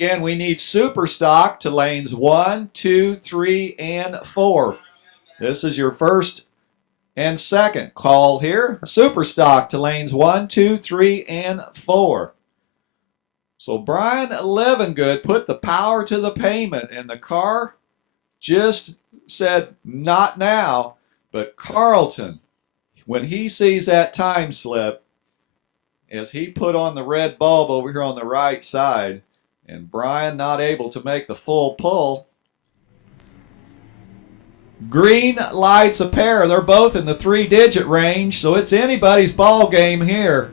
Again, we need super stock to lanes 1, 2, 3, and 4. This is your first and second call here. Super stock to lanes 1, 2, 3, and 4. So Brian Levengood put the power to the pavement, and the car just said, not now. But Carlton, when he sees that time slip, as he put on the red bulb over here on the right side, and Brian not able to make the full pull. Green lights a pair. They're both in the 3-digit range, so it's anybody's ball game here.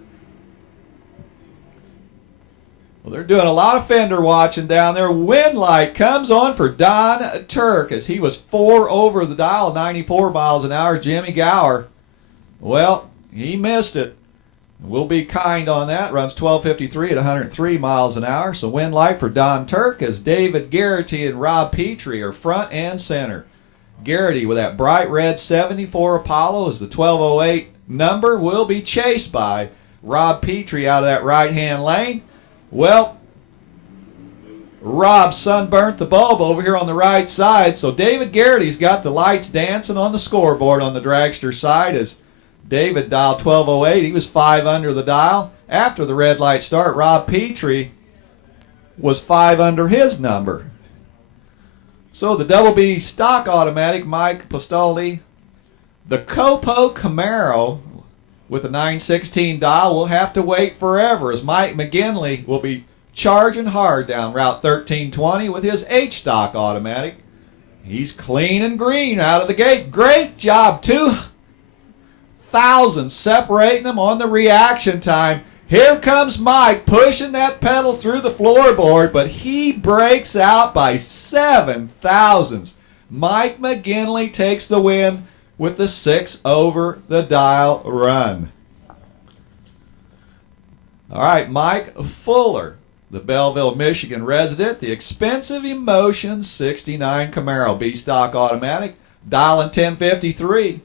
Well, they're doing a lot of fender watching down there. Wind light comes on for Don Turk as he was 4 over the dial, 94 miles an hour. Jimmy Gower, well, he missed it. We'll be kind on that. Runs 12:53 at 103 miles an hour. So wind light for Don Turk as David Garrity and Rob Petrie are front and center. Garrity with that bright red 74 Apollo as the 1208 number will be chased by Rob Petrie out of that right-hand lane. Well, Rob sunburnt the bulb over here on the right side, so David Garrity's got the lights dancing on the scoreboard on the dragster side as David dialed 1208. He was 5 under the dial. After the red light start, Rob Petrie was 5 under his number. So the Double B stock automatic, Mike Postoldi. The Copo Camaro with a 916 dial will have to wait forever as Mike McGinley will be charging hard down Route 1320 with his H-stock automatic. He's clean and green out of the gate. Great job, 2,000 separating them on the reaction time. Here comes Mike pushing that pedal through the floorboard, but he breaks out by 7 thousandths. Mike McGinley takes the win with the 6 over the dial run. All right, Mike Fuller, the Belleville, Michigan resident, the Expensive Emotion 69 Camaro B-stock automatic, dialing 1053,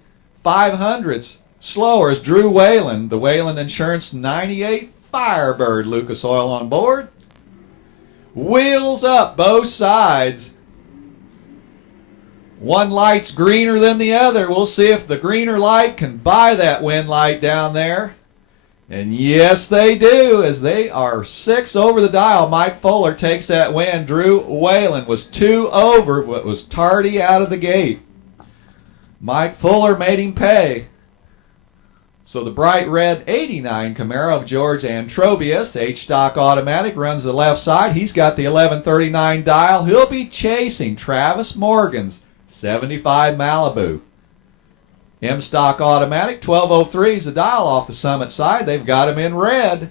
500ths. Slower is Drew Whalen, the Whalen Insurance 98 Firebird, Lucas Oil on board. Wheels up both sides. One light's greener than the other. We'll see if the greener light can buy that wind light down there. And yes, they do, as they are 6 over the dial. Mike Fuller takes that win. Drew Whalen was 2 over, but was tardy out of the gate. Mike Fuller made him pay. So the bright red 89 Camaro of George Antrobius, H-stock automatic, runs the left side. He's got the 1139 dial. He'll be chasing Travis Morgan's 75 Malibu. M-stock automatic, 1203 is the dial off the Summit side. They've got him in red.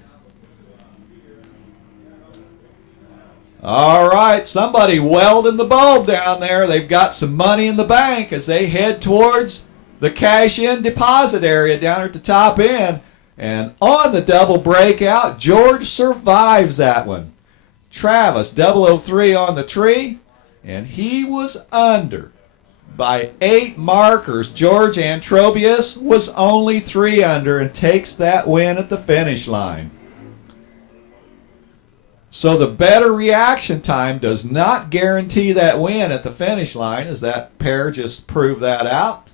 All right, somebody welding the bulb down there. They've got some money in the bank as they head towards the cash-in deposit area down at the top end. And on the double breakout, George survives that one. Travis, 003 on the tree, and he was under by 8 markers. George Antrobius was only 3 under and takes that win at the finish line. So the better reaction time does not guarantee that win at the finish line, as that pair just proved that out.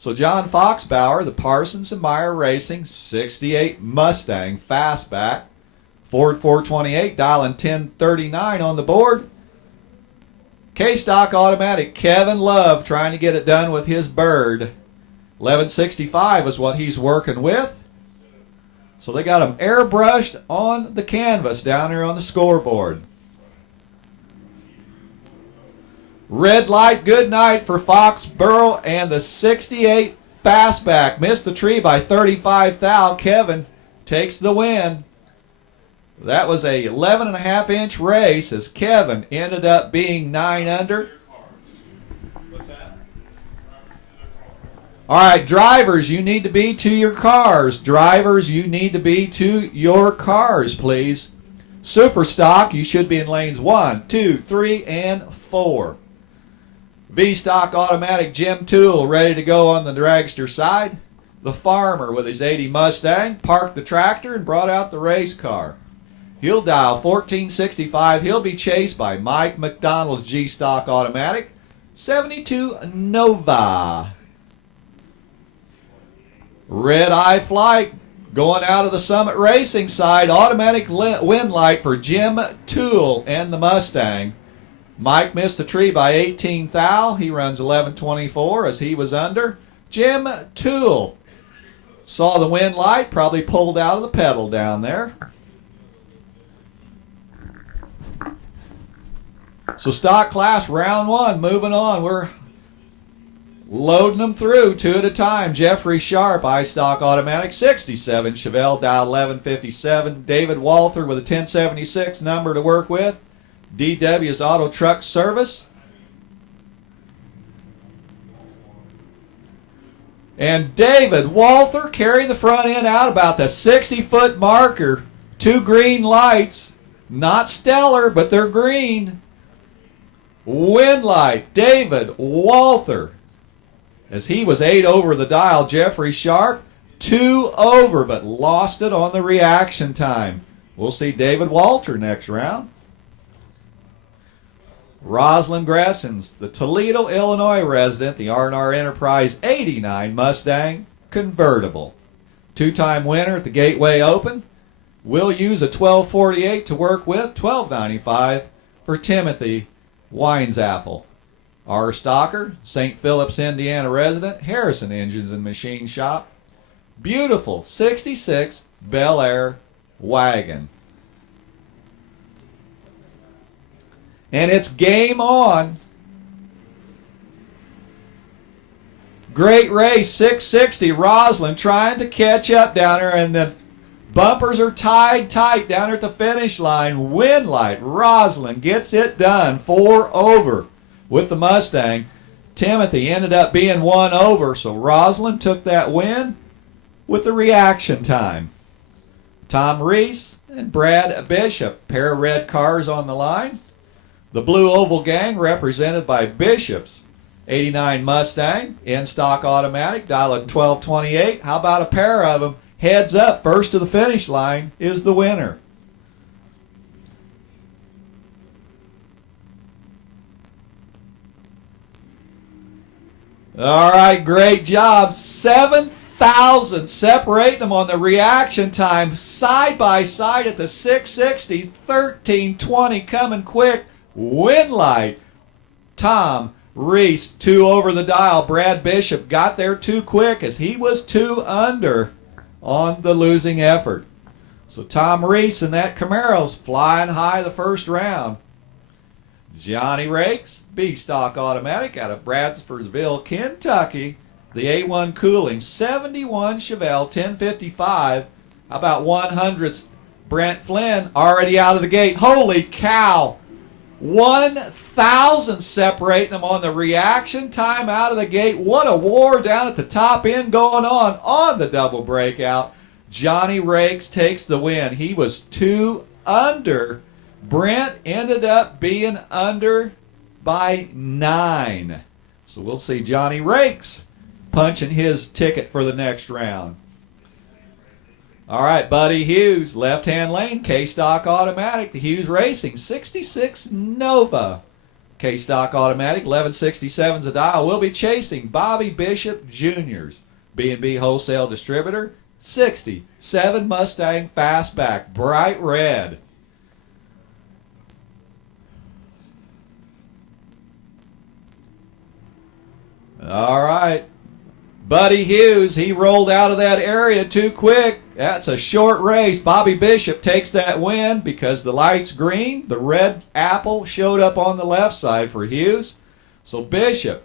So John Foxbauer, the Parsons and Meyer Racing 68 Mustang Fastback, Ford 428, dialing 1039 on the board. K-stock automatic, Kevin Love trying to get it done with his bird. 1165 is what he's working with. So they got him airbrushed on the canvas down here on the scoreboard. Red light, good night for Foxborough and the 68 Fastback. Missed the tree by 35 thou. Kevin takes the win. That was a 11.5-inch race as Kevin ended up being 9 under. What's that? All right, drivers, you need to be to your cars. Drivers, you need to be to your cars, please. Super stock, you should be in lanes 1, 2, 3, and 4. V-stock automatic, Jim Toole ready to go on the dragster side. The farmer with his 80 Mustang parked the tractor and brought out the race car. He'll dial 1465. He'll be chased by Mike McDonald's G-Stock Automatic 72 Nova. Red Eye Flight going out of the Summit Racing side. Automatic wind light for Jim Toole and the Mustang. Mike missed the tree by 18 thou. He runs 11:24 as he was under. Jim Toole saw the wind light, probably pulled out of the pedal down there. So stock class round one, moving on. We're loading them through two at a time. Jeffrey Sharp, iStock Automatic, 67. Chevelle, dial 1157. David Walther with a 1076 number to work with. DW's Auto Truck Service. And David Walther carrying the front end out about the 60-foot marker. Two green lights. Not stellar, but they're green. Wind light, David Walther. As he was 8 over the dial, Jeffrey Sharp, 2 over, but lost it on the reaction time. We'll see David Walter next round. Rosalind Gressens, the Toledo, Illinois resident, the R&R Enterprise 89 Mustang convertible. Two-time winner at the Gateway Open. We'll use a 1248 to work with, 1295 for Timothy Winesapple. R. Stocker, St. Phillips, Indiana resident, Harrison Engines and Machine Shop. Beautiful 66 Bel Air wagon. And it's game on. Great race, 660. Rosalind trying to catch up down there, and the bumpers are tied tight down at the finish line. Wind light. Rosalind gets it done. 4 over with the Mustang. Timothy ended up being 1 over, so Rosalind took that win with the reaction time. Tom Reese and Brad Bishop, pair of red cars on the line. The Blue Oval Gang represented by Bishop's 89 Mustang, in-stock automatic, dialing 1228. How about a pair of them? Heads up, first to the finish line is the winner. All right, great job. 7,000 separating them on the reaction time. Side by side at the 660, 1320 coming quick. Wind light. Tom Reese, 2 over the dial. Brad Bishop got there too quick as he was 2 under on the losing effort. So Tom Reese and that Camaro's flying high the first round. Johnny Rakes, B-Stock Automatic out of Bradfordsville, Kentucky. The A1 Cooling, 71 Chevelle, 1055. How about 100s? Brent Flynn already out of the gate. Holy cow! 1,000 separating them on the reaction time out of the gate. What a war down at the top end going on the double breakout. Johnny Rakes takes the win. He was 2 under. Brent ended up being under by 9. So we'll see Johnny Rakes punching his ticket for the next round. All right, Buddy Hughes, left-hand lane, K-Stock Automatic. The Hughes Racing, 66 Nova. K-Stock Automatic, 1167's a dial. We'll be chasing Bobby Bishop Jr.'s B&B Wholesale Distributor, 67 Mustang Fastback, bright red. All right. Buddy Hughes, he rolled out of that area too quick. That's a short race. Bobby Bishop takes that win because the light's green. The red apple showed up on the left side for Hughes. So Bishop,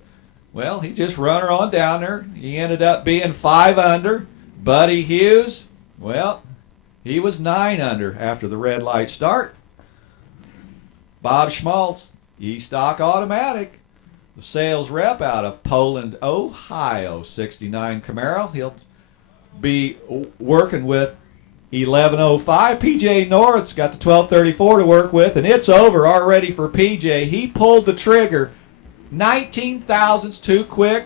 well, he just run her on down there. He ended up being 5 under. Buddy Hughes, well, he was 9 under after the red light start. Bob Schmaltz, E-Stock Automatic. The sales rep out of Poland, Ohio, 69 Camaro. He'll be working with 1105. PJ North's got the 1234 to work with, and it's over already for PJ. He pulled the trigger 19 thousandths too quick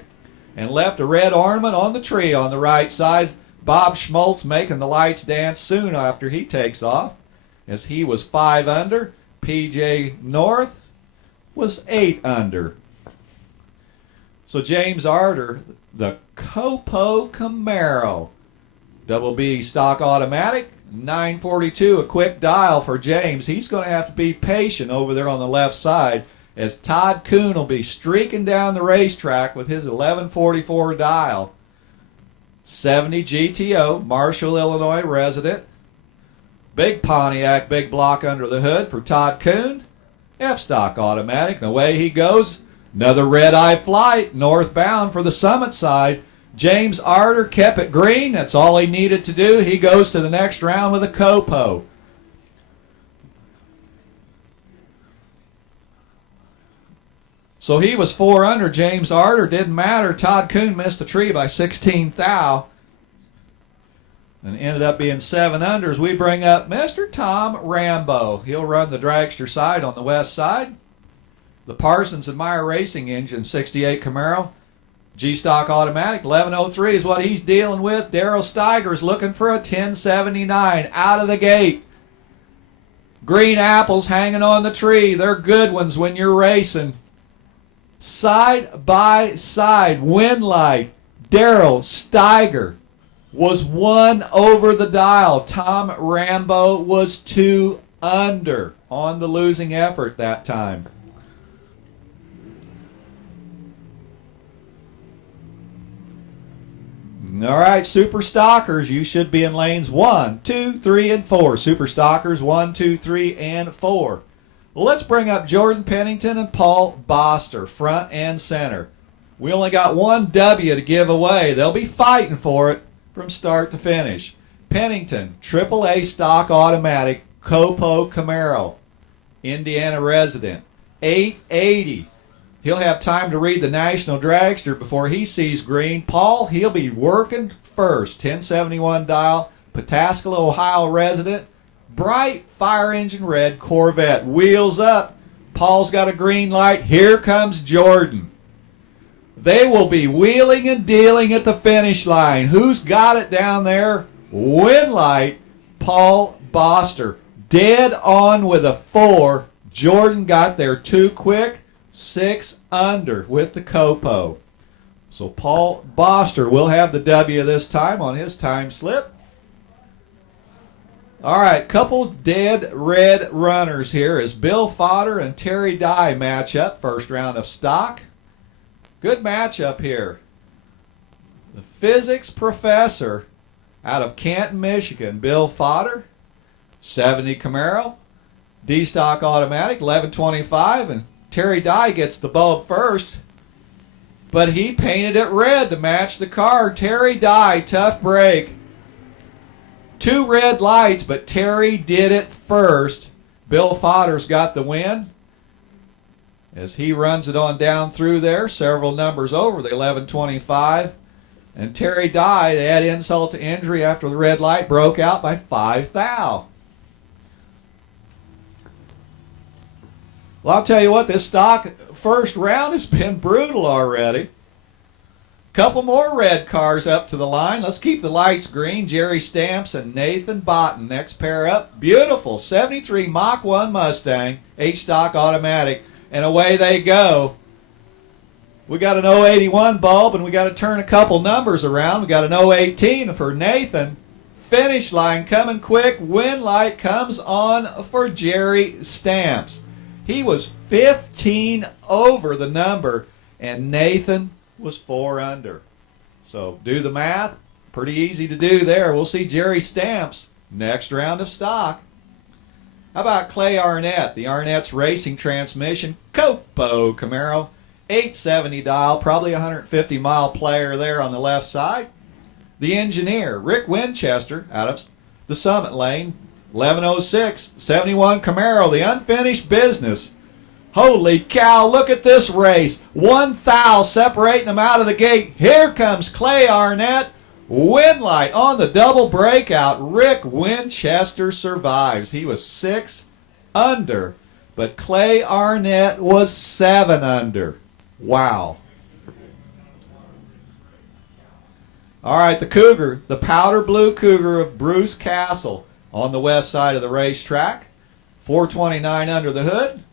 and left a red ornament on the tree on the right side. Bob Schmaltz making the lights dance soon after he takes off. as he was 5 under. PJ North was 8 under. So James Arter, the Copo Camaro, Double B stock automatic, 942, a quick dial for James. He's going to have to be patient over there on the left side as Todd Kuhn will be streaking down the racetrack with his 1144 dial. 70 GTO, Marshall, Illinois resident. Big Pontiac, big block under the hood for Todd Kuhn. F-stock automatic, and away he goes. Another red-eye flight northbound for the Summit side. James Arter kept it green. That's all he needed to do. He goes to the next round with a Copo. So he was 4 under. James Arter didn't matter. Todd Kuhn missed the tree by 16 thou. And ended up being 7 under as we bring up Mr. Tom Rambo. He'll run the dragster side on the west side. The Parsons and Meyer Racing engine, 68 Camaro. G-Stock automatic, 1103 is what he's dealing with. Darryl Steiger's looking for a 1079 out of the gate. Green apples hanging on the tree. They're good ones when you're racing. Side by side, win light. Darryl Steiger was 1 over the dial. Tom Rambo was 2 under on the losing effort that time. All right, Super Stockers, you should be in lanes 1, 2, 3, and 4. Super Stockers 1, 2, 3, and 4. Well, let's bring up Jordan Pennington and Paul Boster, front and center. We only got 1 W to give away. They'll be fighting for it from start to finish. Pennington, AAA stock automatic, Copo Camaro, Indiana resident, 880. He'll have time to read the National Dragster before he sees green. Paul, he'll be working first. 1071 dial, Pataskala, Ohio resident. Bright fire engine red Corvette. Wheels up. Paul's got a green light. Here comes Jordan. They will be wheeling and dealing at the finish line. Who's got it down there? Win light, Paul Boster. Dead on with a 4. Jordan got there too quick. 6 under with the Copo. So Paul Boster will have the W this time on his time slip. All right, couple dead red runners here as Bill Fodder and Terry Dye match up. First round of stock. Good matchup here. The physics professor out of Canton, Michigan, Bill Fodder, 70 Camaro, D-Stock automatic, 1125, and Terry Dye gets the bulb first, but he painted it red to match the car. Terry Dye, tough break. 2 red lights, but Terry did it first. Bill Fodder's got the win as he runs it on down through there, several numbers over the 1125. And Terry Dye, to add insult to injury after the red light, broke out by 5 thou. Well, I'll tell you what, this stock first round has been brutal already. Couple more red cars up to the line. Let's keep the lights green. Jerry Stamps and Nathan Botten. Next pair up. Beautiful. 73 Mach 1 Mustang. H-Stock automatic. And away they go. We got an 081 bulb, and we got to turn a couple numbers around. We got an 018 for Nathan. Finish line coming quick. Win light comes on for Jerry Stamps. He was 15 over the number, and Nathan was 4 under. So do the math. Pretty easy to do there. We'll see Jerry Stamps next round of stock. How about Clay Arnett? The Arnett's Racing Transmission, Copo Camaro, 870 dial, probably 150 mile player there on the left side. The engineer, Rick Winchester, out of the Summit lane, 1106, 71 Camaro, the unfinished business. Holy cow, look at this race. 1 thou separating them out of the gate. Here comes Clay Arnett. Win light on the double breakout. Rick Winchester survives. He was 6 under, but Clay Arnett was 7 under. Wow. All right, the Cougar, the powder blue Cougar of Bruce Castle. on the west side of the racetrack. 429 under the hood.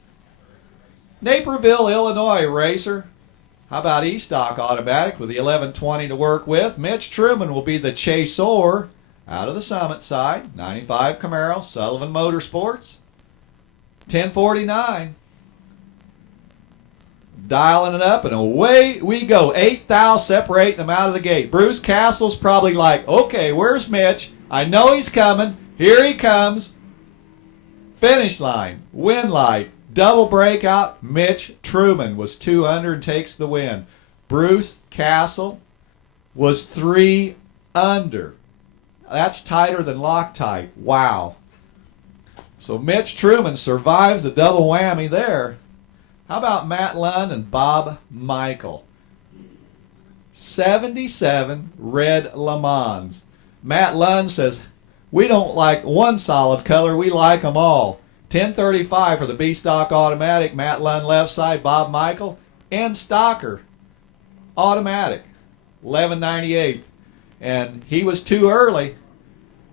Naperville, Illinois racer. How about E-Stock Automatic with the 1120 to work with? Mitch Truman will be the chaser out of the Summit side. 95 Camaro, Sullivan Motorsports. 1049. Dialing it up, and away we go. 8 thou separating them out of the gate. Bruce Castle's probably like, okay, where's Mitch? I know he's coming. Here he comes. Finish line, win light, double breakout. Mitch Truman was 2 under and takes the win. Bruce Castle was 3 under. That's tighter than Loctite. Wow. So Mitch Truman survives the double whammy there. How about Matt Lund and Bob Michael? 77 red Le Mans. Matt Lund says, we don't like one solid color, we like them all. 1035 for the B-Stock Automatic. Matt Lund left side, Bob Michael. And Stocker Automatic. 1198. And he was too early.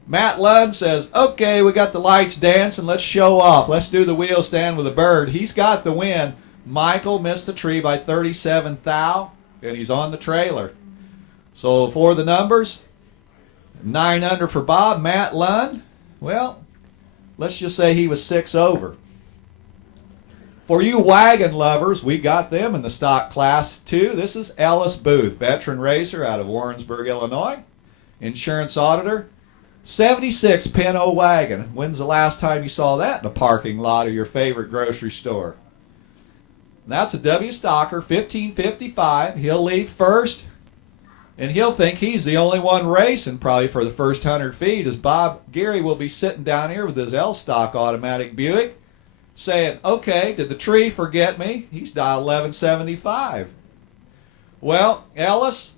Matt Lund says, okay, we got the lights dancing, let's show off. Let's do the wheel stand with a bird. He's got the win. Michael missed the tree by 37 thou, and he's on the trailer. So for the numbers, 9 under for Bob. Matt Lund, well, let's just say he was 6 over. For you wagon lovers, we got them in the stock class too. This is Ellis Booth, veteran racer out of Warrensburg, Illinois. Insurance auditor. 76 Pinto wagon. When's the last time you saw that in a parking lot of your favorite grocery store? That's a W Stocker, 1555. He'll lead first, and he'll think he's the only one racing probably for the first 100 feet, as Bob Geary will be sitting down here with his L-Stock Automatic Buick saying, okay, did the tree forget me? He's dialed 1175. Well, Ellis,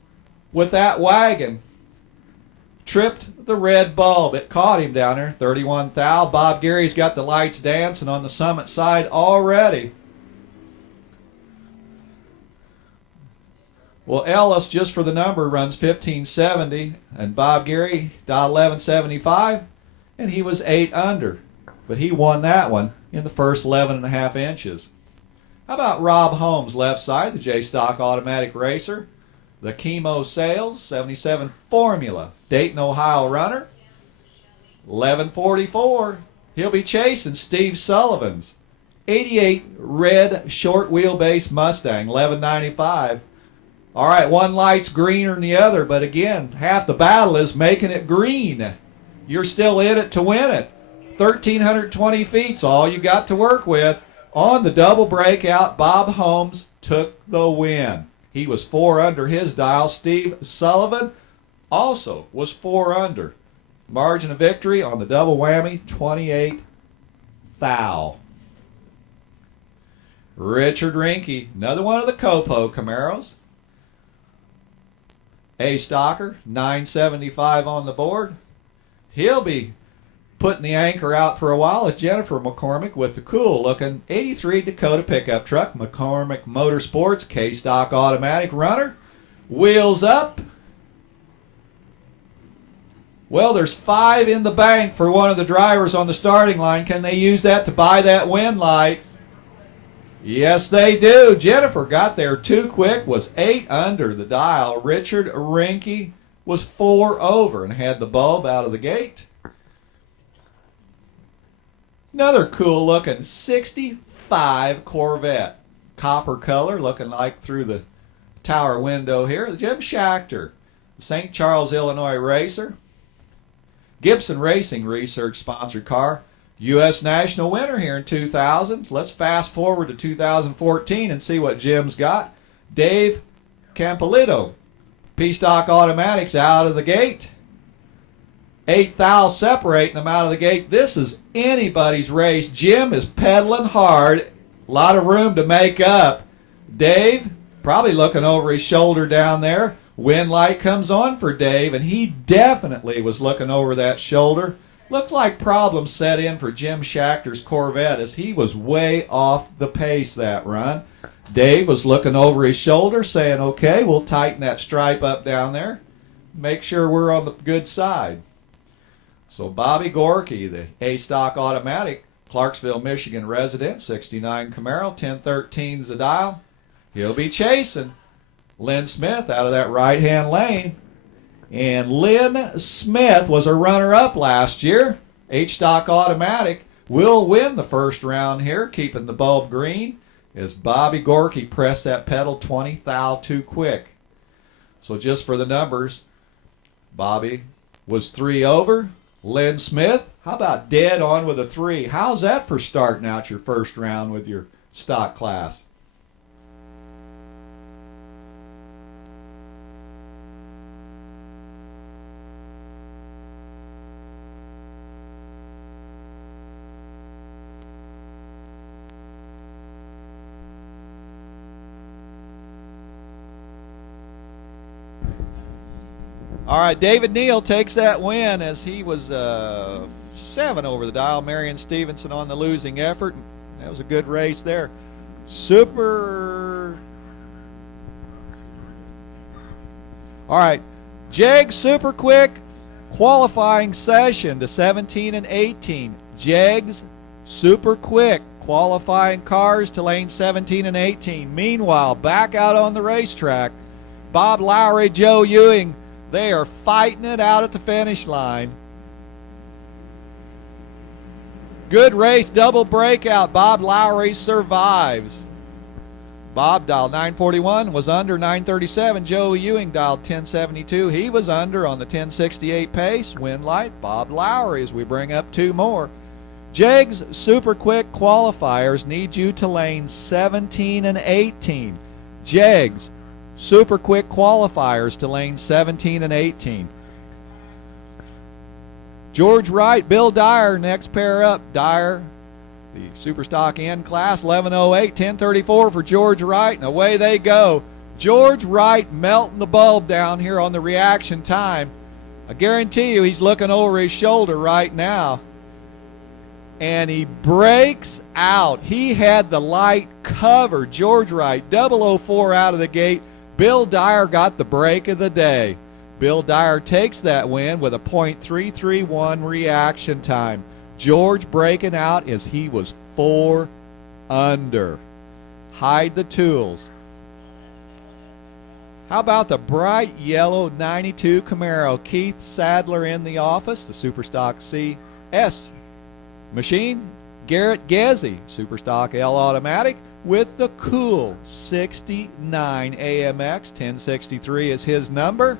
with that wagon, tripped the red bulb. It caught him down there, 31 thou. Bob Geary's got the lights dancing on the Summit side already. Well, Ellis, just for the number, runs 1570, and Bob Geary dialed 1175, and he was 8 under. But he won that one in the first 11.5 inches. How about Rob Holmes, left side, the J-Stock Automatic Racer? The Chemo Sales, 77 Formula, Dayton, Ohio runner. 1144. He'll be chasing Steve Sullivan's 88 red short wheelbase Mustang, 1195. All right, one light's greener than the other, but again, half the battle is making it green. You're still in it to win it. 1,320 feet's all you got to work with. On the double breakout, Bob Holmes took the win. He was 4 under his dial. Steve Sullivan also was 4 under. Margin of victory on the double whammy, 28 thou. Richard Rinke, another one of the Copo Camaros. A Stocker, 975 on the board. He'll be putting the anchor out for a while is Jennifer McCormick with the cool-looking 83 Dakota pickup truck. McCormick Motorsports, K-Stock Automatic runner. Wheels up. Well, there's 5 in the bank for one of the drivers on the starting line. Can they use that to buy that win light? Yes, they do. Jennifer got there too quick, was 8 under the dial. Richard Rinke was 4 over and had the bulb out of the gate. Another cool looking 65 Corvette. Copper color, looking like through the tower window here. The Jim Schachter, St. Charles, Illinois racer. Gibson Racing Research sponsored car. U.S. National winner here in 2000. Let's fast forward to 2014 and see what Jim's got. Dave Campolito, P-Stock Automatics out of the gate. 8 thou separating them out of the gate. This is anybody's race. Jim is pedaling hard. A lot of room to make up. Dave, probably looking over his shoulder down there. Wind light comes on for Dave, and he definitely was looking over that shoulder. Looked like problems set in for Jim Schachter's Corvette as he was way off the pace that run. Dave was looking over his shoulder saying, okay, we'll tighten that stripe up down there. Make sure we're on the good side. So Bobby Gorky, the A-Stock Automatic, Clarksville, Michigan resident, 69 Camaro, 1013's the dial. He'll be chasing Lynn Smith out of that right-hand lane. And Lynn Smith was a runner-up last year. H-Stock Automatic will win the first round here, keeping the bulb green, as Bobby Gorky pressed that pedal 20 thou too quick. So just for the numbers, Bobby was 3 over. Lynn Smith, how about dead on with a 3? How's that for starting out your first round with your stock class? All right, David Neal takes that win as he was 7 over the dial. Marion Stevenson on the losing effort. That was a good race there. All right, Jegs Super Quick qualifying session to 17 and 18. Jegs Super Quick qualifying cars to lane 17 and 18. Meanwhile, back out on the racetrack, Bob Lowry, Joe Ewing, they are fighting it out at the finish line. Good race, double breakout. Bob Lowry survives. Bob dialed 941, was under 937. Joe Ewing dialed 1072. He was under on the 1068 pace. Win light, Bob Lowry, as we bring up 2 more. Jegs Super Quick qualifiers need you to lane 17 and 18. Jegs Super Quick qualifiers to lane 17 and 18. George Wright, Bill Dyer, next pair up. Dyer, the Superstock N class, 1108, 1034 for George Wright, and away they go. George Wright melting the bulb down here on the reaction time. I guarantee you he's looking over his shoulder right now. And he breaks out. He had the light covered. George Wright, 004 out of the gate. Bill Dyer got the break of the day. Bill Dyer takes that win with a .331 reaction time. George breaking out as he was 4 under. Hide the tools. How about the bright yellow 92 Camaro? Keith Sadler in the office, the Superstock CS machine. Garrett Gezzi, Superstock L Automatic, with the cool 69 AMX. 1063 is his number.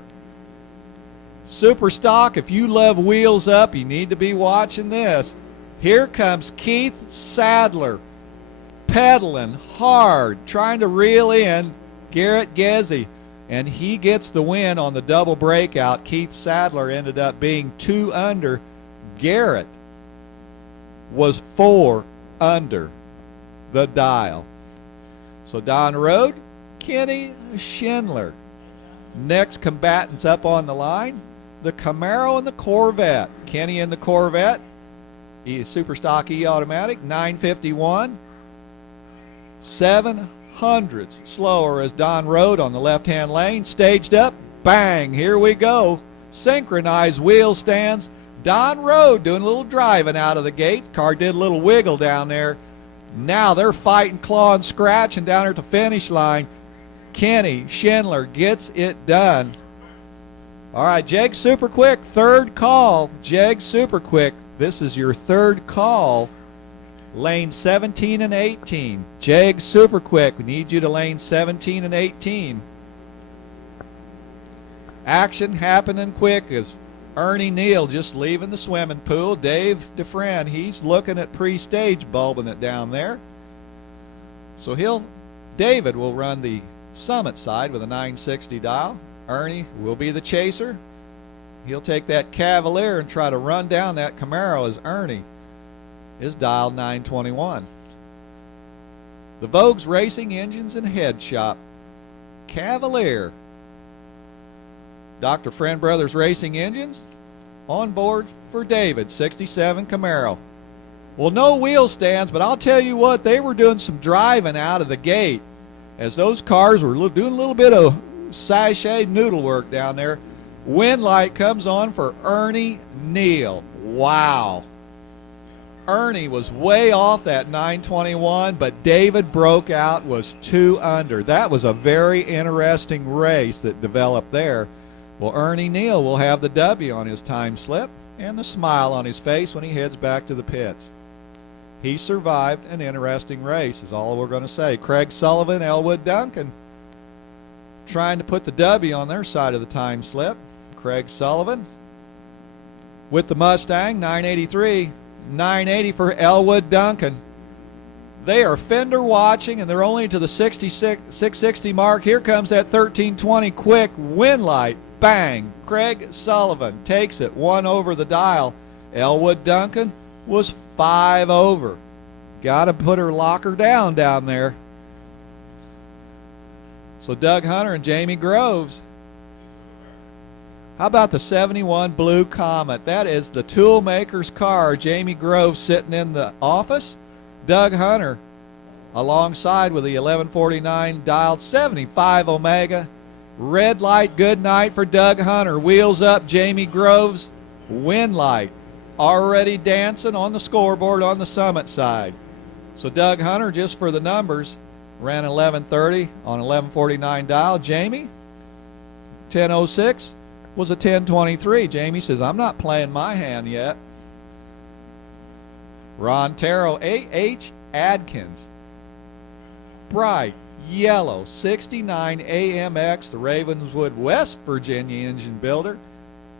Superstock, if you love wheels up, you need to be watching this. Here comes Keith Sadler, pedaling hard, trying to reel in Garrett Gezzi, and he gets the win on the double breakout. Keith Sadler ended up being 2 under. Garrett was 4 under the dial. So Don Road, Kenny Schindler. Next combatants up on the line, the Camaro and the Corvette. Kenny in the Corvette, Superstock E Automatic, 951. 700ths slower as Don Road on the left-hand lane. Staged up, bang, here we go. Synchronized wheel stands. Don Road doing a little driving out of the gate. Car did a little wiggle down there. Now they're fighting, claw and scratching down here at the finish line. Kenny Schindler gets it done. All right, Jeg Super Quick, third call. Jeg Super Quick, this is your third call. Lane 17 and 18. Jeg Super Quick, we need you to lane 17 and 18. Action happening quick as Ernie Neal just leaving the swimming pool. Dave DeFran, he's looking at pre-stage, bulbing it down there. So David will run the Summit side with a 960 dial. Ernie will be the chaser. He'll take that Cavalier and try to run down that Camaro as Ernie is dialed 921. The Vogue's Racing Engines and Head Shop. Cavalier. Dr. Friend Brothers Racing Engines on board for David, 67 Camaro. Well, no wheel stands, but I'll tell you what, they were doing some driving out of the gate as those cars were doing a little bit of sachet noodle work down there. Win light comes on for Ernie Neal. Wow. Ernie was way off that 921, but David broke out, was 2 under. That was a very interesting race that developed there. Well, Ernie Neal will have the W on his time slip and the smile on his face when he heads back to the pits. He survived an interesting race is all we're going to say. Craig Sullivan, Elwood Duncan trying to put the W on their side of the time slip. Craig Sullivan with the Mustang, 983. 980 for Elwood Duncan. They are fender watching, and they're only to the 660 mark. Here comes that 1320 quick win light. Bang. Craig Sullivan takes it 1 over the dial. Elwood Duncan was 5 over. Got to put her locker down there. So Doug Hunter and Jamie Groves. How about the 71 Blue Comet? That is the tool maker's car. Jamie Groves sitting in the office. Doug Hunter alongside with the 1149 dialed 75 Omega. Red light, good night for Doug Hunter. Wheels up, Jamie Groves. Win light. Already dancing on the scoreboard on the Summit side. So Doug Hunter, just for the numbers, ran 1130 on 1149 dial. Jamie, 1006. Was a 1023. Jamie says, I'm not playing my hand yet. Ron Terrell, A.H. Adkins. Bright yellow 69 AMX, the Ravenswood, West Virginia engine builder.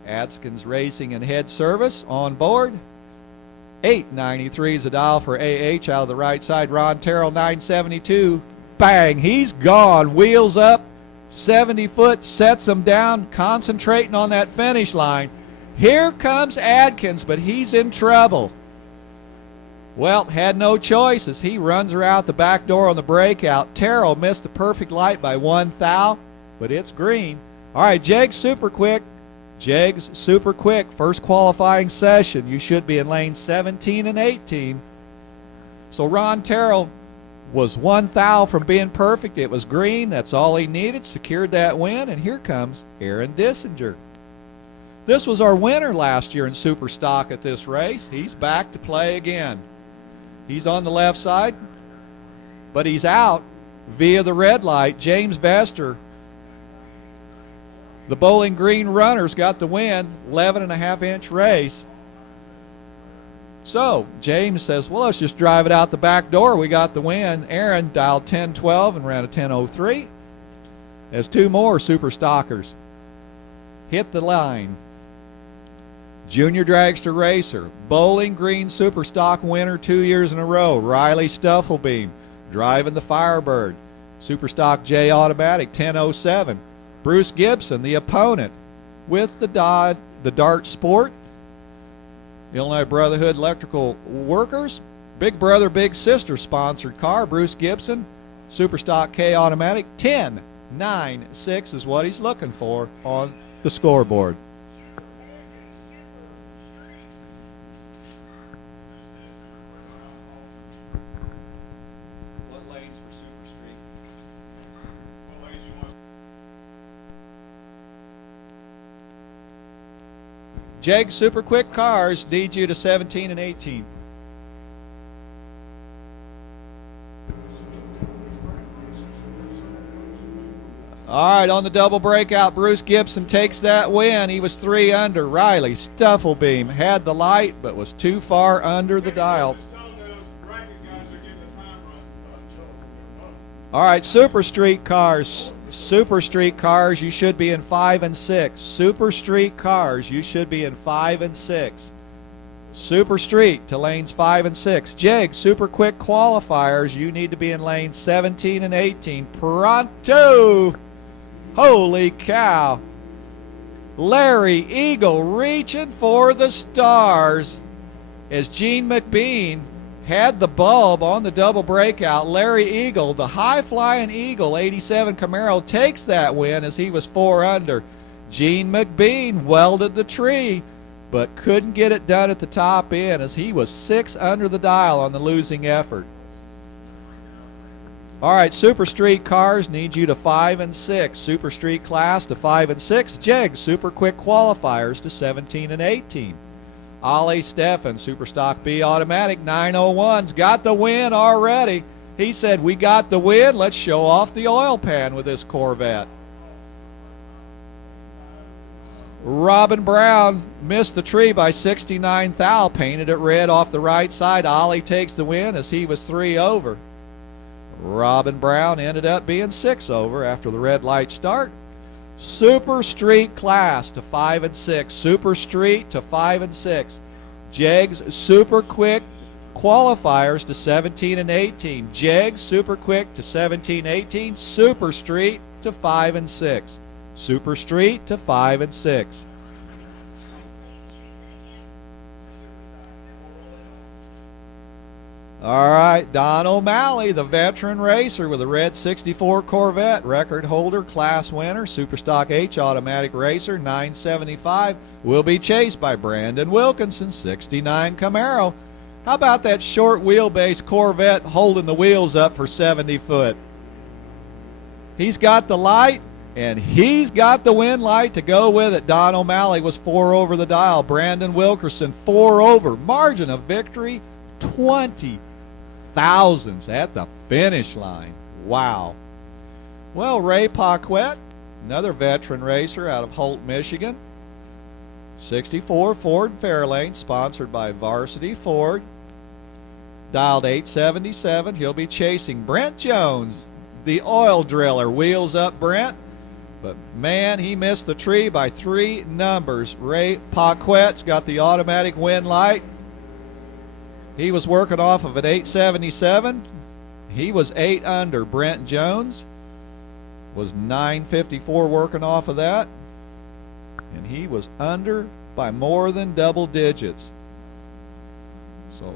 Adkins Racing and Head Service on board. 893 is a dial for A.H. out of the right side. Ron Terrell, 972. Bang, he's gone. Wheels up. 70 foot, sets him down, concentrating on that finish line. Here comes Adkins, but he's in trouble. Well, had no choice as he runs her out the back door on the breakout. Terrell missed a perfect light by 1 thou, but it's green. All right, Jegs super quick. Jegs super quick. First qualifying session. You should be in lane 17 and 18. So Ron Terrell was 1 thou from being perfect. It was green. That's all he needed. Secured that win. And here comes Aaron Dissinger. This was our winner last year in Super Stock at this race. He's back to play again. He's on the left side, but he's out via the red light. James Vester, the Bowling Green runners, got the win. 11.5-inch race. So James says, well, let's just drive it out the back door. We got the win. Aaron dialed 1012 and ran a 1003. As 2 more Super Stockers hit the line. Junior Dragster Racer, Bowling Green Super Stock winner 2 years in a row. Riley Stuffelbeam driving the Firebird. Super Stock J Automatic 1007. Bruce Gibson, the opponent, with the Dart Sport. Illinois Brotherhood Electrical Workers, Big Brother, Big Sister sponsored car. Bruce Gibson, Super Stock K Automatic, 10.96 is what he's looking for on the scoreboard. What lanes for Super Street? What lanes you want? Jeg Super Quick Cars need you to 17 and 18. All right, on the double breakout, Bruce Gibson takes that win. He was 3 under. Riley Stuffelbeam had the light, but was too far under the dial. All right, Super Street Cars. Super Street Cars, you should be in 5 and 6. Super Street Cars, you should be in 5 and 6. Super Street to lanes 5 and 6. Jeg Super Quick Qualifiers, you need to be in lanes 17 and 18. Pronto! Holy cow! Larry Eagle reaching for the stars as Gene McBean had the bulb on the double breakout. Larry Eagle, the high-flying Eagle 87 Camaro, takes that win as he was 4 under. Gene McBean welded the tree, but couldn't get it done at the top end as he was 6 under the dial on the losing effort. All right, Super Street cars need you to 5 and 6. Super Street class to 5 and 6. Jeg Super Quick qualifiers to 17 and 18. Ollie Steffen, Super Stock B Automatic 901's got the win already. He said, we got the win. Let's show off the oil pan with this Corvette. Robin Brown missed the tree by 69 thou, painted it red off the right side. Ollie takes the win as he was 3 over. Robin Brown ended up being 6 over after the red light start. Super Street class to 5 and 6. Super Street to 5 and 6. Jeg's Super Quick qualifiers to 17 and 18. Jeg Super Quick to 17, 18. Super Street to 5 and 6. Super Street to 5 and 6. All right, Don O'Malley, the veteran racer with a red 64 Corvette, record holder, class winner, Superstock H automatic racer, 975, will be chased by Brandon Wilkinson, 69 Camaro. How about that short wheelbase Corvette holding the wheels up for 70 foot? He's got the light, and he's got the wind light to go with it. Don O'Malley was 4 over the dial. Brandon Wilkerson, 4 over. Margin of victory, 20 thousandths at the finish line. Wow. Well, Ray Paquette, another veteran racer out of Holt, Michigan. 64 Ford Fairlane, sponsored by Varsity Ford. Dialed 877. He'll be chasing Brent Jones, the oil driller. Wheels up, Brent. But, man, he missed the tree by 3 numbers. Ray Paquette's got the automatic wind light. He was working off of an 877. He was 8 under. Brent Jones was 954 working off of that. And he was under by more than double digits. So,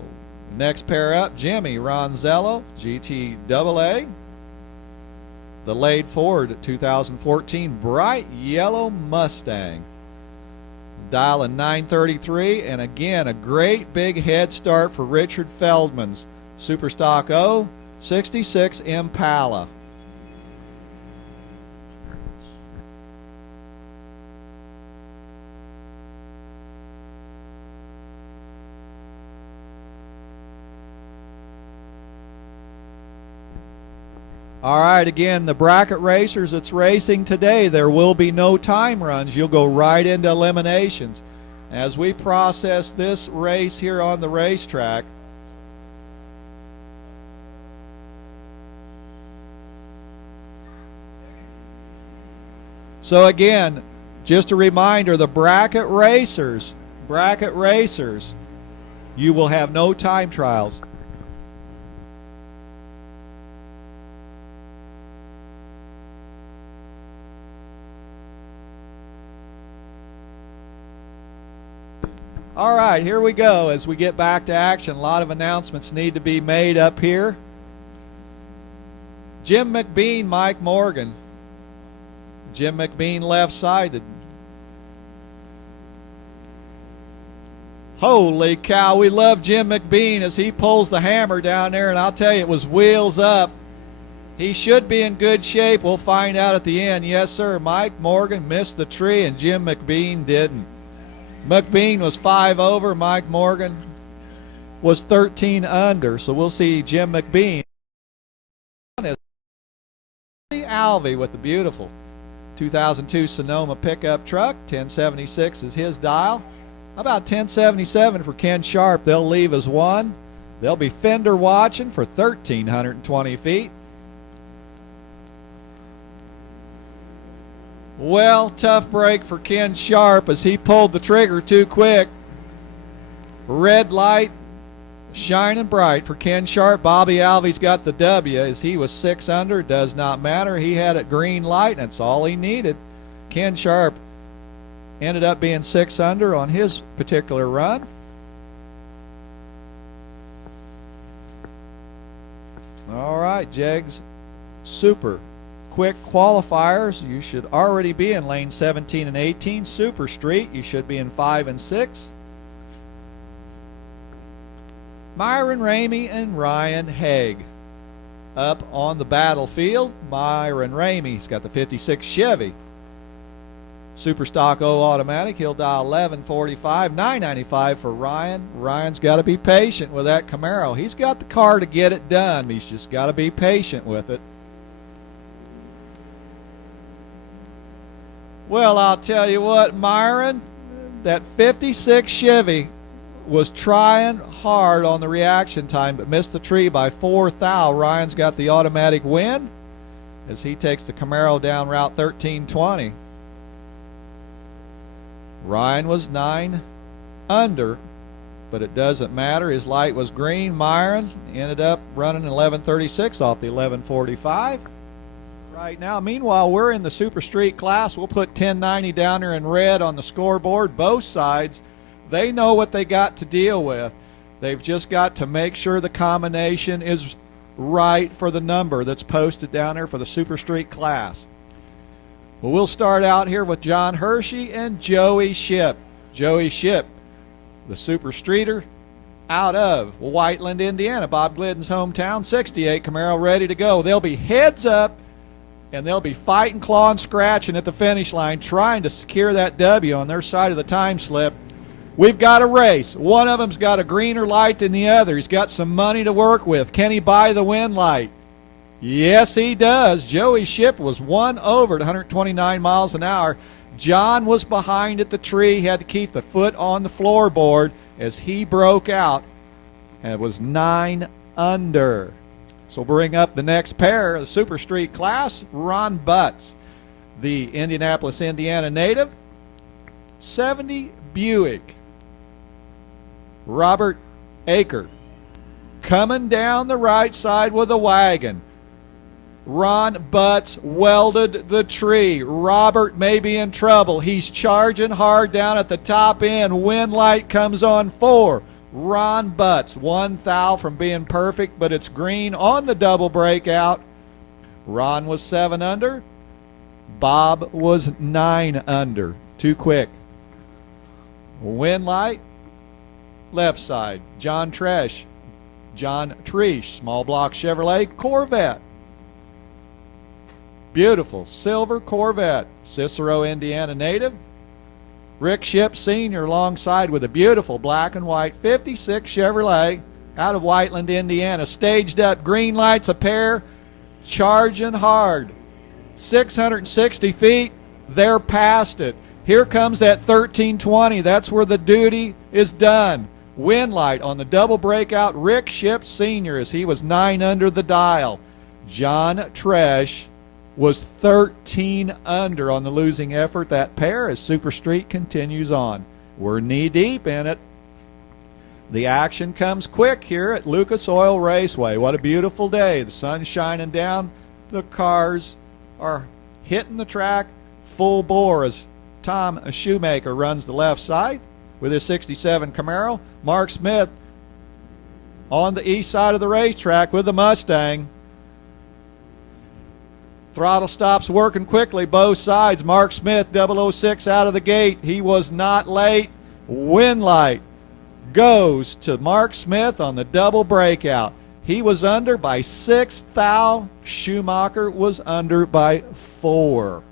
next pair up, Jimmy Ronzello, GTAA. The Lade Ford 2014 bright yellow Mustang. Dialing 933, and again a great big head start for Richard Feldman's Superstock O 66 Impala. All right, again, the bracket racers that's racing today, there will be no time runs. You'll go right into eliminations. As we process this race here on the racetrack, so again, just a reminder, the bracket racers, you will have no time trials. All right, here we go as we get back to action. A lot of announcements need to be made up here. Jim McBean, Mike Morgan. Jim McBean left-sided. Holy cow, we love Jim McBean as he pulls the hammer down there, and I'll tell you, it was wheels up. He should be in good shape. We'll find out at the end. Yes, sir, Mike Morgan missed the tree, and Jim McBean didn't. McBean was 5 over. Mike Morgan was 13 under. So we'll see Jim McBean. Alvey with the beautiful 2002 Sonoma pickup truck. 1076 is his dial. How about 1077 for Ken Sharp? They'll leave as 1. They'll be fender watching for 1,320 feet. Well, tough break for Ken Sharp as he pulled the trigger too quick. Red light shining bright for Ken Sharp. Bobby Alvey's got the W as he was 6 under. Does not matter. He had a green light, and that's all he needed. Ken Sharp ended up being 6 under on his particular run. All right, Jegs Super Quick qualifiers, you should already be in lane 17 and 18. Super Street, you should be in 5 and 6. Myron Ramey and Ryan Haig. up on the battlefield. Myron Ramey's got the 56 Chevy. Superstock O automatic. He'll dial 1145, $995 for Ryan. Ryan's got to be patient with that Camaro. He's got the car to get it done. He's just got to be patient with it. Well, I'll tell you what, Myron, that 56 Chevy was trying hard on the reaction time, but missed the tree by 4 thou. Ryan's got the automatic win as he takes the Camaro down Route 1320. Ryan was 9 under, but it doesn't matter. His light was green. Myron ended up running 1136 off the 1145. Right now, meanwhile, we're in the Super Street class. We'll put 1090 down there in red on the scoreboard. Both sides, they know what they got to deal with. They've just got to make sure the combination is right for the number that's posted down there for the Super Street class. Well, we'll start out here with John Hershey and Joey Ship. Joey Ship, the Super Streeter, out of Whiteland, Indiana, Bob Glidden's hometown. 68 Camaro ready to go. They'll be heads up, and they'll be fighting, clawing, scratching at the finish line, trying to secure that W on their side of the time slip. We've got a race. One of them's got a greener light than the other. He's got some money to work with. Can he buy the win light? Yes, he does. Joey Ship was 1 over at 129 miles an hour. John was behind at the tree. He had to keep the foot on the floorboard as he broke out, and it was 9 under. So bring up the next pair of the Super Street class. Ron Butts, the Indianapolis, Indiana native. 70 Buick. Robert Aker coming down the right side with a wagon. Ron Butts welded the tree. Robert may be in trouble. He's charging hard down at the top end. Wind light comes on 4. Ron Butts, 1 thou from being perfect, but it's green on the double breakout. Ron was 7 under. Bob was 9 under. Too quick. Wind light, left side. John Tresh, small block Chevrolet Corvette. Beautiful silver Corvette. Cicero, Indiana native. Rick Ship Sr. alongside with a beautiful black and white 56 Chevrolet out of Whiteland, Indiana. Staged up, green lights a pair, charging hard. 660 feet, they're past it. Here comes that 1320. That's where the duty is done. Wind light on the double breakout. Rick Ship Sr. as he was 9 under the dial. John Tresh was 13 under on the losing effort. That pair as Super Street continues on. We're knee deep in it. The action comes quick here at Lucas Oil Raceway. What a beautiful day. The sun's shining down. The cars are hitting the track full bore as Tom Shoemaker runs the left side with his 67 Camaro. Mark Smith on the east side of the racetrack with the Mustang. Throttle stops working quickly, both sides. Mark Smith, 006 out of the gate. He was not late. Wind light goes to Mark Smith on the double breakout. He was under by 6 thou. Schumacher was under by 4.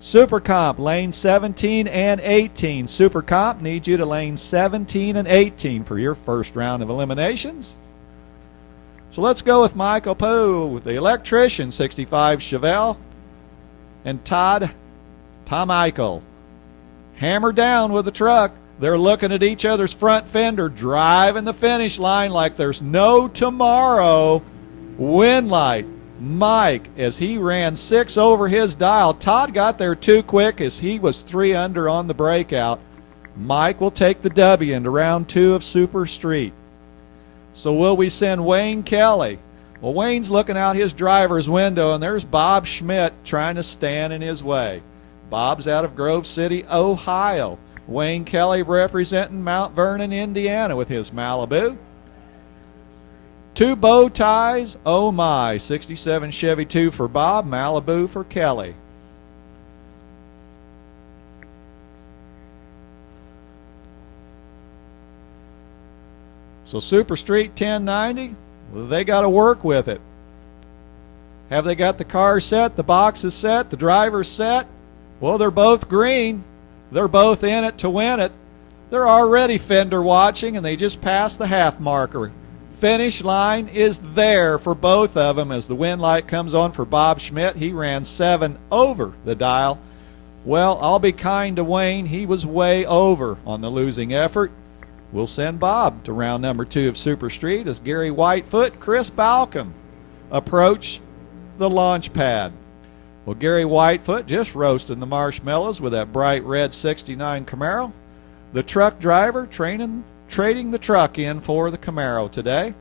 Super Comp, lane 17 and 18. Super Comp needs you to lane 17 and 18 for your first round of eliminations. So let's go with Michael Poe, the electrician, 65 Chevelle, and Tom Eichel. Hammer down with the truck. They're looking at each other's front fender, driving the finish line like there's no tomorrow. Wind light. Mike, as he ran 6 over his dial. Todd got there too quick as he was 3 under on the breakout. Mike will take the W into round 2 of Super Street. So will we send Wayne Kelly? Well, Wayne's looking out his driver's window, and there's Bob Schmidt trying to stand in his way. Bob's out of Grove City, Ohio. Wayne Kelly representing Mount Vernon, Indiana with his Malibu. 2 bow ties, oh my. 67 Chevy 2 for Bob, Malibu for Kelly. So Super Street 1090, They got to work with it. Have they got the car set, the boxes set, the driver's set? Well, they're both green. They're both in it to win it. They're already fender watching, and they just passed the half marker. Finish line is there for both of them as the win light comes on for Bob Schmidt. He ran 7 over the dial. Well, I'll be kind to Wayne. He was way over on the losing effort. We'll send Bob to round number 2 of Super Street as Gary Whitefoot, Chris Balcom approach the launch pad. Well, Gary Whitefoot just roasting the marshmallows with that bright red 69 Camaro. The truck driver trading the truck in for the Camaro today.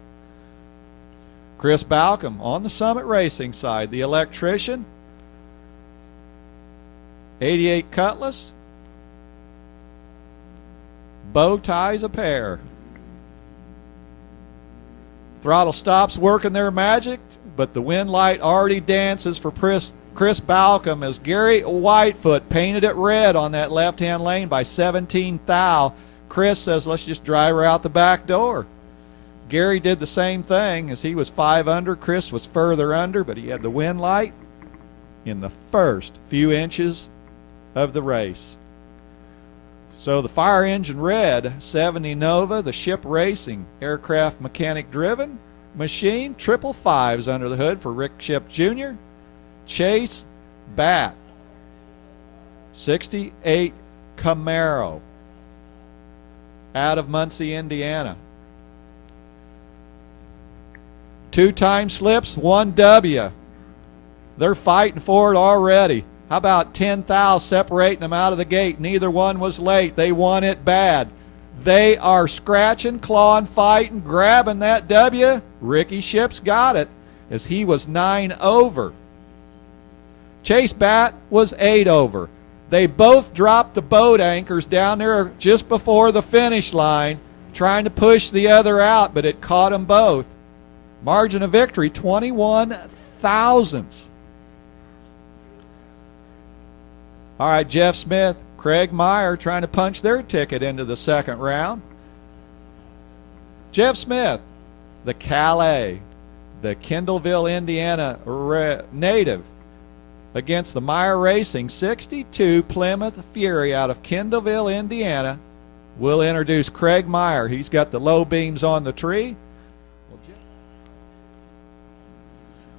Chris Balcom on the Summit Racing side, the electrician. 88 Cutlass. Bow ties a pair. Throttle stops working their magic, but the wind light already dances for Chris Balcom as Gary Whitefoot painted it red on that left-hand lane by 17 thou. Chris says, let's just drive her out the back door. Gary did the same thing as he was 5 under. Chris was further under, but he had the wind light in the first few inches of the race. So the fire engine red 70 Nova, the ship racing aircraft mechanic driven machine, 555s under the hood for Rick Ship Jr. Chase Bat 68 Camaro out of Muncie, Indiana. 2 time slips, 1 W. They're fighting for it already. How about 10 thou separating them out of the gate? Neither one was late. They won it bad. They are scratching, clawing, fighting, grabbing that W. Ricky Ship's got it as he was 9 over. Chase Bat was 8 over. They both dropped the boat anchors down there just before the finish line, trying to push the other out, but it caught them both. Margin of victory, 21 thousandths. All right, Jeff Smith, Craig Meyer trying to punch their ticket into the second round. Jeff Smith, the Calais, the Kendallville, Indiana native, against the Meyer Racing 62 Plymouth Fury out of Kendallville, Indiana. We'll introduce Craig Meyer. He's got the low beams on the tree.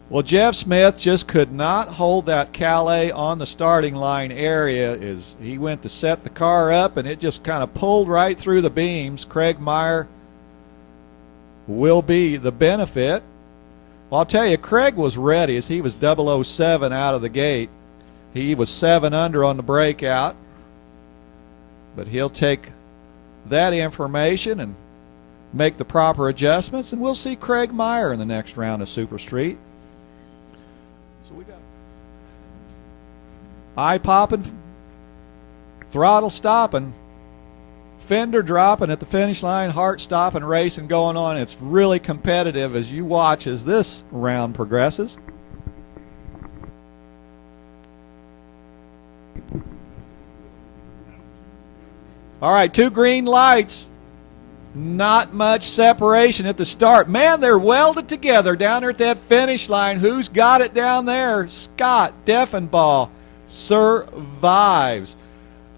Well, Jeff Smith just could not hold that Calais on the starting line area as he went to set the car up, and it just kind of pulled right through the beams. Craig Meyer will be the benefit. Well, I'll tell you, Craig was ready as he was 007 out of the gate. He was 7 under on the breakout, but he'll take that information and make the proper adjustments, and we'll see Craig Meyer in the next round of Super Street. So we got eye popping, throttle stopping, fender dropping at the finish line, heart stopping, racing going on. It's really competitive as you watch as this round progresses. All right, 2 green lights. Not much separation at the start. Man, they're welded together down there at that finish line. Who's got it down there? Scott Deffenbaugh survives.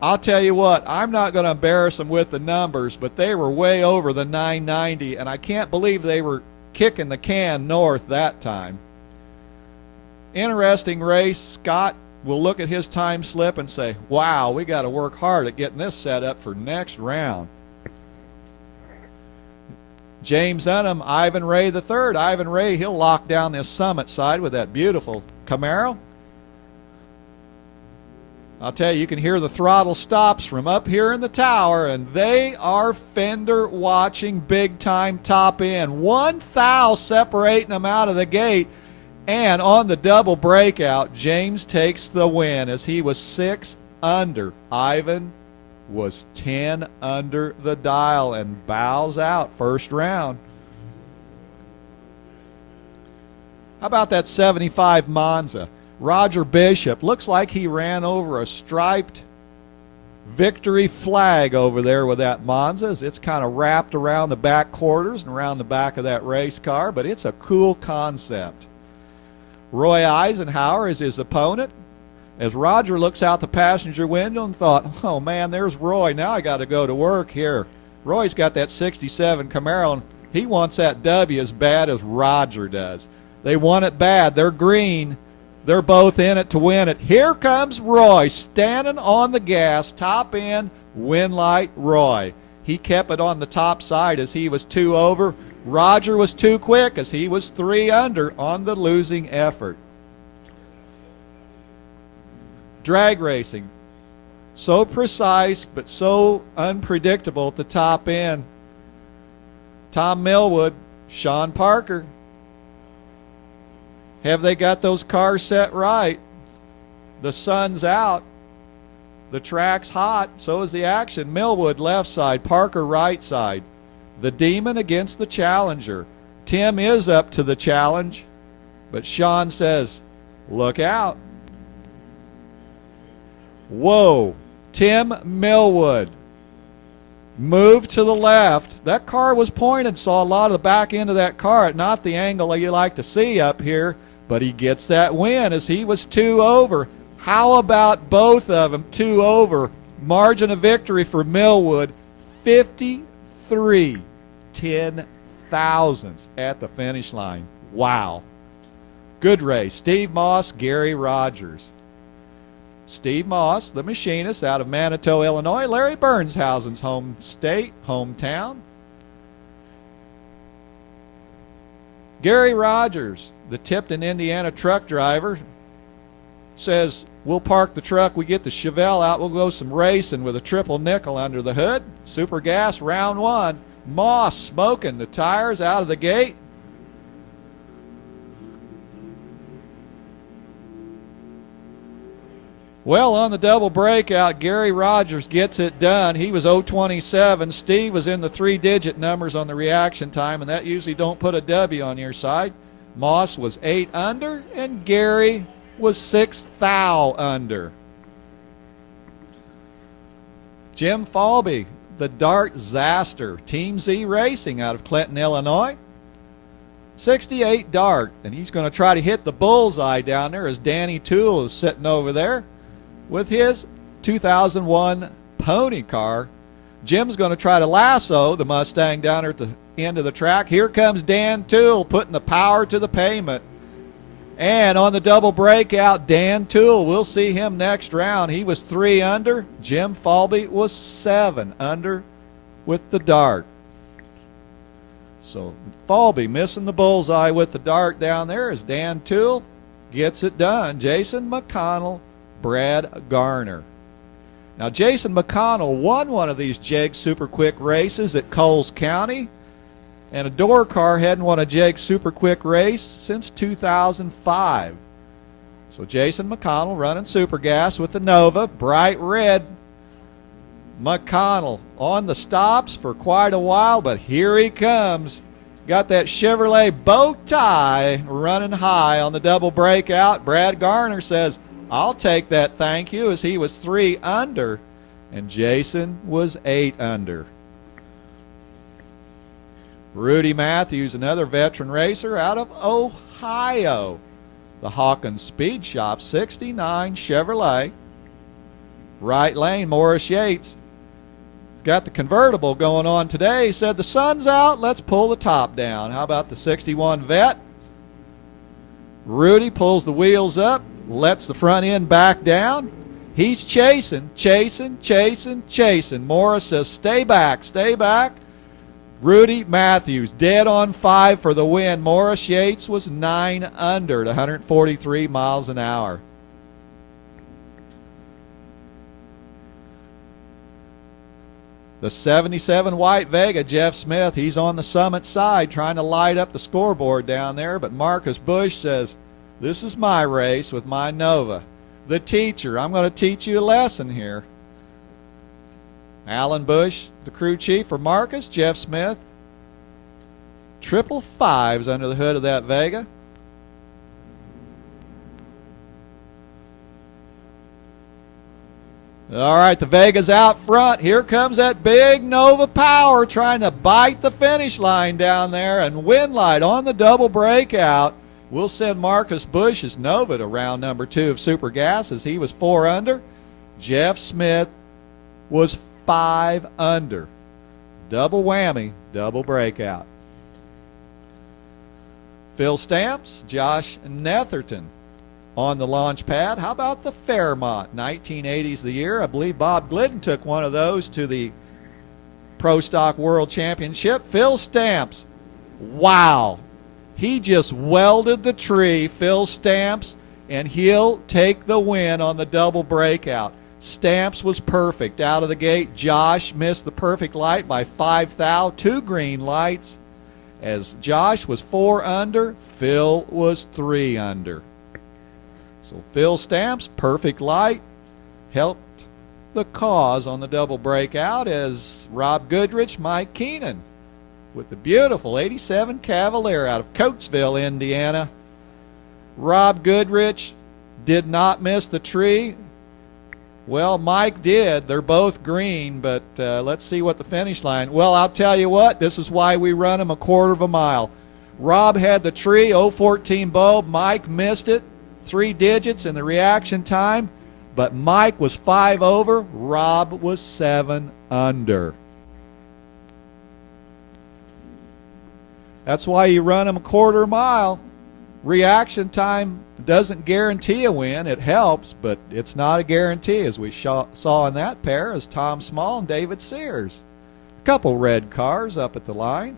I'll tell you what, I'm not going to embarrass them with the numbers, but they were way over the 990, and I can't believe they were kicking the can north that time. Interesting race. Scott will look at his time slip and say, wow, we got to work hard at getting this set up for next round. James Unum, Ivan Ray III. Ivan Ray, he'll lock down this Summit side with that beautiful Camaro. I'll tell you, you can hear the throttle stops from up here in the tower, and they are fender watching big time top end. 1 thou separating them out of the gate, and on the double breakout, James takes the win as he was 6 under. Ivan was 10 under the dial and bows out first round. How about that 75 Monza? Roger Bishop looks like he ran over a striped victory flag over there with that Monza. It's kind of wrapped around the back quarters and around the back of that race car, but it's a cool concept. Roy Eisenhower is his opponent. As Roger looks out the passenger window and thought, oh man, there's Roy. Now I got to go to work here. Roy's got that 67 Camaro, and he wants that W as bad as Roger does. They want it bad. They're green. They're both in it to win it. Here comes Roy standing on the gas, top end, win light Roy. He kept it on the top side as he was 2 over. Roger was too quick as he was 3 under on the losing effort. Drag racing. So precise but so unpredictable at the top end. Tom Millwood, Sean Parker. Have they got those cars set right? The sun's out. The track's hot. So is the action. Millwood left side, Parker right side. The Demon against the Challenger. Tim is up to the challenge, but Sean says, look out. Whoa. Tim Millwood moved to the left. That car was pointed, saw a lot of the back end of that car, not the angle you like to see up here, but he gets that win as he was 2 over. How about both of them 2 over? Margin of victory for Millwood, 53 10,000ths at the finish line. Wow. Good race. Steve Moss, Gary Rogers. Steve Moss, the machinist out of Manitou, Illinois. Larry Bernshausen's home state, hometown. Gary Rogers, the Tipton, Indiana truck driver, says, we'll park the truck, we get the Chevelle out, we'll go some racing with a triple nickel under the hood. Super gas, round 1. Moss smoking the tires out of the gate. Well, on the double breakout, Gary Rogers gets it done. He was 0.27. Steve was in the 3-digit numbers on the reaction time, and that usually don't put a W on your side. Moss was 8 under, and Gary was 6 thou under. Jim Falby, the Dart Zaster, Team Z Racing out of Clinton, Illinois. 68 Dart, and he's going to try to hit the bullseye down there as Danny Toole is sitting over there with his 2001 pony car. Jim's going to try to lasso the Mustang down there at the end of the track. Here comes Dan Toole putting the power to the pavement. And on the double breakout, Dan Toole, we'll see him next round. He was 3 under. Jim Falby was 7 under with the Dart. So Falby missing the bullseye with the Dart down there as Dan Toole gets it done. Jason McConnell, Brad Garner. Now, Jason McConnell won one of these JEG Super Quick races at Coles County, and a door car hadn't won a JEG Super Quick race since 2005. So Jason McConnell running super gas with the Nova, bright red. McConnell on the stops for quite a while, but here he comes. Got that Chevrolet bow tie running high on the double breakout. Brad Garner says, I'll take that, thank you, as he was 3 under, and Jason was 8 under. Rudy Matthews, another veteran racer out of Ohio. The Hawkins Speed Shop, 69 Chevrolet. Right lane, Morris Yates. He's got the convertible going on today. He said, the sun's out, let's pull the top down. How about the 61 Vet? Rudy pulls the wheels up, lets the front end back down. He's chasing. Morris says, stay back, stay back. Rudy Matthews, dead on 5 for the win. Morris Yates was 9 under at 143 miles an hour. The 77 White Vega, Jeff Smith, he's on the Summit side trying to light up the scoreboard down there, but Marcus Bush says, this is my race with my Nova. The teacher, I'm going to teach you a lesson here. Alan Bush, the crew chief for Marcus, Jeff Smith. 555s under the hood of that Vega. All right, the Vega's out front. Here comes that big Nova Power trying to bite the finish line down there, and Winlight on the double breakout. We'll send Marcus Bush's Nova to round number 2 of Super Gas as he was 4 under. Jeff Smith was 5 under. Double whammy, double breakout. Phil Stamps, Josh Netherton on the launch pad. How about the Fairmont? 1980's the year. I believe Bob Glidden took one of those to the Pro Stock World Championship. Phil Stamps, wow. He just welded the tree, Phil Stamps, and he'll take the win on the double breakout. Stamps was perfect out of the gate. Josh missed the perfect light by 5 thou, 2 green lights. As Josh was 4 under, Phil was 3 under. So Phil Stamps, perfect light, helped the cause on the double breakout as Rob Goodrich, Mike Keenan with the beautiful 87 Cavalier out of Coatesville, Indiana. Rob Goodrich did not miss the tree. Well, Mike did. They're both green, but let's see what the finish line. Well, I'll tell you what, this is why we run them a quarter of a mile. Rob had the tree, 014 bulb. Mike missed it, 3 digits in the reaction time, but Mike was 5 over. Rob was 7 under. That's why you run them a quarter mile. Reaction time doesn't guarantee a win. It helps, but it's not a guarantee, as we saw in that pair as Tom Small and David Sears. A couple red cars up at the line.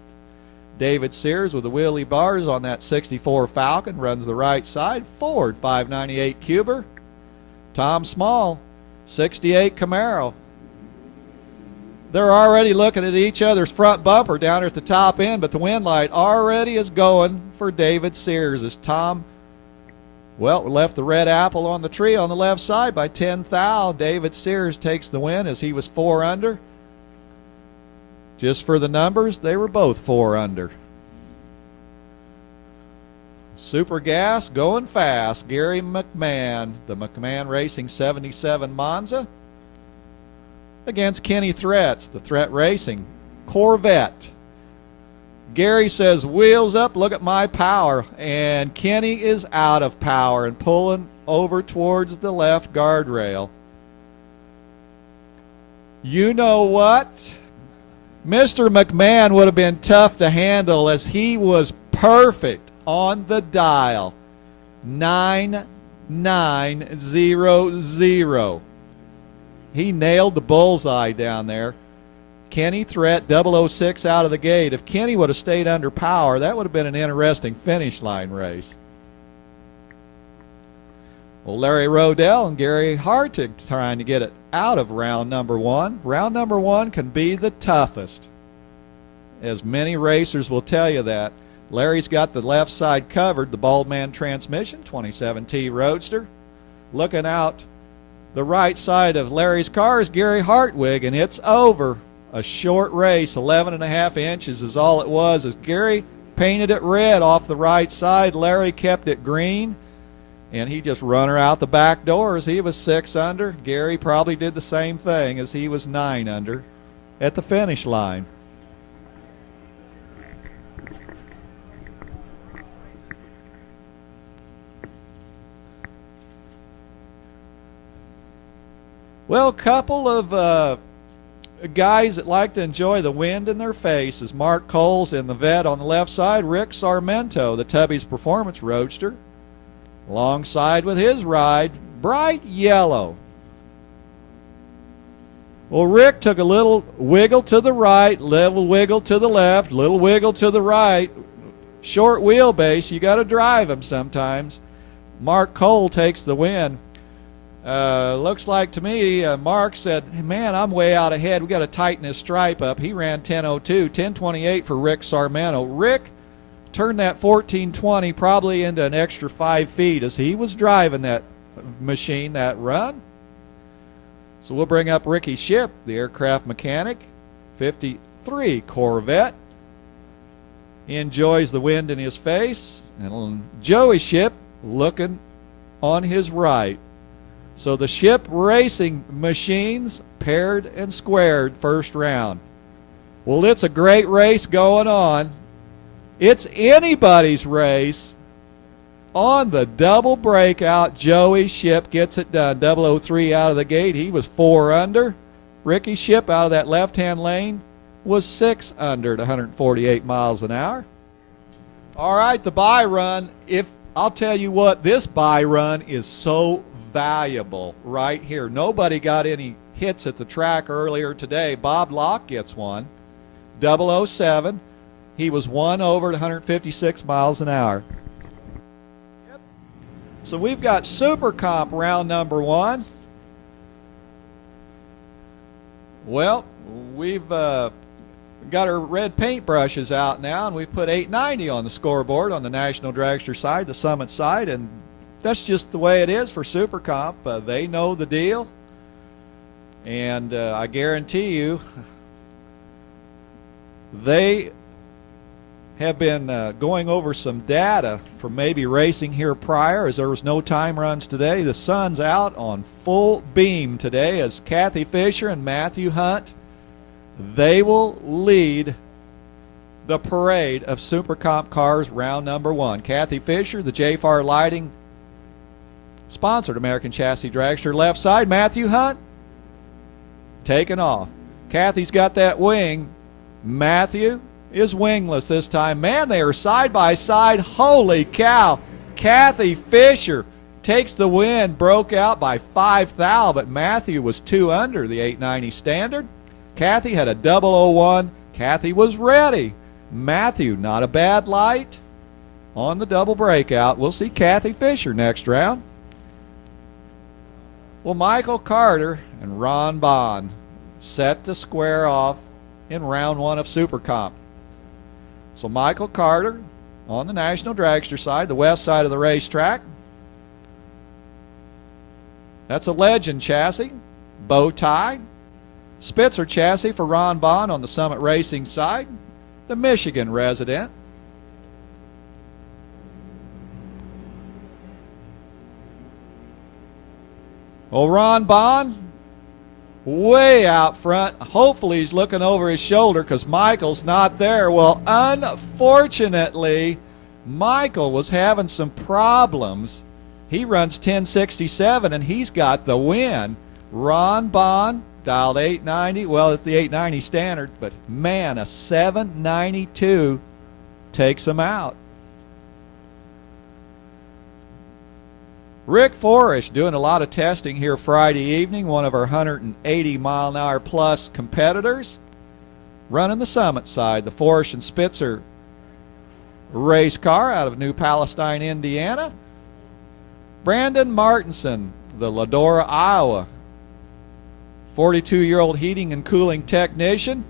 David Sears with the wheelie bars on that 64 Falcon runs the right side. Ford 598 Cuber. Tom Small, 68 Camaro. They're already looking at each other's front bumper down at the top end, but the wind light already is going for David Sears as Tom, well, left the red apple on the tree on the left side by 10 thou. David Sears takes the win as he was 4 under. Just for the numbers, they were both 4 under. Super Gas going fast. Gary McMahon, the McMahon Racing 77 Monza, against Kenny Threats, the Threat Racing Corvette. Gary says, wheels up, look at my power. And Kenny is out of power and pulling over towards the left guardrail. You know what? Mr. McMahon would have been tough to handle as he was perfect on the dial. 9900. He nailed the bullseye down there. Kenny Threat 006 out of the gate. If Kenny would have stayed under power, that would have been an interesting finish line race. Well, Larry Rodell and Gary Hartig trying to get it out of round number 1. Round number 1 can be the toughest, as many racers will tell you that. Larry's got the left side covered, the Baldman transmission, 27T Roadster. Looking out the right side of Larry's car is Gary Hartwig, and it's over. A short race, 11.5 inches is all it was, as Gary painted it red off the right side. Larry kept it green, and he just run her out the back door as he was 6 under. Gary probably did the same thing as he was 9 under at the finish line. Well, a couple of guys that like to enjoy the wind in their face is Mark Coles in the vet on the left side, Rick Sarmento, the Tubby's Performance Roadster, alongside with his ride, Bright Yellow. Well, Rick took a little wiggle to the right, little wiggle to the left, little wiggle to the right. Short wheelbase, you got to drive him sometimes. Mark Cole takes the win. Looks like to me, Mark said, hey, man, I'm way out ahead. We got to tighten this stripe up. He ran 10:02, 10:28 for Rick Sarmento. Rick turned that 14:20 probably into an extra 5 feet as he was driving that machine, that run. So we'll bring up Ricky Shipp, the aircraft mechanic, 53 Corvette. He enjoys the wind in his face. And Joey Shipp looking on his right. So the ship racing machines paired and squared first round. Well, it's a great race going on. It's anybody's race. On the double breakout, Joey's ship gets it done. 003 out of the gate. He was 4 under. Ricky's ship out of that left-hand lane was 6 under at 148 miles an hour. All right, the bye run. I'll tell you what, this bye run is so valuable right here. Nobody got any hits at the track earlier today. Bob Locke gets one. 007. He was 1 over at 156 miles an hour. So we've got Super Comp round number 1. Well, we've got our red paintbrushes out now, and we've put 890 on the scoreboard on the National Dragster side, the Summit side, and that's just the way it is for Super Comp. They know the deal, and I guarantee you they have been going over some data from maybe racing here prior, as there was no time runs today. The sun's out on full beam today as Kathy Fisher and Matthew Hunt, they will lead the parade of Super Comp cars round number 1. Kathy Fisher, the JFAR Lighting sponsored American Chassis Dragster left side. Matthew Hunt taking off. Kathy's got that wing. Matthew is wingless this time. Man, they are side by side. Holy cow. Kathy Fisher takes the win, broke out by 5 thou, but Matthew was 2 under the 890 standard. Kathy had a 001. Kathy was ready. Matthew, not a bad light on the double breakout. We'll see Kathy Fisher next round. Well, Michael Carter and Ron Bond set to square off in round 1 of Super Comp. So Michael Carter on the National Dragster side, the west side of the racetrack. That's a Legend chassis, bow tie. Spitzer chassis for Ron Bond on the Summit Racing side, the Michigan resident. Well, Ron Bond, way out front. Hopefully he's looking over his shoulder because Michael's not there. Well, unfortunately, Michael was having some problems. He runs 1067 and he's got the win. Ron Bond dialed 890. Well, it's the 890 standard, but man, a 792 takes him out. Rick Forrest doing a lot of testing here Friday evening, one of our 180 mile an hour plus competitors, running the Summit side, the Forrest and Spitzer race car out of New Palestine, Indiana. Brandon Martinson, the Ladora, Iowa, 42-year-old heating and cooling technician.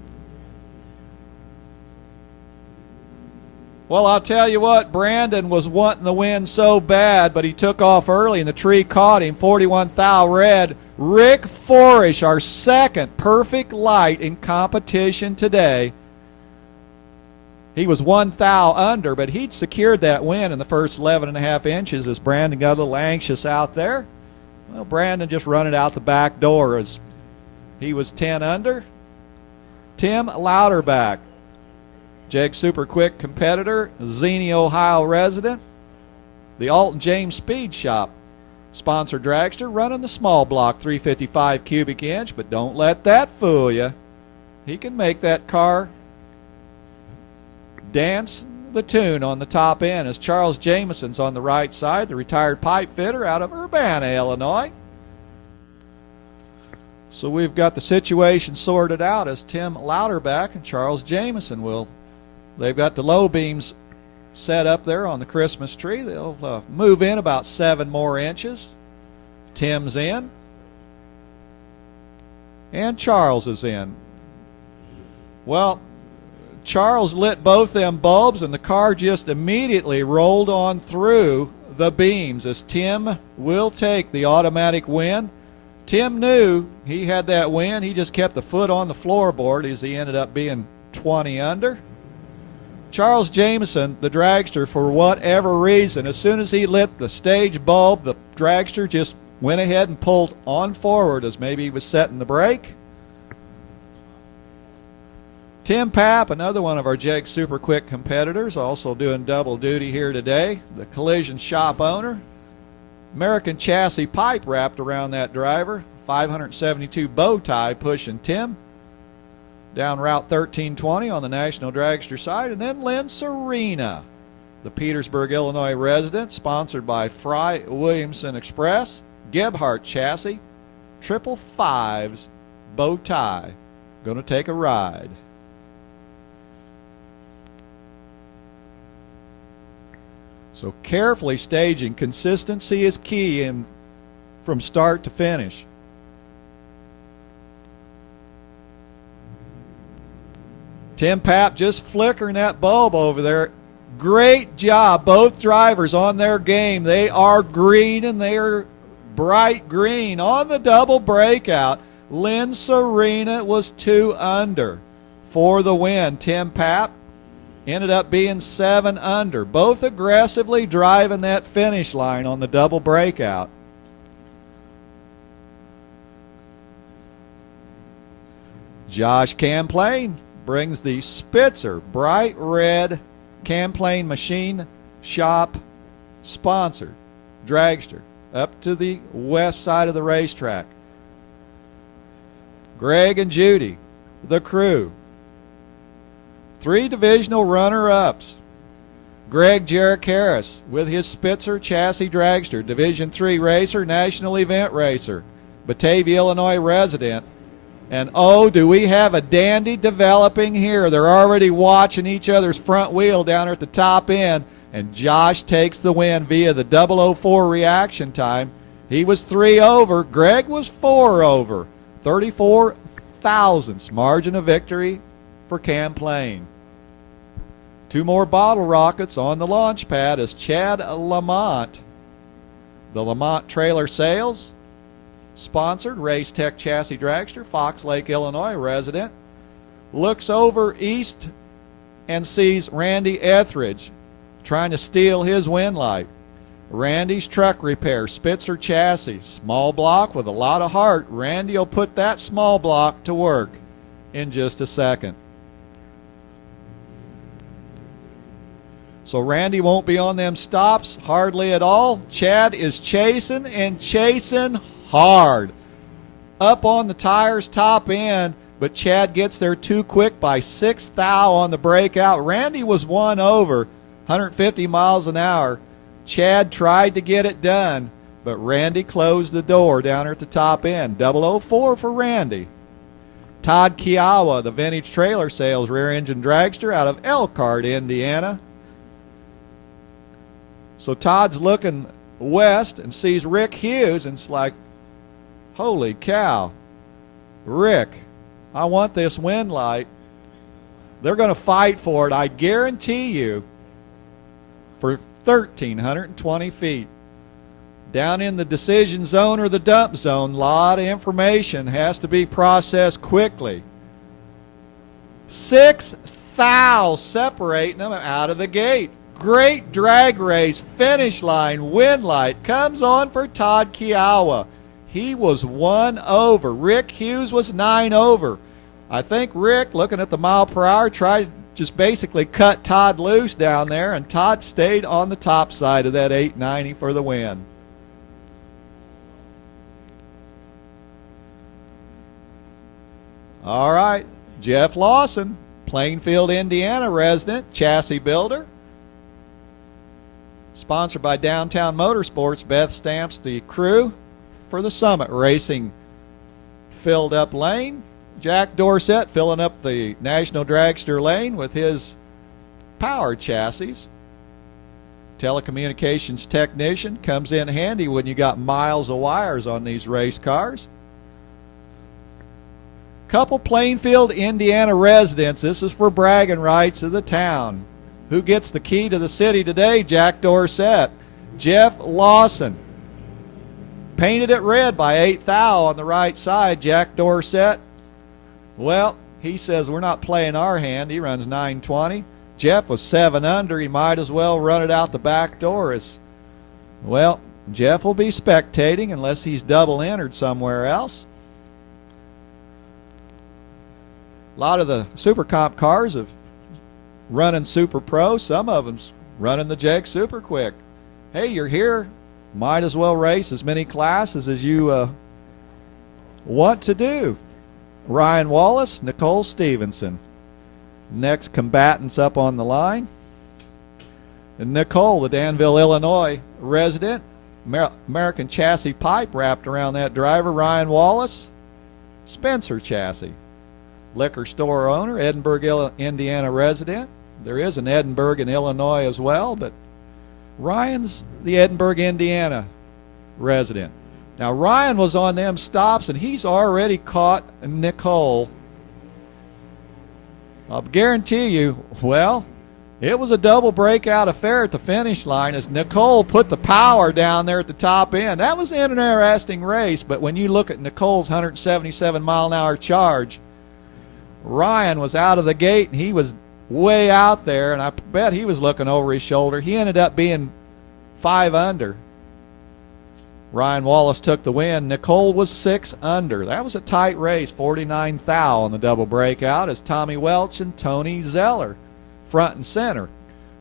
Well, I'll tell you what, Brandon was wanting the win so bad, but he took off early and the tree caught him. 41 thou red. Rick Forish, our second perfect light in competition today. He was 1 thou under, but he'd secured that win in the first 11.5 inches as Brandon got a little anxious out there. Well, Brandon just run it out the back door as he was 10 under. Tim Louderback, Jag Super Quick competitor, Xenia, Ohio resident. The Alton James Speed Shop sponsored dragster running the small block 355 cubic inch, but don't let that fool you. He can make that car dance the tune on the top end as Charles Jameson's on the right side, the retired pipe fitter out of Urbana, Illinois. So we've got the situation sorted out as Tim Louderback and Charles Jameson will. They've got the low beams set up there on the Christmas tree. They'll move in about 7 more inches. Tim's in. And Charles is in. Well, Charles lit both them bulbs and the car just immediately rolled on through the beams as Tim will take the automatic win. Tim knew he had that win. He just kept the foot on the floorboard as he ended up being 20 under. Charles Jameson, the dragster, for whatever reason, as soon as he lit the stage bulb, the dragster just went ahead and pulled on forward as maybe he was setting the brake. Tim Papp, another one of our JEG Super Quick competitors, also doing double duty here today. The collision shop owner. American chassis pipe wrapped around that driver. 572 bow tie pushing Tim down Route 1320 on the National Dragster side. And then Lynn Serena, the Petersburg, Illinois resident, sponsored by Fry Williamson Express, Gebhardt chassis, 555's bow tie. Going to take a ride. So carefully staging. Consistency is key from start to finish. Tim Papp just flickering that bulb over there. Great job. Both drivers on their game. They are green, and they are bright green. On the double breakout, Lynn Serena was 2 under for the win. Tim Papp ended up being 7 under. Both aggressively driving that finish line on the double breakout. Josh Camplain brings the Spitzer bright red Camplain Machine Shop sponsored dragster up to the west side of the racetrack. Greg and Judy, the crew. 3 divisional runner-ups. Greg Jarek Harris with his Spitzer chassis dragster, Division III racer, national event racer, Batavia, Illinois resident. And oh, do we have a dandy developing here. They're already watching each other's front wheel down at the top end, and Josh takes the win via the 004 reaction time. He was 3 over. Greg was 4 over. 34 thousandths margin of victory for Camplain. 2 more bottle rockets on the launch pad as Chad Lamont, the Lamont Trailer Sales, sponsored Race Tech Chassis Dragster, Fox Lake, Illinois resident, looks over east and sees Randy Etheridge trying to steal his win light. Randy's truck repair, Spitzer chassis, small block with a lot of heart. Randy will put that small block to work in just a second. So Randy won't be on them stops hardly at all. Chad is chasing and chasing hard. Up on the tires, top end, but Chad gets there too quick by 6 thou on the breakout. Randy was 1 over, 150 miles an hour. Chad tried to get it done, but Randy closed the door down at the top end. 004 for Randy. Todd Kiowa, the Vintage Trailer Sales rear engine dragster out of Elkhart, Indiana. So Todd's looking west and sees Rick Hughes, and it's like, holy cow, Rick, I want this wind light. They're going to fight for it, I guarantee you, for 1,320 feet. Down in the decision zone or the dump zone, a lot of information has to be processed quickly. 6 thou separating them out of the gate. Great drag race, finish line, wind light comes on for Todd Kiowa. He was 1 over. Rick Hughes was 9 over. I think Rick, looking at the mile per hour, tried to just basically cut Todd loose down there, and Todd stayed on the top side of that 890 for the win. All right, Jeff Lawson, Plainfield, Indiana resident, chassis builder. Sponsored by Downtown Motorsports, Beth stamps the crew for the Summit Racing filled up lane. Jack Dorsett filling up the National Dragster lane with his power chassis. Telecommunications technician comes in handy when you got miles of wires on these race cars. Couple Plainfield, Indiana residents. This is for bragging rights of the town. Who gets the key to the city today? Jack Dorsett. Jeff Lawson. Painted it red by 8 thou on the right side. Jack Dorsett. Well, he says we're not playing our hand. He runs 920. Jeff was 7 under. He might as well run it out the back door. Well, Jeff will be spectating unless he's double entered somewhere else. A lot of the Super Comp cars have running Super Pro. Some of them's running the Jake Super Quick. Hey, you're here. Might as well race as many classes as you want to do. Ryan Wallace, Nicole Stevenson. Next combatants up on the line. And Nicole, the Danville, Illinois resident. American chassis pipe wrapped around that driver. Ryan Wallace, Spencer chassis. Liquor store owner, Edinburgh, Indiana resident. There is an Edinburgh in Illinois as well, but Ryan's the Edinburgh, Indiana resident. Now, Ryan was on them stops, and he's already caught Nicole. I'll guarantee you, well, it was a double breakout affair at the finish line as Nicole put the power down there at the top end. That was an interesting race, but when you look at Nicole's 177-mile-an-hour charge, Ryan was out of the gate, and he was way out there, and I bet he was looking over his shoulder. He ended up being 5 under. Ryan Wallace took the win. Nicole was 6 under. That was a tight race, 49 thou on the double breakout as Tommy Welch and Tony Zeller front and center.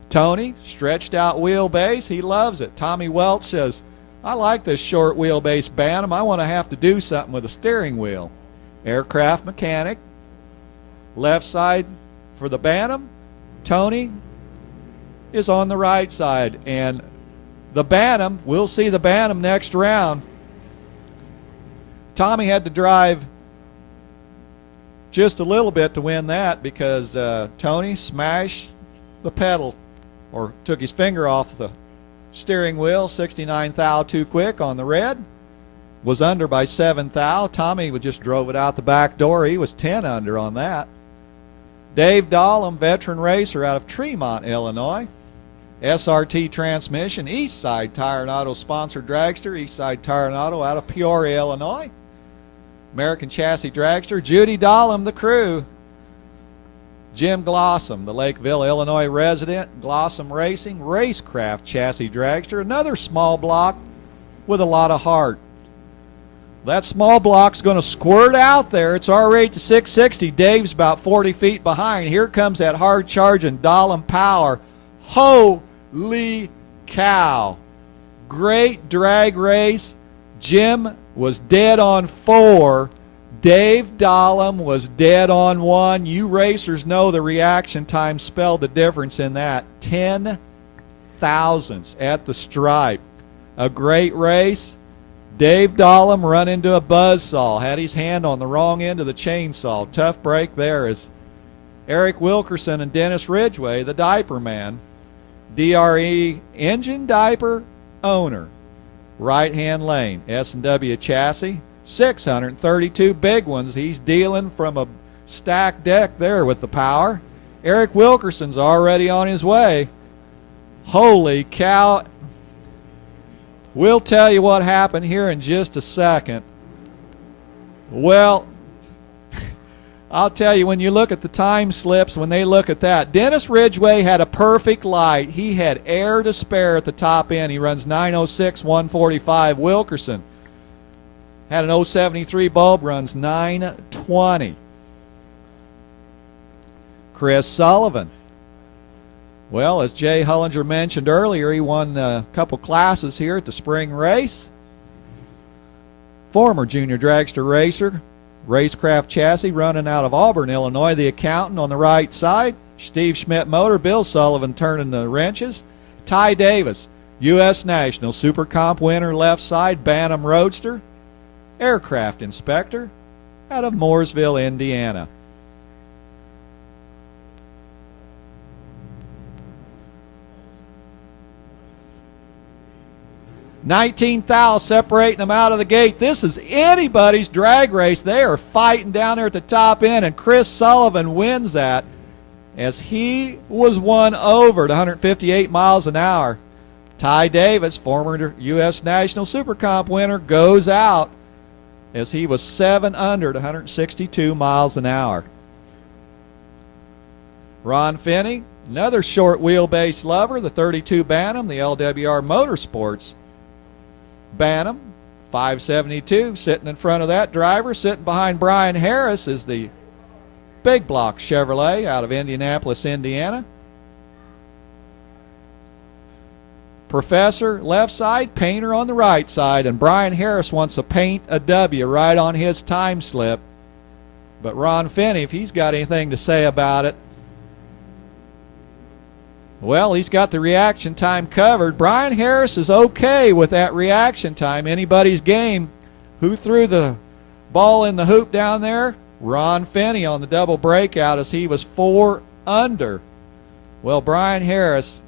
Tony, stretched out wheelbase. He loves it. Tommy Welch says, I like this short wheelbase Bantam. I want to have to do something with the steering wheel. Aircraft mechanic. Left side for the Bantam. Tony is on the right side. And the Bantam, we'll see the Bantam next round. Tommy had to drive just a little bit to win that because Tony smashed the pedal or took his finger off the steering wheel. 69 thou too quick on the red. Was under by 7 thou. Tommy just drove it out the back door. He was 10 under on that. Dave Dahlem, veteran racer out of Tremont, Illinois. SRT transmission, Eastside Tire and Auto sponsored dragster, Eastside Tire and Auto out of Peoria, Illinois. American chassis dragster, Judy Dahlem, the crew. Jim Glossum, the Lakeville, Illinois resident, Glossum Racing, Racecraft chassis dragster, another small block with a lot of heart. That small block's going to squirt out there. It's already to 660. Dave's about 40 feet behind. Here comes that hard charging Dahlem power. Holy cow. Great drag race. Jim was dead on 4. Dave Dahlem was dead on 1. You racers know the reaction time spelled the difference in that. 10 thousandths at the stripe. A great race. Dave Dahlem run into a buzzsaw. Had his hand on the wrong end of the chainsaw. Tough break there as Eric Wilkerson and Dennis Ridgway, the diaper man. DRE engine diaper owner. Right-hand lane. S&W chassis. 632 big ones. He's dealing from a stacked deck there with the power. Eric Wilkerson's already on his way. Holy cow. We'll tell you what happened here in just a second. Well, I'll tell you, when you look at the time slips, when they look at that, Dennis Ridgway had a perfect light. He had air to spare at the top end. He runs 906, 145. Wilkerson had an 073 bulb, runs 920. Chris Sullivan. Well, as Jay Hullinger mentioned earlier, he won a couple classes here at the spring race. Former junior dragster racer, Racecraft chassis, running out of Auburn, Illinois. The accountant on the right side. Steve Schmidt motor. Bill Sullivan turning the wrenches. Ty Davis, U.S. National Super Comp winner, left side. Bantam Roadster. Aircraft inspector out of Mooresville, Indiana. $19 thou separating them out of the gate. This is anybody's drag race. They are fighting down there at the top end, and Chris Sullivan wins that as he was won over to 158 miles an hour. Ty Davis, former U.S. National Super Comp winner, goes out as he was 7 under to 162 miles an hour. Ron Finney, another short wheelbase lover, the 32 Bantam, the LWR Motorsports Bantam, 572, sitting in front of that driver. Sitting behind Brian Harris is the Big Block Chevrolet out of Indianapolis, Indiana. Professor left side, Painter on the right side, and Brian Harris wants to paint a W right on his time slip. But Ron Finney, if he's got anything to say about it, well, he's got the reaction time covered. Brian Harris is okay with that reaction time. Anybody's game. Who threw the ball in the hoop down there? Ron Finney on the double breakout as he was 4 under. Well, Brian Harris,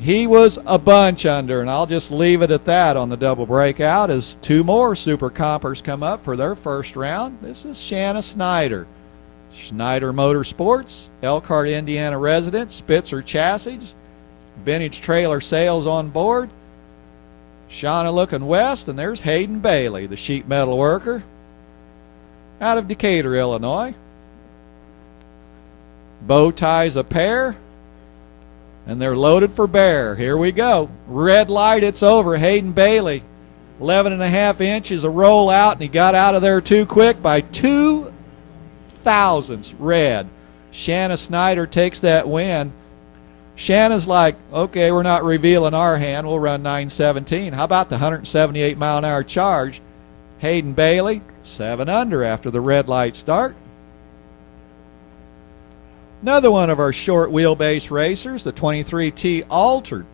he was a bunch under, and I'll just leave it at that on the double breakout as 2 more Super Compers come up for their first round. This is Shanna Snyder. Schneider Motorsports, Elkhart, Indiana resident, Spitzer Chassis, Vintage Trailer Sales on board. Shauna looking west, and there's Hayden Bailey, the sheet metal worker out of Decatur, Illinois. Bow ties a pair, and they're loaded for bear. Here we go. Red light, it's over. Hayden Bailey, 11.5 inches, a roll out, and he got out of there too quick by 2 thousandths red. Shanna Snyder takes that win. Shanna's like, okay, we're not revealing our hand. We'll run 917. How about the 178-mile-an-hour charge? Hayden Bailey, 7 under after the red light start. Another one of our short wheelbase racers, the 23T Altered,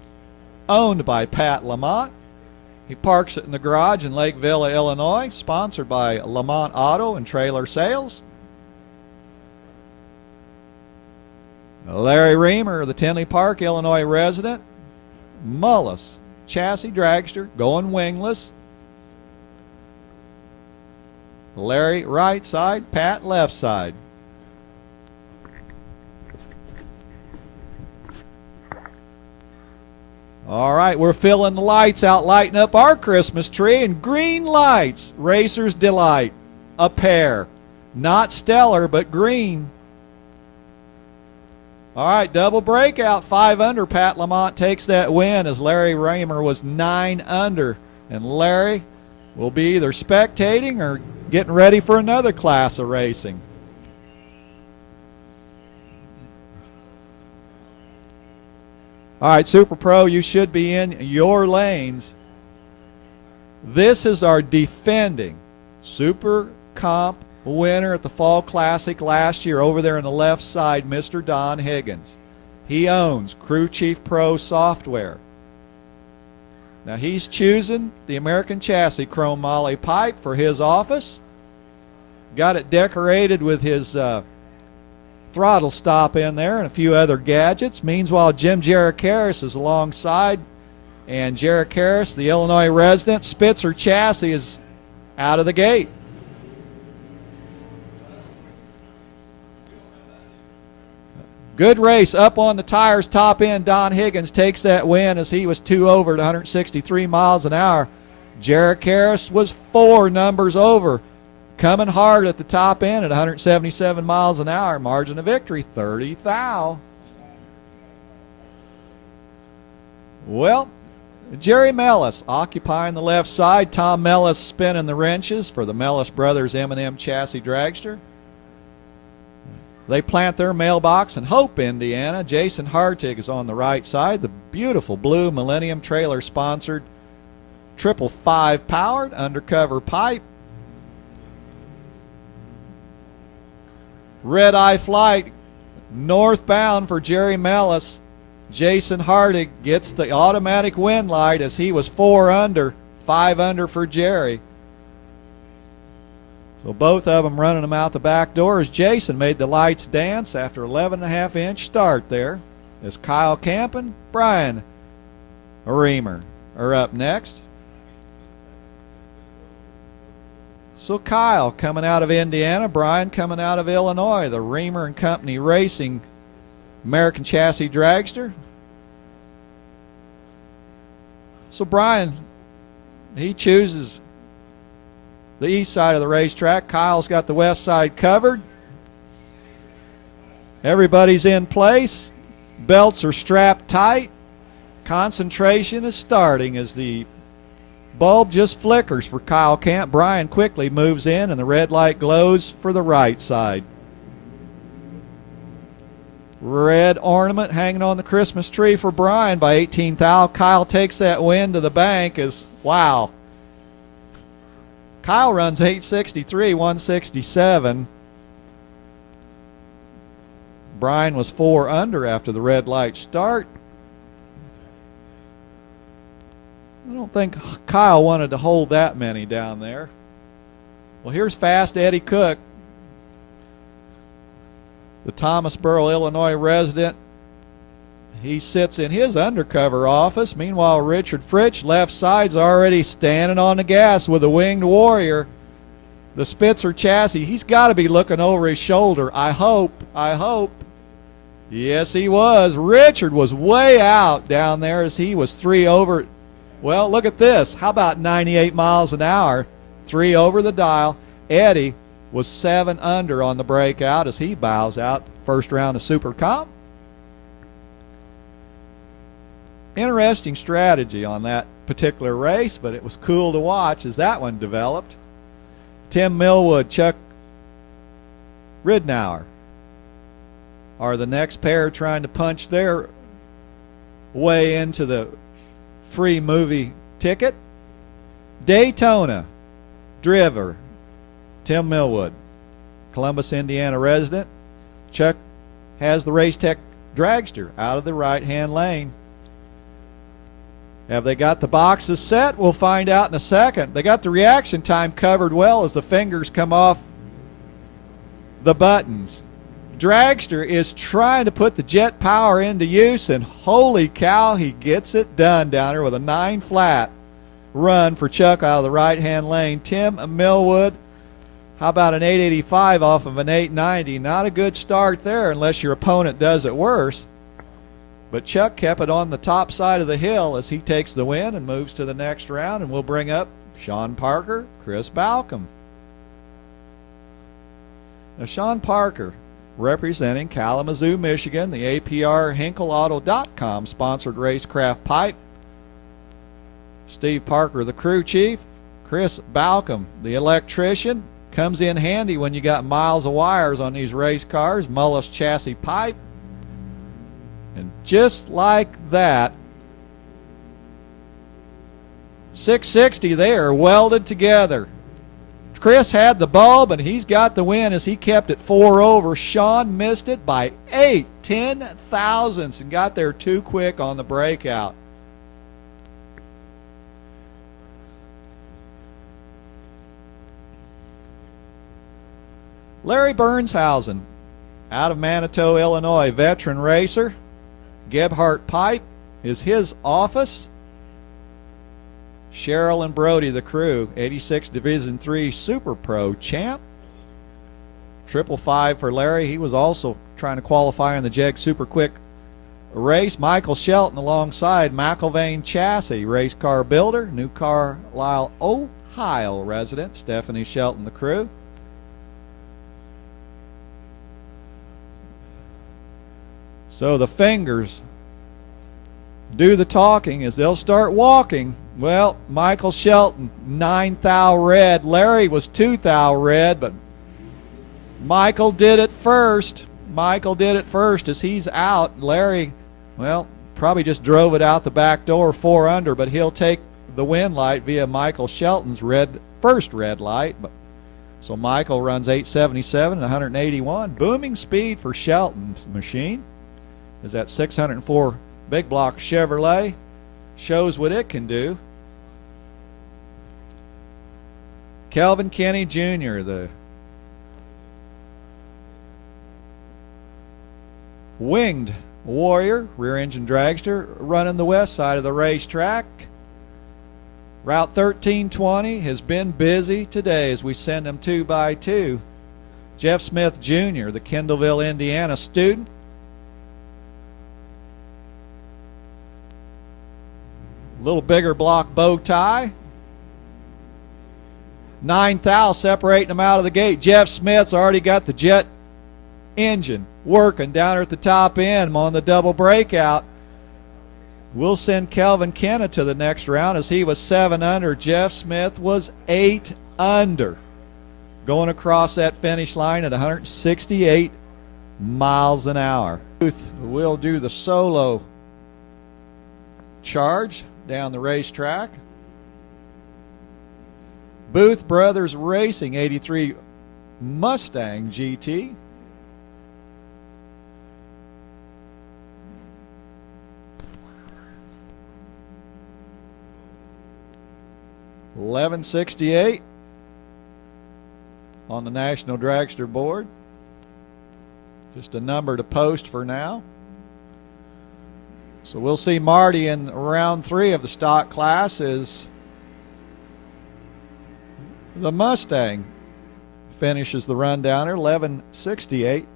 owned by Pat Lamont. He parks it in the garage in Lake Villa, Illinois, sponsored by Lamont Auto and Trailer Sales. Larry Reamer, the Tinley Park, Illinois resident. Mullis, chassis dragster, going wingless. Larry right side, Pat left side. All right, we're filling the lights out, lighting up our Christmas tree, and green lights, Racer's Delight, a pair. Not stellar, but green. All right, double breakout, 5 under. Pat Lamont takes that win as Larry Raymer was 9 under. And Larry will be either spectating or getting ready for another class of racing. All right, Super Pro, you should be in your lanes. This is our defending Super Comp winner at the Fall Classic last year over there on the left side, Mr. Don Higgins. He owns Crew Chief Pro software. Now he's choosing the American Chassis Chrome Moly pipe for his office. Got it decorated with his throttle stop in there and a few other gadgets. Meanwhile, Jim Jericaris is alongside, and Jericaris, the Illinois resident, Spitzer Chassis is out of the gate. Good race up on the tires, top end. Don Higgins takes that win as he was 2 over at 163 miles an hour. Jericaris was 4 numbers over. Coming hard at the top end at 177 miles an hour. Margin of victory, 30 thou. Well, Jerry Mellis occupying the left side. Tom Mellis spinning the wrenches for the Mellis Brothers M&M Chassis Dragster. They plant their mailbox in Hope, Indiana. Jason Hartig is on the right side. The beautiful blue Millennium Trailer sponsored 555 powered undercover pipe. Red Eye Flight northbound for Jerry Mellis. Jason Hartig gets the automatic wind light as he was 4 under, 5 under for Jerry. So both of them running them out the back door as Jason made the lights dance after 11.5-inch start there. As Kyle Campen, Brian Reamer are up next. So Kyle coming out of Indiana, Brian coming out of Illinois, the Reamer and Company Racing American Chassis Dragster. So Brian, he chooses the east side of the racetrack. Kyle's got the west side covered. Everybody's in place. Belts are strapped tight. Concentration is starting as the bulb just flickers for Kyle Camp. Brian quickly moves in, and the red light glows for the right side. Red ornament hanging on the Christmas tree for Brian by 18 thou. Kyle takes that win to the bank. Wow. Kyle runs 863, 167. Brian was 4 under after the red light start. I don't think Kyle wanted to hold that many down there. Well, here's fast Eddie Cook, the Thomasboro, Illinois resident. He sits in his undercover office. Meanwhile, Richard Fritsch, left side's already standing on the gas with a Winged Warrior. The Spitzer chassis, he's got to be looking over his shoulder. I hope. Yes, he was. Richard was way out down there as he was 3 over. Well, look at this. How about 98 miles an hour? 3 over the dial. Eddie was 7 under on the breakout as he bows out first round of Super Comp. Interesting strategy on that particular race, but it was cool to watch as that one developed. Tim Millwood, Chuck Ridnour are the next pair trying to punch their way into the free movie ticket. Daytona driver Tim Millwood, Columbus, Indiana resident. Chuck has the Race Tech dragster out of the right-hand lane. Have they got the boxes set? We'll find out in a second. They got the reaction time covered well as the fingers come off the buttons. Dragster is trying to put the jet power into use, and holy cow, he gets it done down here with a 9 flat run for Chuck out of the right-hand lane. Tim Millwood, how about an 885 off of an 890? Not a good start there unless your opponent does it worse. But Chuck kept it on the top side of the hill as he takes the win and moves to the next round, and we'll bring up Sean Parker, Chris Balcom. Now, Sean Parker, representing Kalamazoo, Michigan, the APR HinkelAuto.com sponsored racecraft pipe. Steve Parker, the crew chief. Chris Balcom, the electrician. Comes in handy when you got miles of wires on these race cars. Mullis chassis pipe. And just like that, 660 there, welded together. Chris had the bulb, and he's got the win as he kept it 4 over. Sean missed it by 10 thousandths and got there too quick on the breakout. Larry Bernshausen, out of Manitou, Illinois, veteran racer. Gebhardt Pipe is his office. Cheryl and Brody, the crew, 86 Division III Super Pro champ. 555 for Larry. He was also trying to qualify in the Jeg Super Quick race. Michael Shelton alongside McIlvain Chassis, race car builder. New Carlisle, Ohio resident. Stephanie Shelton, the crew. So the fingers do the talking as they'll start walking. Well, Michael Shelton, 9 thou red. Larry was 2 thou red, but Michael did it first. Michael did it first as he's out. Larry, well, probably just drove it out the back door 4 under, but he'll take the win light via Michael Shelton's first red light. So Michael runs 877 and 181. Booming speed for Shelton's machine. Is that 604 big block Chevrolet. Shows what it can do. Kelvin Kenny Jr., the Winged Warrior, rear engine dragster, running the west side of the racetrack. Route 1320 has been busy today as we send them 2x2. Jeff Smith Jr., the Kendallville, Indiana student. Little bigger block bow tie. 9 thou separating them out of the gate. Jeff Smith's already got the jet engine working down at the top end on the double breakout. We'll send Kelvin Kenna to the next round as he was 7 under. Jeff Smith was 8 under. Going across that finish line at 168 miles an hour. Booth will do the solo charge down the racetrack. Booth Brothers Racing 83 Mustang GT. $11.68 on the National Dragster board. Just a number to post for now. So we'll see Marty in round 3 of the stock class as the Mustang finishes the rundowner, 11.68.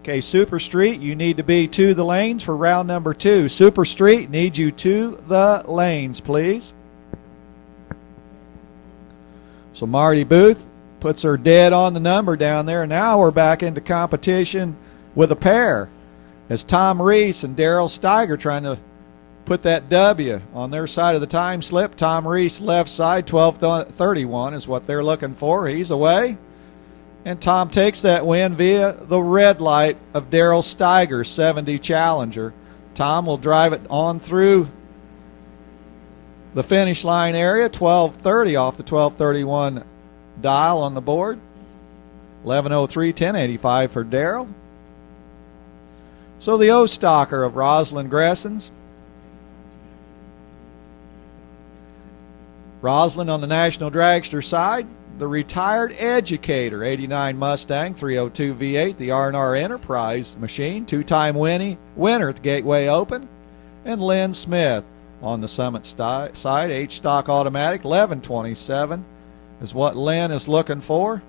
Okay, Super Street, you need to be to the lanes for round number 2. Super Street, need you to the lanes, please. So Marty Booth puts her dead on the number down there. Now we're back into competition with a pair as Tom Reese and Daryl Steiger trying to put that W on their side of the time slip. Tom Reese left side, 12:31 is what they're looking for. He's away. And Tom takes that win via the red light of Daryl Steiger, 70 Challenger. Tom will drive it on through the finish line area, 12:30 off the 12:31 dial on the board. 11:03, 10:85 for Daryl. So the O-Stalker of Rosalind Gressens. Rosalind on the National Dragster side, the retired educator, 89 Mustang, 302 V8, the R&R Enterprise machine, 2-time winner at the Gateway Open, and Lynn Smith on the Summit side, H-Stock Automatic, 11.27 is what Lynn is looking for.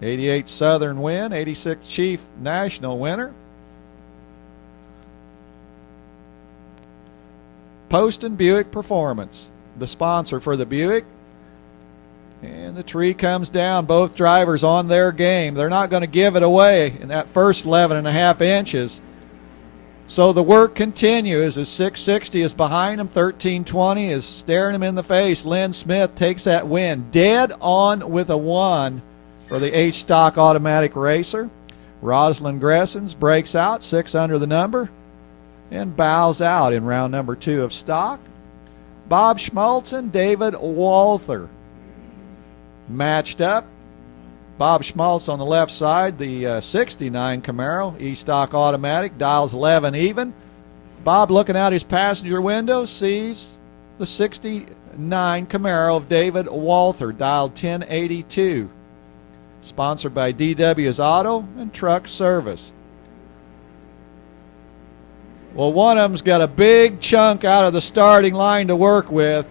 88 Southern win, 86 Chief National winner. Poston Buick Performance, the sponsor for the Buick. And the tree comes down, both drivers on their game. They're not going to give it away in that first 11.5 inches. So the work continues as 660 is behind him, 1320 is staring him in the face. Lynn Smith takes that win, dead on with a 1 for the H-Stock Automatic Racer. Rosalind Gressens breaks out, 6 under the number, and bows out in round number 2 of stock. Bob Schmaltz and David Walther matched up. Bob Schmaltz on the left side, the 69 Camaro, E-Stock Automatic, dials 11 even. Bob, looking out his passenger window, sees the 69 Camaro of David Walther, dialed 1082. Sponsored by DW's Auto and Truck Service. Well, one of them's got a big chunk out of the starting line to work with.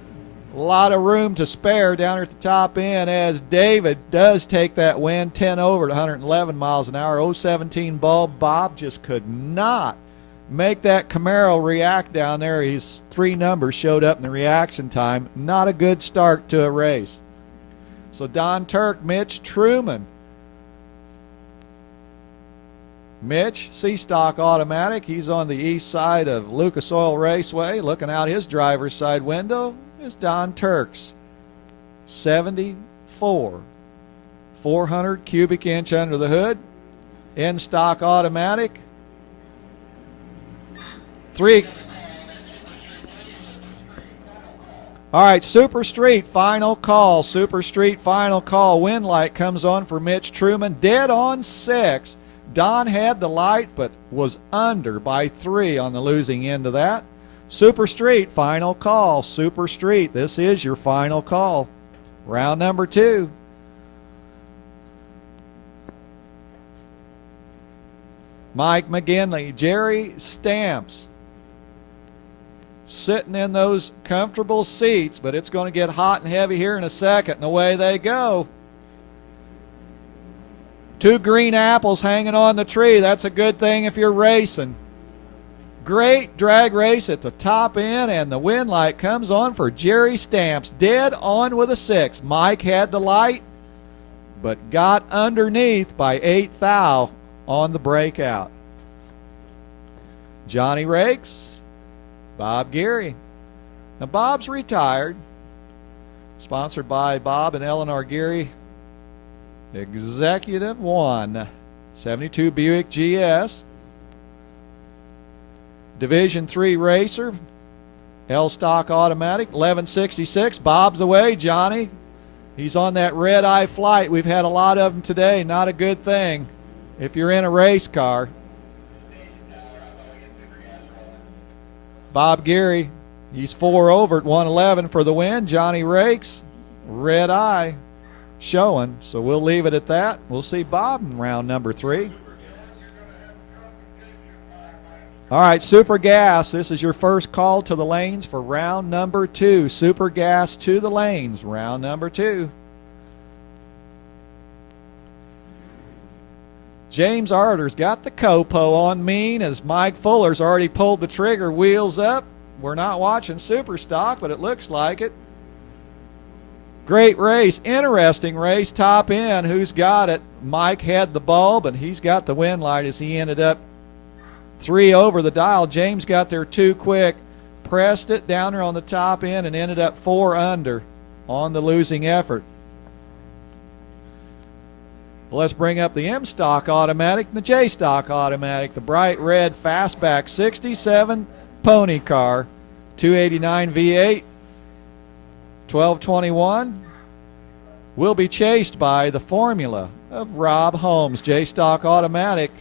A lot of room to spare down at the top end as David does take that win, 10 over at 111 miles an hour. 017 bulb. Bob just could not make that Camaro react down there. His 3 numbers showed up in the reaction time. Not a good start to a race. So Don Turk, Mitch Truman. Mitch, C-Stock Automatic. He's on the east side of Lucas Oil Raceway. Looking out his driver's side window is Don Turks, 74, 400 cubic inch under the hood, in-stock automatic, 3. All right, Super Street final call. Super Street final call. Wind light comes on for Mitch Truman, dead on 6. Don had the light but was under by 3 on the losing end of that. Super Street, final call. Super Street, this is your final call. Round number 2. Mike McGinley, Jerry Stamps. Sitting in those comfortable seats, but it's going to get hot and heavy here in a second, and away they go. 2 green apples hanging on the tree. That's a good thing if you're racing. Great drag race at the top end, and the wind light comes on for Jerry Stamps, dead on with a 6. Mike had the light, but got underneath by 8 thou on the breakout. Johnny Rakes, Bob Geary. Now Bob's retired. Sponsored by Bob and Eleanor Geary. Executive 1. 72 Buick GS. Division 3 racer. L-Stock automatic. 1166. Bob's away. Johnny. He's on that red-eye flight. We've had a lot of them today. Not a good thing if you're in a race car. Bob Geary, he's 4 over at 111 for the win. Johnny Rakes, red eye showing. So we'll leave it at that. We'll see Bob in round number 3. All right, Super Gas, this is your first call to the lanes for round number 2. Super Gas to the lanes, round number 2. James Arter's got the Copo on mean as Mike Fuller's already pulled the trigger, wheels up. We're not watching Super Stock, but it looks like it. Great race, interesting race, top end. Who's got it? Mike had the bulb, and he's got the win light as he ended up 3 over the dial. James got there too quick, pressed it down there on the top end, and ended up 4 under on the losing effort. Well, let's bring up the M-Stock automatic and the J-Stock automatic. The bright red fastback 67 pony car, 289 V8, 1221. Will be chased by the Formula of Rob Holmes, J-Stock automatic.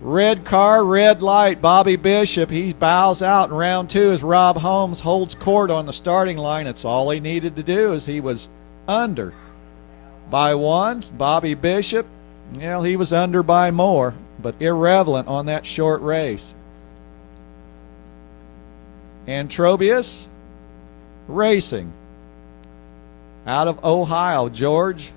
Red car, red light, Bobby Bishop. He bows out in round 2 as Rob Holmes holds court on the starting line. That's all he needed to do, as he was under by 1. Bobby Bishop, well, he was under by more, but irrelevant on that short race. Antrobius Racing out of Ohio, George.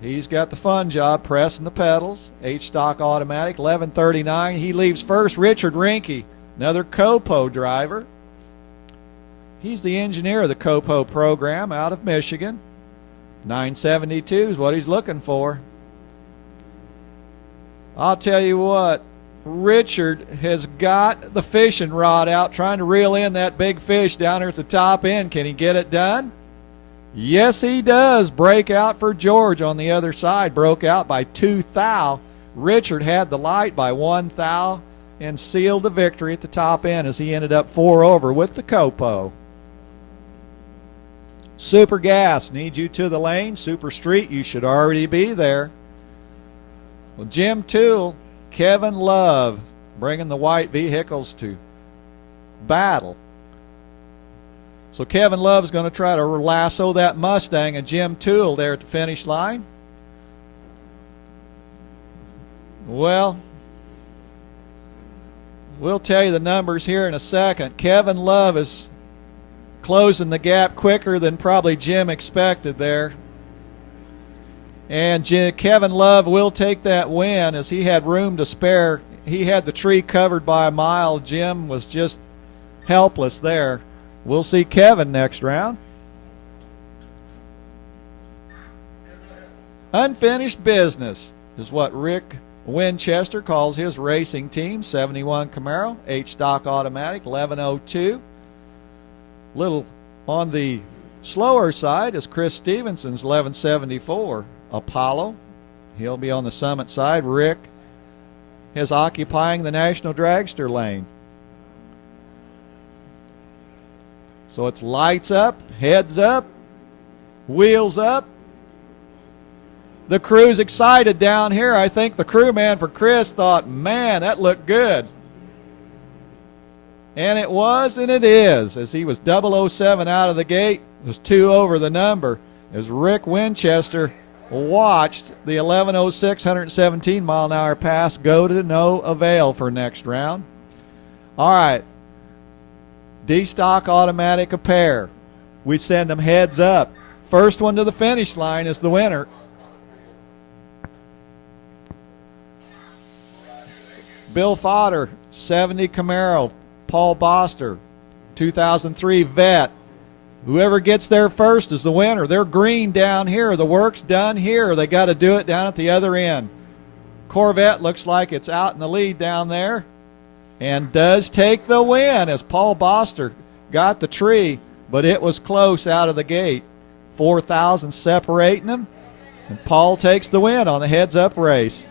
He's got the fun job pressing the pedals. H-Stock automatic, 1139. He leaves first. Richard Rinke, another Copo driver. He's the engineer of the Copo program out of Michigan. 972 is what he's looking for. I'll tell you what, Richard has got the fishing rod out trying to reel in that big fish down there at the top end. Can he get it done? Yes, he does. Break out for George on the other side. Broke out by 2 thou. Richard had the light by 1 thou and sealed the victory at the top end as he ended up 4 over with the Copo. Super Gas needs you to the lane. Super Street, you should already be there. Well, Jim Toole, Kevin Love bringing the white vehicles to battle. So Kevin Love's going to try to lasso that Mustang and Jim Toole there at the finish line. Well, we'll tell you the numbers here in a second. Kevin Love is closing the gap quicker than probably Jim expected there. And Kevin Love will take that win as he had room to spare. He had the tree covered by a mile. Jim was just helpless there. We'll see Kevin next round. Unfinished business is what Rick Winchester calls his racing team. 71 Camaro, H-Stock automatic, 1102. Little on the slower side is Chris Stevenson's 1174 Apollo. He'll be on the Summit side. Rick is occupying the National Dragster lane. So it's lights up, heads up, wheels up. The crew's excited down here. I think the crewman for Chris thought, man, that looked good. And it was, and it is, as he was 007 out of the gate. It was 2 over the number as Rick Winchester watched the 1106 117-mile-an-hour pass go to no avail for next round. All right. D-Stock automatic a pair. We send them heads up. First one to the finish line is the winner. Bill Fodder, 70 Camaro. Paul Boster, 2003 Vet. Whoever gets there first is the winner. They're green down here. The work's done here. They got to do it down at the other end. Corvette looks like it's out in the lead down there and does take the win as Paul Boster got the tree, but it was close out of the gate. 4,000 separating them, and Paul takes the win on the heads-up race.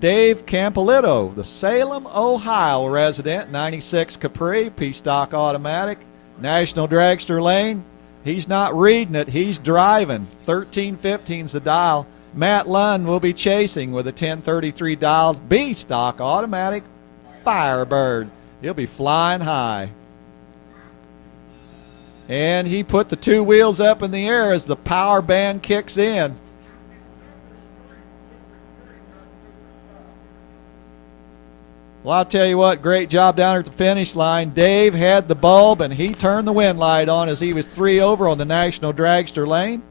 Dave Campolito, the Salem, Ohio resident, 96 Capri, P-Stock automatic, National Dragster Lane. He's not reading it, he's driving. 1315's the dial. Matt Lund will be chasing with a 1033 dialed B-Stock automatic Firebird. He'll be flying high. And he put the two wheels up in the air as the power band kicks in. Well, I'll tell you what, great job down at the finish line. Dave had the bulb, and he turned the wind light on as he was 3 over on the National Dragster Lane.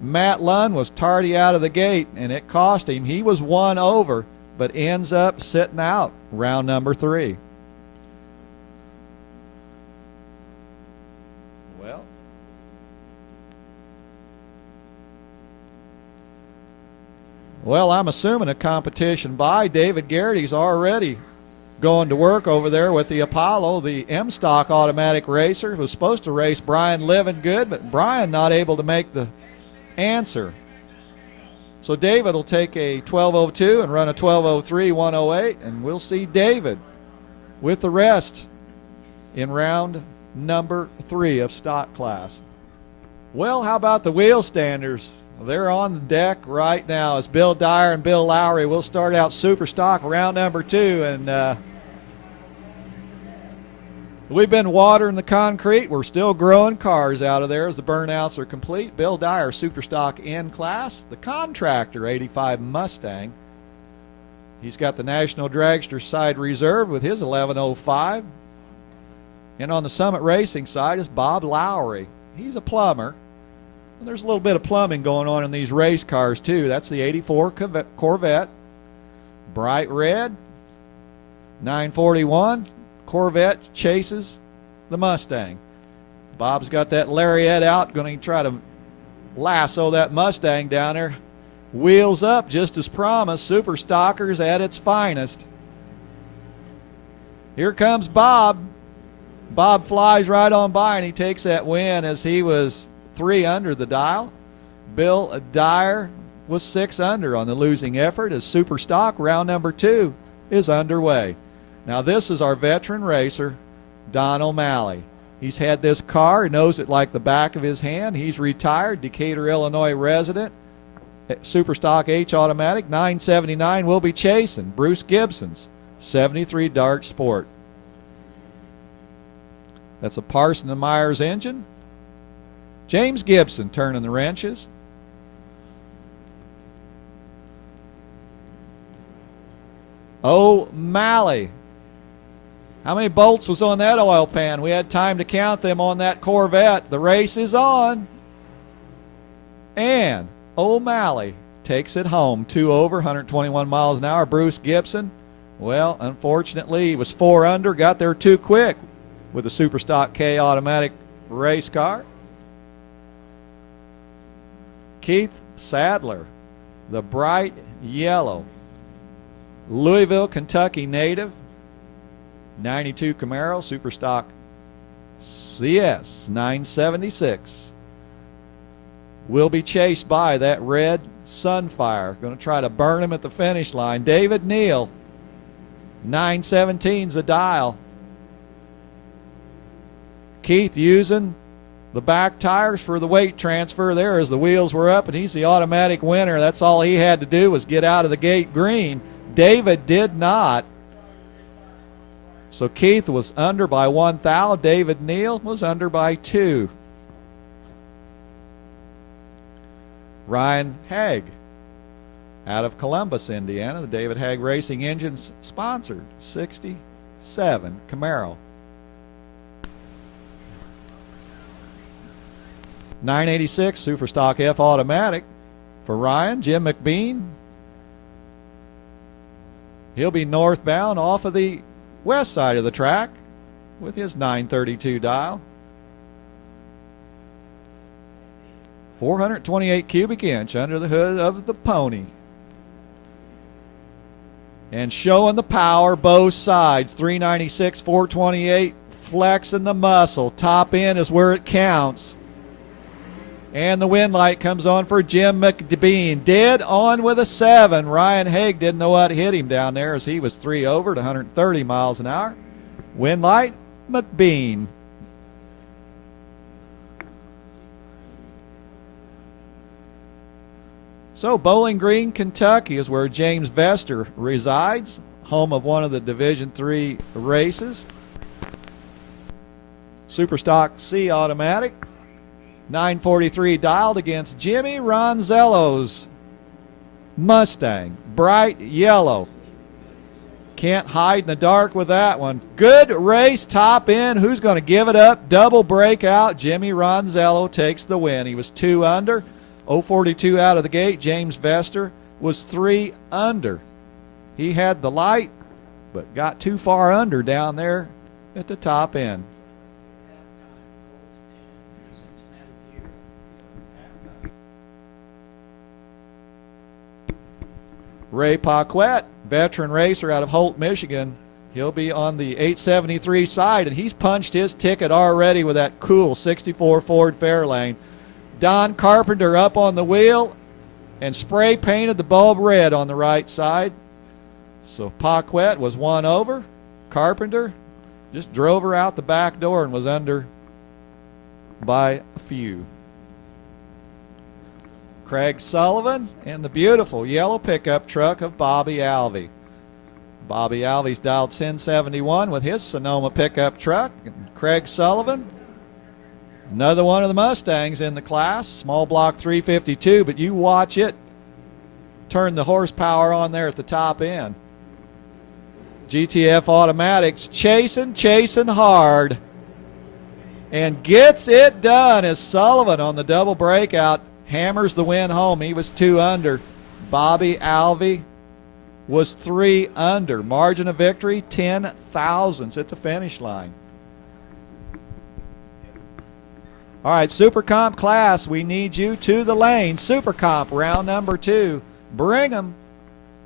Matt Lund was tardy out of the gate, and it cost him. He was 1 over, but ends up sitting out round number 3. Well, I'm assuming a competition by David Garrity's already going to work over there with the Apollo, the M-Stock automatic racer, was supposed to race Brian Livingood, but Brian not able to make the answer. So David will take a 12:02 and run a 12:03 108, and we'll see David with the rest in round number 3 of stock class. Well, how about the wheel standers? They're on the deck right now as Bill Dyer and Bill Lowry will start out super stock round number 2. And we've been watering the concrete. We're still growing cars out of there as the burnouts are complete. Bill Dyer, super stock in class. The contractor, 85 Mustang. He's got the National Dragster side reserve with his 1105. And on the Summit Racing side is Bob Lowry. He's a plumber. There's a little bit of plumbing going on in these race cars, too. That's the 84 Corvette. Bright red. 941. Corvette chases the Mustang. Bob's got that lariat out, going to try to lasso that Mustang down there. Wheels up, just as promised. Super Stockers at its finest. Here comes Bob. Bob flies right on by, and he takes that win as he was 3 under the dial. Bill Dyer was 6 under on the losing effort as super stock round number 2 is underway. Now this is our veteran racer, Don O'Malley. He's had this car, he knows it like the back of his hand. He's retired, Decatur, Illinois resident. Super stock H automatic, 979 will be chasing. Bruce Gibson's 73 Dart Sport. That's a Parson and Myers engine. James Gibson turning the wrenches. O'Malley. How many bolts was on that oil pan? We had time to count them on that Corvette. The race is on. And O'Malley takes it home. 2 over, 121 miles an hour. Bruce Gibson, well, unfortunately, he was 4 under, got there too quick with a Super Stock K automatic race car. Keith Sadler, the bright yellow Louisville, Kentucky native, 92 Camaro, Super Stock CS 976. Will be chased by that red Sunfire. Going to try to burn him at the finish line. David Neal, 917's the dial. Keith using the back tires for the weight transfer there as the wheels were up, and he's the automatic winner. That's all he had to do was get out of the gate green. David did not. So Keith was under by 1 thou. David Neal was under by 2. Ryan Haig out of Columbus, Indiana. The David Haig Racing Engines sponsored 67 Camaro. 986 Super Stock F automatic for Ryan. Jim McBean. He'll be northbound off of the west side of the track with his 932 dial. 428 cubic inch under the hood of the pony. And showing the power both sides. 396, 428, flexing the muscle. Top end is where it counts. And the wind light comes on for Jim McBean. Dead on with a 7. Ryan Haig didn't know what hit him down there as he was 3 over at 130 miles an hour. Wind light, McBean. So Bowling Green, Kentucky is where James Vester resides, home of one of the Division III races. Superstock C automatic. 943 dialed against Jimmy Ronzello's Mustang. Bright yellow. Can't hide in the dark with that one. Good race, top end. Who's going to give it up? Double breakout. Jimmy Ronzello takes the win. He was 2 under. 042 out of the gate. James Vester was 3 under. He had the light, but got too far under down there at the top end. Ray Paquette, veteran racer out of Holt, Michigan. He'll be on the 873 side, and he's punched his ticket already with that cool 64 Ford Fairlane. Don Carpenter up on the wheel and spray painted the bulb red on the right side. So Paquette was 1 over. Carpenter just drove her out the back door and was under by a few. Craig Sullivan and the beautiful yellow pickup truck of Bobby Alvey. Bobby Alvey's dialed 1071 with his Sonoma pickup truck. And Craig Sullivan, another one of the Mustangs in the class, small block 352, but you watch it turn the horsepower on there at the top end. GTF Automatics chasing hard and gets it done as Sullivan on the double breakout hammers the win home. He was 2 under. Bobby Alvey was 3 under. Margin of victory, 10 thousandths at the finish line. All right, Super Comp class, we need you to the lane. Super Comp, round number 2. Bring them.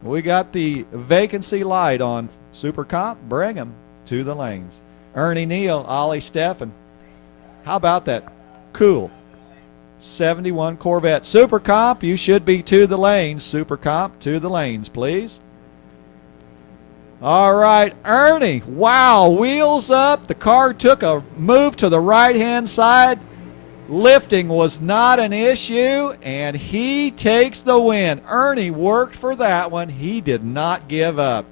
We got the vacancy light on Super Comp. Bring them to the lanes. Ernie Neal, Ollie Steffen. How about that? Cool. 71 Corvette. Super Comp, you should be to the lanes. Super Comp, to the lanes, please. All right, Ernie. Wow, wheels up. The car took a move to the right-hand side. Lifting was not an issue, and he takes the win. Ernie worked for that one. He did not give up.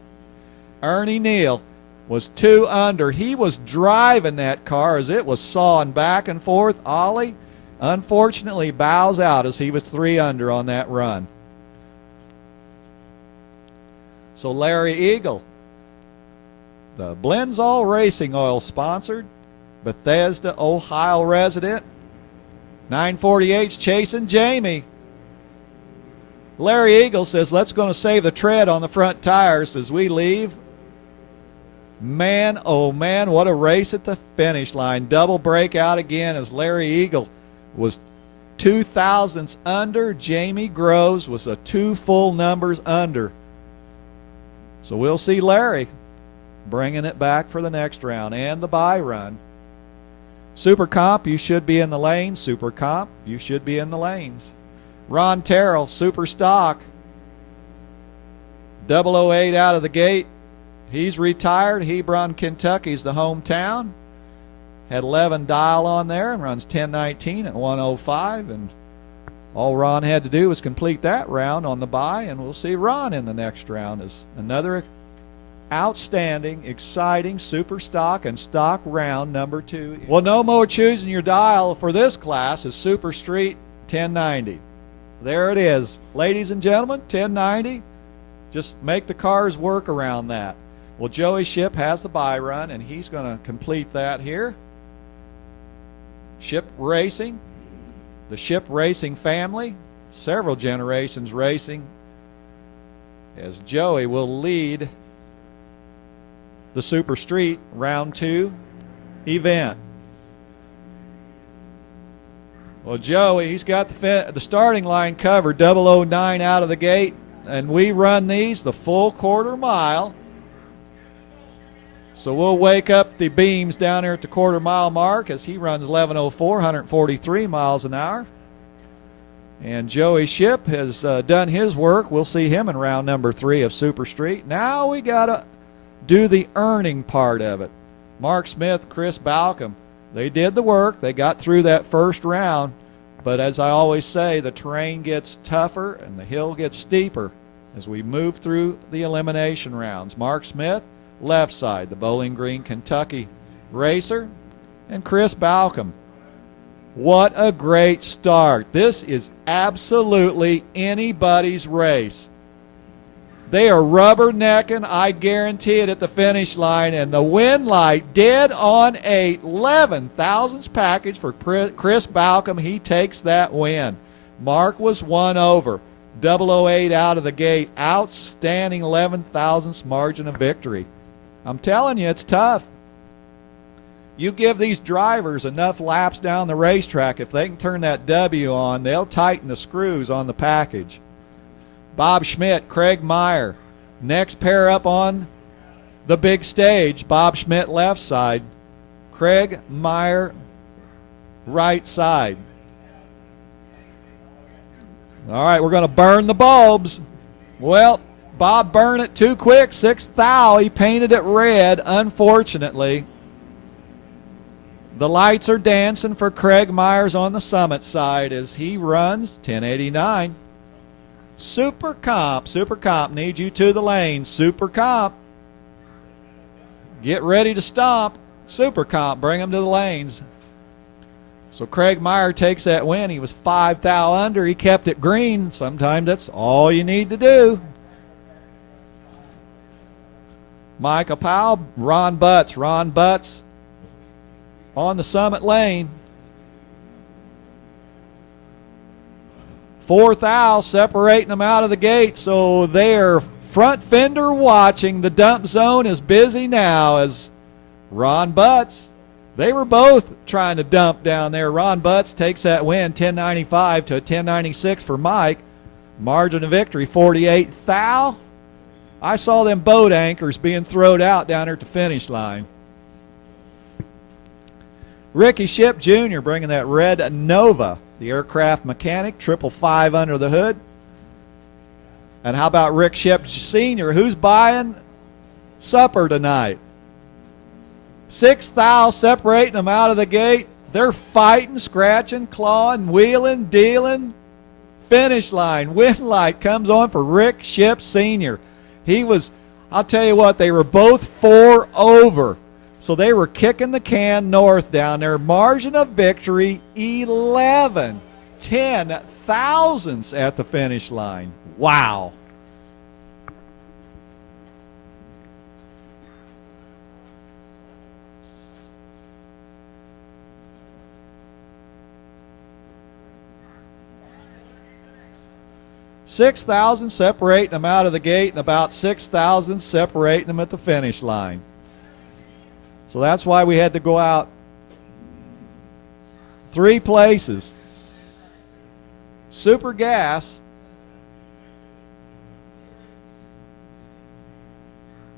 Ernie Neal was 2 under. He was driving that car as it was sawing back and forth. Ollie, unfortunately, bows out as he was 3 under on that run. So Larry Eagle, the Blendzall Racing Oil sponsored, Bethesda, Ohio resident, 948's chasing Jamie. Larry Eagle says, let's going to save the tread on the front tires as we leave. Man, oh man, what a race at the finish line. Double breakout again as Larry Eagle was 2 thousandths under. Jamie Groves was a 2 full numbers under. So we'll see Larry bringing it back for the next round and the bye run. Super Comp, you should be in the lanes. Super Comp, you should be in the lanes. Ron Terrell, Super Stock. 008 out of the gate. He's retired. Hebron, Kentucky's the hometown. Had 11 dial on there and runs 1019 at 105. And all Ron had to do was complete that round on the bye, and we'll see Ron in the next round as another outstanding, exciting Super Stock and Stock round number 2. Well, no more choosing your dial for this class is Super Street 1090. There it is. Ladies and gentlemen, 1090. Just make the cars work around that. Well, Joey Ship has the bye run, and he's going to complete that here. Ship Racing, the Ship Racing family, several generations racing, as Joey will lead the Super Street Round 2 event. Well, Joey, he's got the starting line covered, 009 out of the gate, and we run these the full quarter mile. So we'll wake up the beams down there at the quarter mile mark as he runs 11:04, 143 miles an hour. And Joey Ship has done his work. We'll see him in round number 3 of Super Street. Now we got to do the earning part of it. Mark Smith, Chris Balcom, they did the work. They got through that first round. But as I always say, the terrain gets tougher and the hill gets steeper as we move through the elimination rounds. Mark Smith, left side, the Bowling Green, Kentucky racer, and Chris Balcom. What a great start. This is absolutely anybody's race. They are rubbernecking, I guarantee it, at the finish line, and the wind light dead on 8, 11 thousandths package for Chris Balcom. He takes that win. Mark was 1 over, 008 out of the gate, outstanding 11 thousandths margin of victory. I'm telling you, it's tough. You give these drivers enough laps down the racetrack, if they can turn that W on, they'll tighten the screws on the package. Bob Schmidt, Craig Meyer, next pair up on the big stage. Bob Schmidt left side, Craig Meyer right side. All right, we're going to burn the bulbs. Well, Bob burned it too quick, 6th thou. He painted it red, unfortunately. The lights are dancing for Craig Myers on the summit side as he runs 1089. Super Comp needs you to the lane. Super Comp, get ready to stomp. Super Comp, bring him to the lanes. So Craig Meyer takes that win. He was 5 thou under. He kept it green. Sometimes that's all you need to do. Micah Powell, Ron Butts. Ron Butts on the summit lane. 4 thou separating them out of the gate, so they're front fender watching. The dump zone is busy now as Ron Butts, they were both trying to dump down there. Ron Butts takes that win, 1095 to a 1096 for Mike. Margin of victory, 48 thou. I saw them boat anchors being thrown out down there at the finish line. Ricky Ship Jr. bringing that red Nova, the aircraft mechanic, 555 under the hood. And how about Rick Ship Sr.? Who's buying supper tonight? 6 thou separating them out of the gate. They're fighting, scratching, clawing, wheeling, dealing. Finish line. Wind light comes on for Rick Ship Sr. He was, I'll tell you what, they were both 4 over. So they were kicking the can north down there. Margin of victory, 11 10,000ths at the finish line. Wow. $6,000 separating them out of the gate and about 6,000 separating them at the finish line. So that's why we had to go out 3 places. Super Gas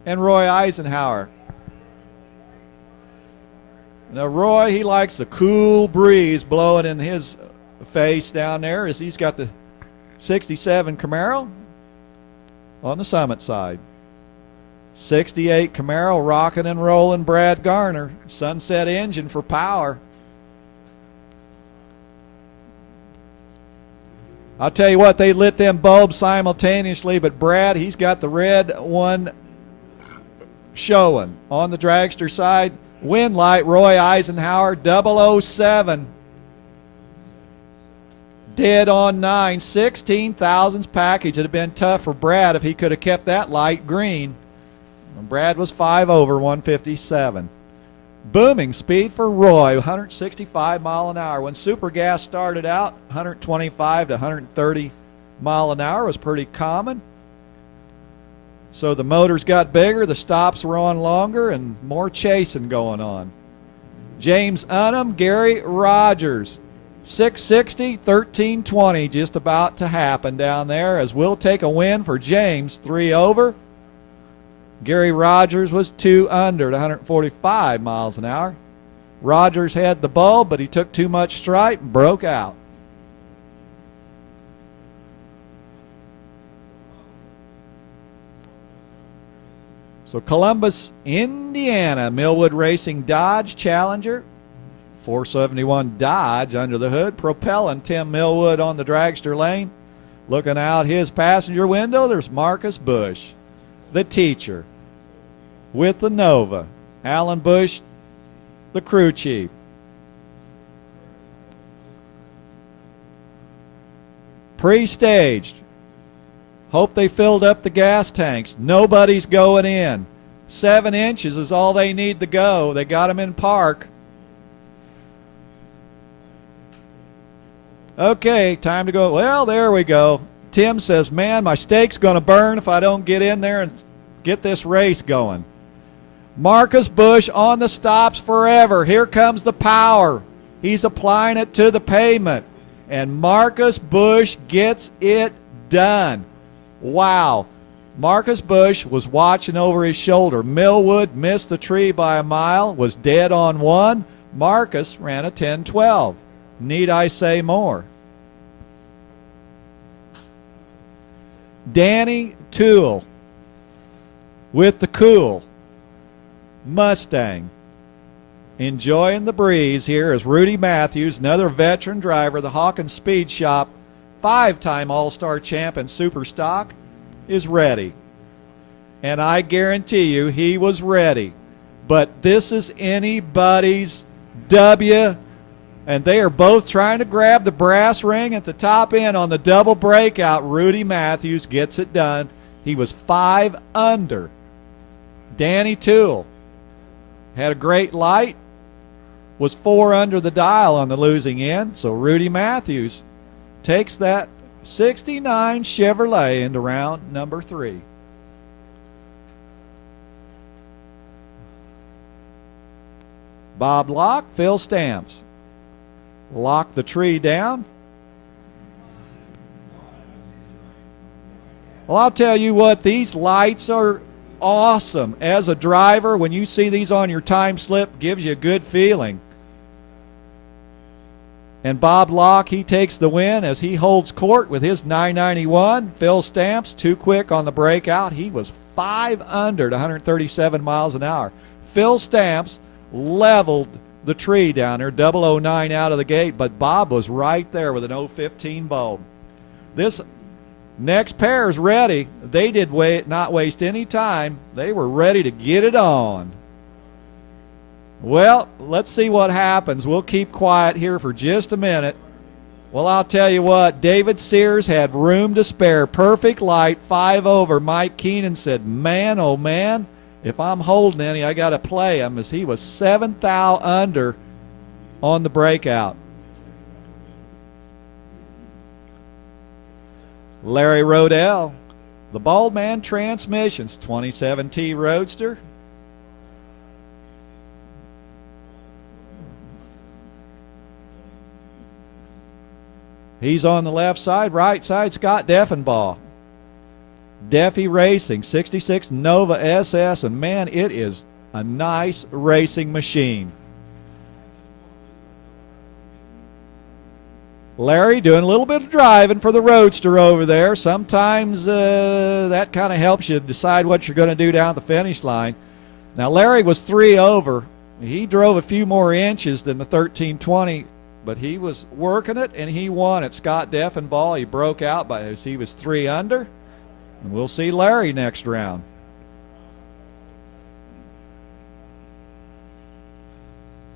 and Roy Eisenhower. Now Roy, he likes the cool breeze blowing in his face down there as he's got the 67 Camaro on the summit side. 68 Camaro rocking and rolling Brad Garner. Sunset engine for power. I'll tell you what, they lit them bulbs simultaneously, but Brad, he's got the red one showing. On the dragster side, wind light, Roy Eisenhower, 007. Dead on 9, 16,000ths package. It would have been tough for Brad if he could have kept that light green. And Brad was 5 over, 157. Booming speed for Roy, 165 mile an hour. When Super Gas started out, 125 to 130 mile an hour was pretty common. So the motors got bigger, the stops were on longer, and more chasing going on. James Unum, Gary Rogers. 660, 1320 just about to happen down there as we'll take a win for James, 3 over. Gary Rogers was 2 under at 145 miles an hour. Rogers had the bulb, but he took too much stripe and broke out. So Columbus, Indiana, Millwood Racing Dodge Challenger. 471 Dodge under the hood, propelling Tim Millwood on the dragster lane. Looking out his passenger window, there's Marcus Bush, the teacher, with the Nova. Alan Bush, the crew chief. Pre-staged. Hope they filled up the gas tanks. Nobody's going in. 7 inches is all they need to go. They got them in park. Okay, time to go. Well, there we go. Tim says, man, my steak's going to burn if I don't get in there and get this race going. Marcus Bush on the stops forever. Here comes the power. He's applying it to the pavement. And Marcus Bush gets it done. Wow. Marcus Bush was watching over his shoulder. Millwood missed the tree by a mile, was dead on 1. Marcus ran a 10-12. Need I say more? Danny Toole with the cool Mustang. Enjoying the breeze here as Rudy Matthews, another veteran driver, the Hawkins Speed Shop, 5-time All-Star champ in Super Stock, is ready. And I guarantee you he was ready. But this is anybody's W. And they are both trying to grab the brass ring at the top end on the double breakout. Rudy Matthews gets it done. He was 5 under. Danny Toole had a great light, was 4 under the dial on the losing end. So Rudy Matthews takes that 69 Chevrolet into round number 3. Bob Locke, Phil Stamps. Lock the tree down. Well, I'll tell you what, these lights are awesome. As a driver, when you see these on your time slip, gives you a good feeling. And Bob Locke, he takes the win as he holds court with his 991. Phil Stamps, too quick on the breakout. He was 5 under at 137 miles an hour. Phil Stamps leveled the tree down there, 009 out of the gate, but Bob was right there with an 015 bulb. This next pair is ready. They did not waste any time. They were ready to get it on. Well, let's see what happens. We'll keep quiet here for just a minute. Well, I'll tell you what, David Sears had room to spare. Perfect light, 5 over. Mike Keenan said, man, oh man, if I'm holding any, I got to play him, as he was 7 thou under on the breakout. Larry Rodell, the Bald Man Transmissions, 27T Roadster. He's on the left side. Right side, Scott Deffenbaugh. Deffy Racing, 66 Nova SS, and man, it is a nice racing machine. Larry doing a little bit of driving for the Roadster over there. Sometimes that kind of helps you decide what you're going to do down the finish line. Now, Larry was 3 over. He drove a few more inches than the 1320, but he was working it, and he won it. Scott Deffenbaugh, he broke out as he was 3 under. And we'll see Larry next round.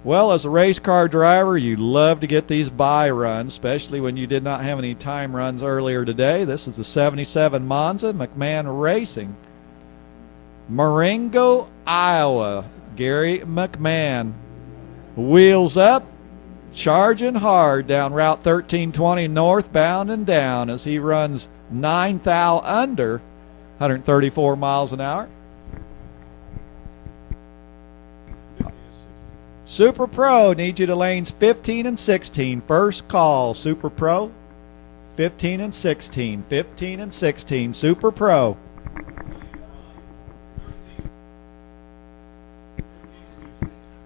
Well, as a race car driver, you love to get these bye runs, especially when you did not have any time runs earlier today. This is the 77 Monza, McMahon Racing. Marengo, Iowa, Gary McMahon. Wheels up, charging hard down Route 1320 northbound and down as he runs 9 thou under, 134 miles an hour. Super Pro, need you to lanes 15 and 16. First call, Super Pro. 15 and 16. 15 and 16. Super Pro.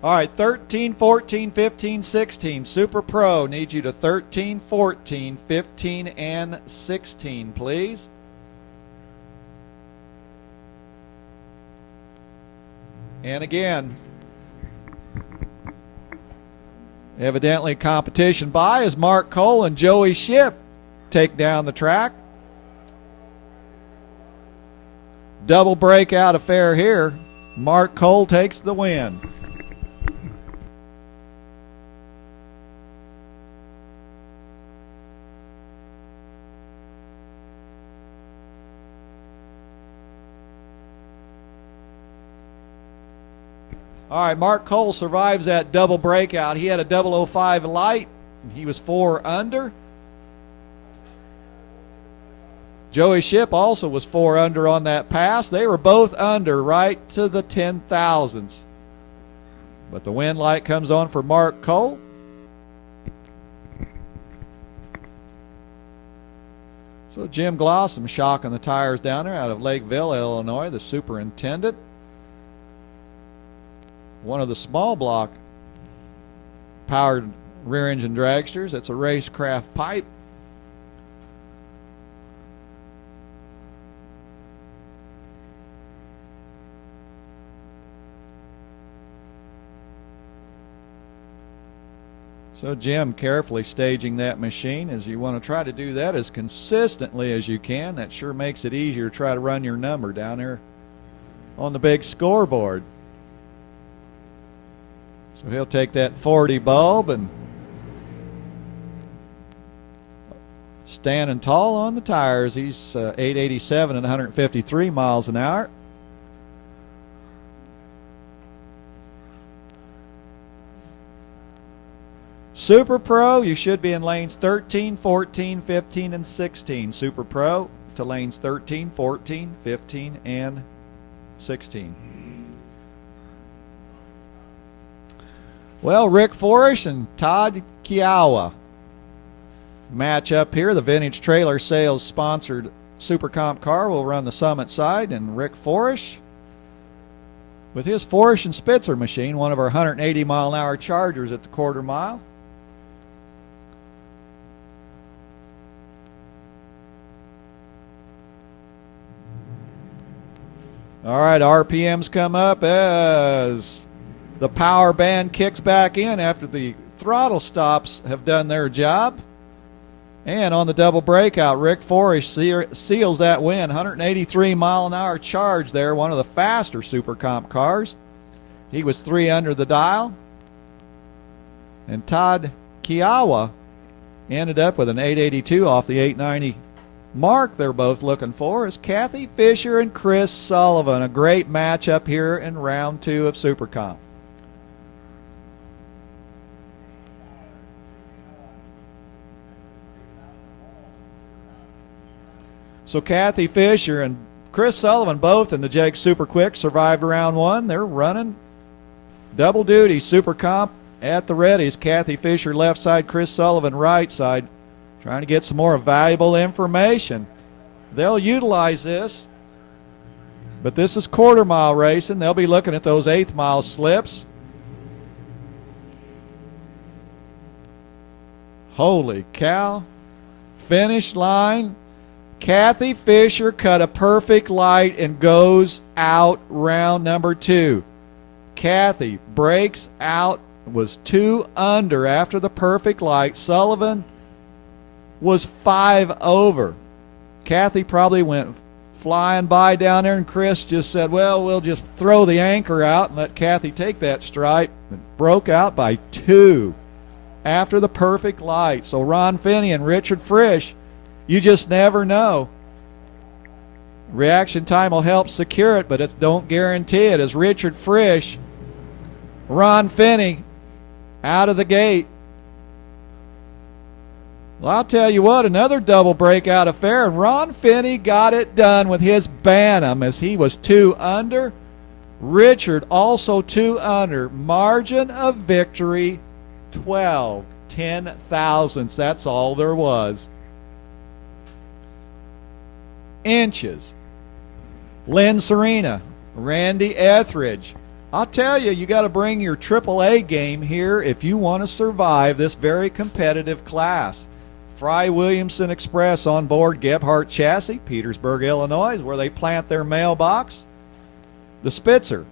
All right, 13, 14, 15, 16. Super Pro, need you to 13, 14, 15, and 16, please. And again, evidently competition by as Mark Cole and Joey Ship take down the track. Double breakout affair here. Mark Cole takes the win. All right, Mark Cole survives that double breakout. He had a 005 light. He was 4 under. Joey Ship also was 4 under on that pass. They were both under right to the 10,000s. But the win light comes on for Mark Cole. So Jim Glossum shocking the tires down there out of Lakeville, Illinois, the superintendent. One of the small block powered rear engine dragsters. It's a racecraft pipe. So Jim carefully staging that machine, as you want to try to do that as consistently as you can. That sure makes it easier to try to run your number down there on the big scoreboard. So he'll take that 40 bulb and standing tall on the tires. He's 887 and 153 miles an hour. Super Pro, you should be in lanes 13, 14, 15, and 16. Super Pro to lanes 13, 14, 15, and 16. Well, Rick Forish and Todd Kiowa match up here. The Vintage Trailer Sales sponsored Super Comp car will run the Summit side, and Rick Forish with his Forish and Spitzer machine, one of our 180 mile an hour Chargers at the quarter mile. All right, RPMs come up as the power band kicks back in after the throttle stops have done their job. And on the double breakout, Rick Forish seals that win. 183 mile an hour charge there, one of the faster Super Comp cars. He was 3 under the dial. And Todd Kiowa ended up with an 882 off the 890 mark they're both looking for is Kathy Fisher and Chris Sullivan. A great matchup here in round 2 of Super Comp. So Kathy Fisher and Chris Sullivan, both in the Jake Super Quick, survived round 1. They're running double duty. Super Comp at the readies. Kathy Fisher left side, Chris Sullivan right side, trying to get some more valuable information. They'll utilize this, but this is quarter mile racing. They'll be looking at those 1/8 mile slips. Holy cow. Finish line. Kathy Fisher cut a perfect light and goes out round number 2. Kathy breaks out, was 2 under after the perfect light. Sullivan was 5 over. Kathy probably went flying by down there, and Chris just said, well, we'll just throw the anchor out and let Kathy take that stripe. And broke out by 2 after the perfect light. So Ron Finney and Richard Frisch, you just never know. Reaction time will help secure it, but don't guarantee it. As Richard Frisch, Ron Finney out of the gate. Well, I'll tell you what, another double breakout affair, and Ron Finney got it done with his Bantam as he was 2 under. Richard also 2 under. Margin of victory 12 10,000ths. That's all there was. Inches. Lynn Serena, Randy Etheridge. I'll tell you, you got to bring your AAA game here if you want to survive this very competitive class. Fry Williamson Express on board Gebhardt chassis, Petersburg, Illinois, where they plant their mailbox. The Spitzer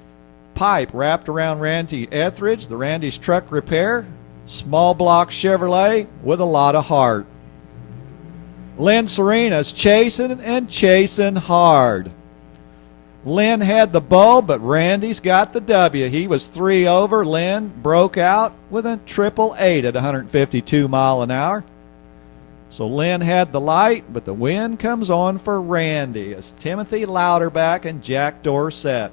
pipe wrapped around Randy Etheridge, the Randy's Truck Repair, small block Chevrolet with a lot of heart. Lynn Serena's chasing and chasing hard. Lynn had the bulb, but Randy's got the W. He was 3 over. Lynn broke out with a 888 at 152 mile an hour. So Lynn had the light, but the win comes on for Randy as Timothy Louderback and Jack Dorsett.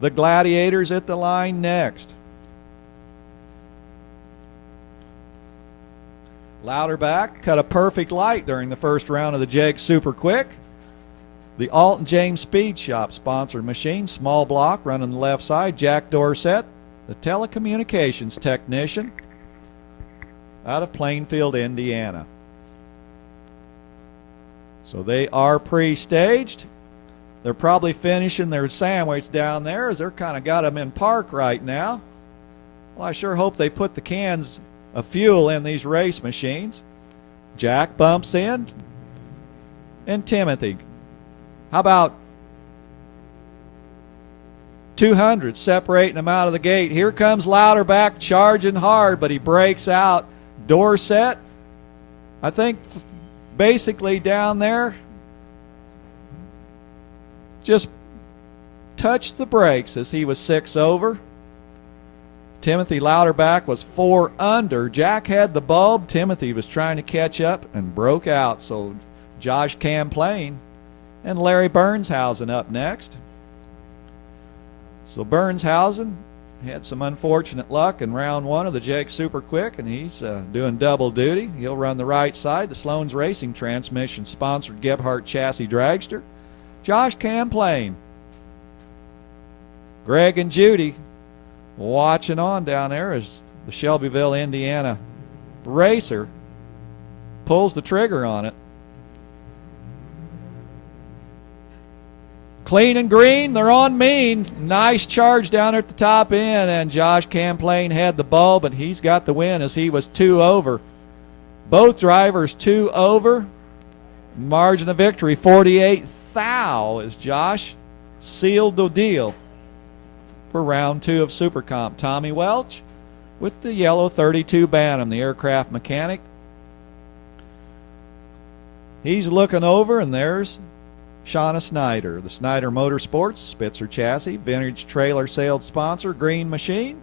The Gladiators at the line next. Louderback cut a perfect light during the first round of the Jeg Super Quick. The Alton James Speed Shop sponsored machine, small block, running the left side. Jack Dorsett, the telecommunications technician out of Plainfield, Indiana. So they are pre-staged. They're probably finishing their sandwich down there as they're kind of got them in park right now. Well, I sure hope they put the cans of fuel in these race machines. Jack bumps in. And Timothy. How about 200 separating them out of the gate? Here comes Louderback charging hard, but he breaks out. Dorsett, I think basically down there, just touched the brakes as he was 6 over. Timothy Louderback was 4 under. Jack had the bulb. Timothy was trying to catch up and broke out. So Josh Camplain and Larry Burnshausen up next. So Burnshausen had some unfortunate luck in round 1 of the Jeg Super Quick, and he's doing double duty. He'll run the right side. The Sloan's Racing Transmission sponsored Gebhardt chassis dragster. Josh Camplain. Greg and Judy watching on down there as the Shelbyville, Indiana racer pulls the trigger on it. Clean and green, they're on mean. Nice charge down at the top end, and Josh Camplain had the bulb, but he's got the win as he was 2 over. Both drivers 2 over. Margin of victory 48 thou as Josh sealed the deal for round 2 of Super Comp. Tommy Welch with the yellow 32 Bantam, the aircraft mechanic. He's looking over, and there's Shauna Snyder, the Snyder Motorsports, Spitzer chassis, vintage trailer sales sponsor, Green Machine.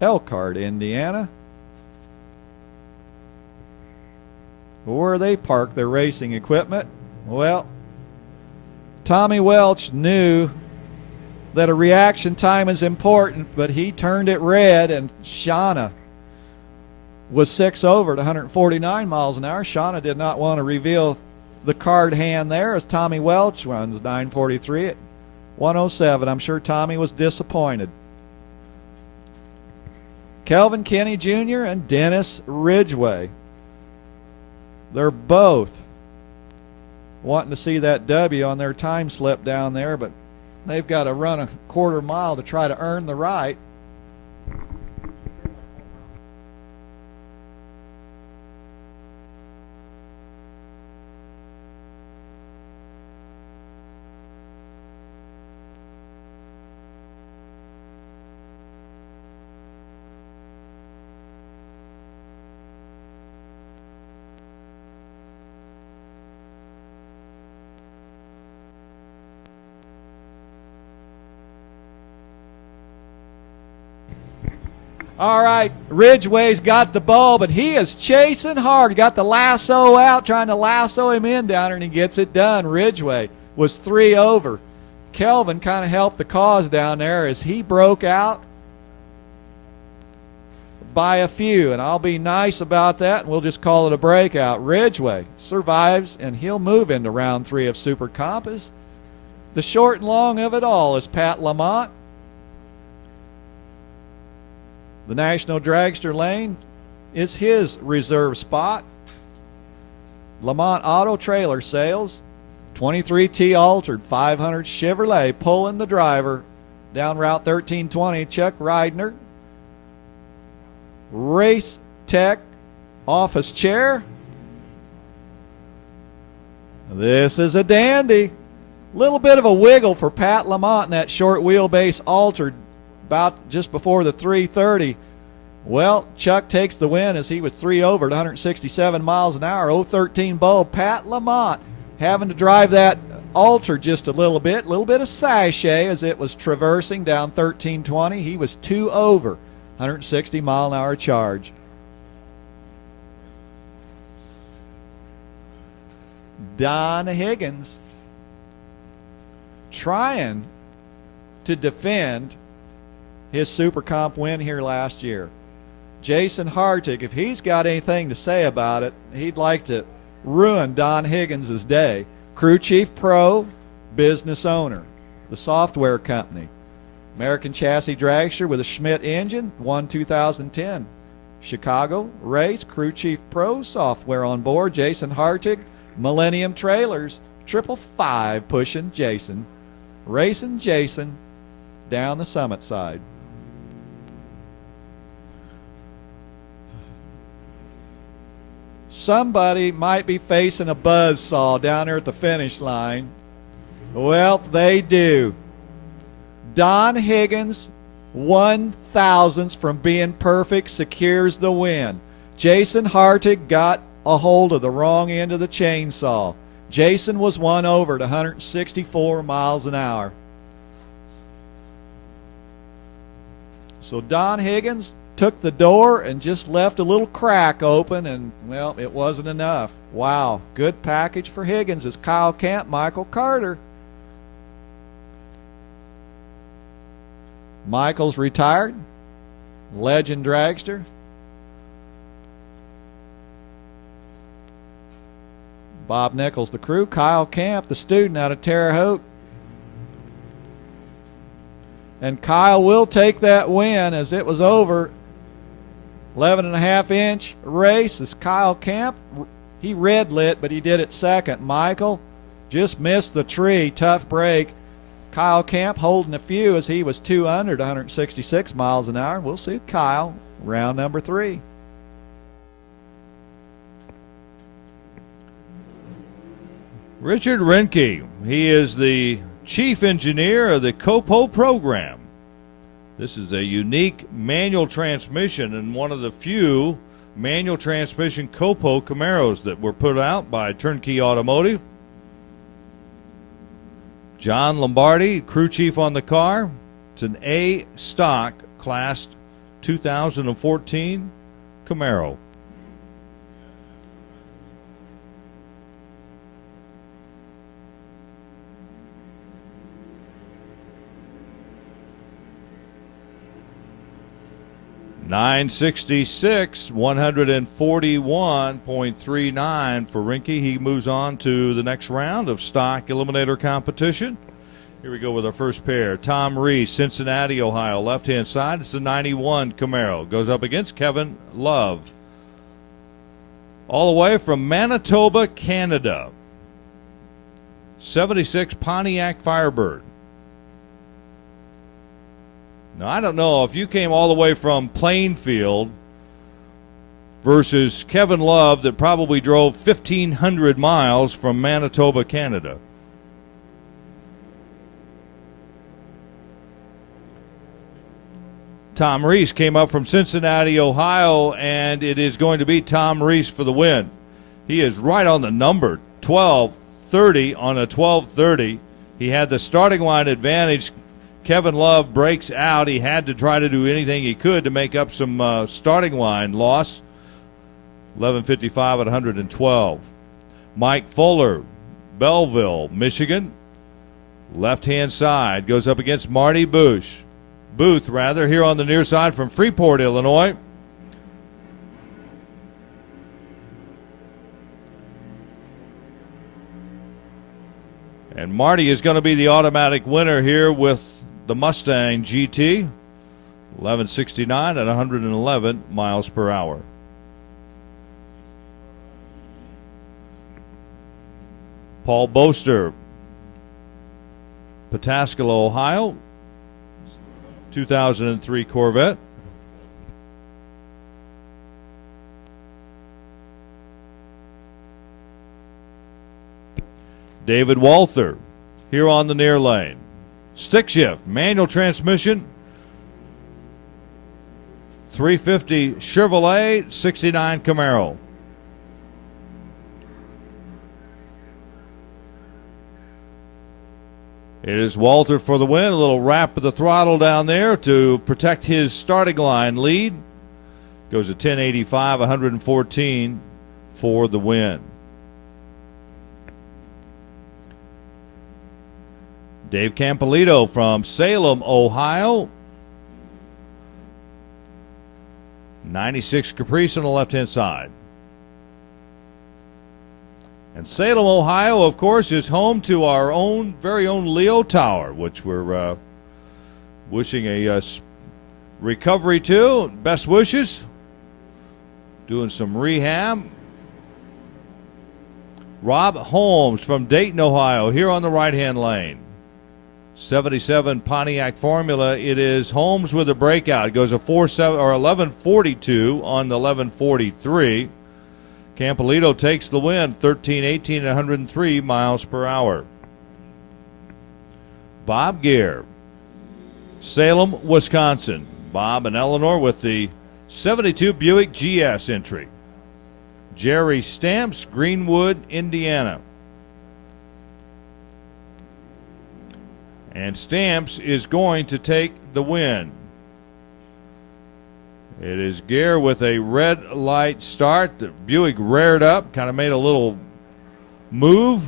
Elkhart, Indiana. Where they park their racing equipment. Well, Tommy Welch knew that a reaction time is important, but he turned it red, and Shauna was 6 over at 149 miles an hour. Shauna did not want to reveal the card hand there as Tommy Welch runs 943 at 107. I'm sure Tommy was disappointed. Kelvin Kinney Jr. and Dennis Ridgway. They're both wanting to see that W on their time slip down there, but they've got to run a quarter mile to try to earn the right. All right, Ridgway's got the ball, but he is chasing hard. Got the lasso out, trying to lasso him in down there, and he gets it done. Ridgway was 3 over. Kelvin kind of helped the cause down there as he broke out. by a few, and I'll be nice about that, and we'll just call it a breakout. Ridgeway survives, and he'll move into round 3 of Super Compass. The short and long of it all is Pat Lamont. The National Dragster lane is his reserve spot. Lamont Auto Trailer Sales, 23T Altered 500 Chevrolet, pulling the driver down Route 1320, Chuck Reidner. Race Tech Office Chair. This is a dandy. Little bit of a wiggle for Pat Lamont in that short wheelbase Altered about just before the 330. Well, Chuck takes the win as he was 3 over at 167 miles an hour. 013 bulb. Pat Lamont having to drive that Altered just a little bit of sachet as it was traversing down 1320. He was 2 over, 160 mile an hour charge. Don Higgins trying to defend his Super Comp win here last year. Jason Hartig, if he's got anything to say about it, he'd like to ruin Don Higgins' day. Crew Chief Pro, business owner, the software company. American Chassis Dragster with a Schmidt engine, won 2010. Chicago race, Crew Chief Pro, software on board. Jason Hartig, Millennium Trailers, 555 pushing Jason. Racing Jason down the summit side. Somebody might be facing a buzzsaw down there at the finish line. Well, they do. Don Higgins, 1,000ths from being perfect, secures the win. Jason Hartig got a hold of the wrong end of the chainsaw. Jason was 1 over at 164 miles an hour. So Don Higgins took the door and just left a little crack open, and, well, it wasn't enough. Wow, good package for Higgins as Kyle Camp, Michael Carter. Michael's retired, legend dragster. Bob Nichols, the crew. Kyle Camp, the student out of Terre Haute. And Kyle will take that win as it was over. 11.5-inch race as Kyle Camp. He red lit, but he did it second. Michael just missed the tree. Tough break. Kyle Camp holding a few as he was 2 under at 166 miles an hour. We'll see Kyle round number 3. Richard Renke, he is the chief engineer of the COPO program. This is a unique manual transmission and one of the few manual transmission COPO Camaros that were put out by Turnkey Automotive. John Lombardi, crew chief on the car. It's an A stock class 2014 Camaro. .966, 141.39 for Rinke. He moves on to the next round of stock eliminator competition. Here we go with our first pair. Tom Reese, Cincinnati, Ohio, left-hand side. It's the 91 Camaro. Goes up against Kevin Love. All the way from Manitoba, Canada. 76 Pontiac Firebird. Now, I don't know if you came all the way from Plainfield versus Kevin Love that probably drove 1,500 miles from Manitoba, Canada. Tom Reese came up from Cincinnati, Ohio, and it is going to be Tom Reese for the win. He is right on the number, 12:30 on a 12:30. He had the starting line advantage. Kevin Love breaks out. He had to try to do anything he could to make up some starting line loss. 11:55 at 112. Mike Fuller, Belleville, Michigan. Left-hand side goes up against Marty Booth, here on the near side from Freeport, Illinois. And Marty is going to be the automatic winner here with the Mustang GT. 1169 at 111 miles per hour. Paul Boster, Pataskala, Ohio. 2003 Corvette. David Walther here on the near lane. Stick shift, manual transmission, 350 Chevrolet, 69 Camaro. It is Walter for the win. A little rap of the throttle down there to protect his starting line lead. Goes to 1085, 114 for the win. Dave Campolito from Salem, Ohio. 96 Caprice on the left-hand side. And Salem, Ohio, of course, is home to our own, very own Leo Tower, which we're wishing a recovery to. Best wishes. Doing some rehab. Rob Holmes from Dayton, Ohio, here on the right-hand lane. 77 Pontiac Formula. It is Holmes with a breakout. It goes a 11:42 on the 11:43. Campolito takes the win, 13-18 at 103 miles per hour. Bob Gear, Salem, Wisconsin. Bob and Eleanor with the 72 Buick GS entry. Jerry Stamps, Greenwood, Indiana. And Stamps is going to take the win. It is Gear with a red light start. The Buick reared up, kind of made a little move.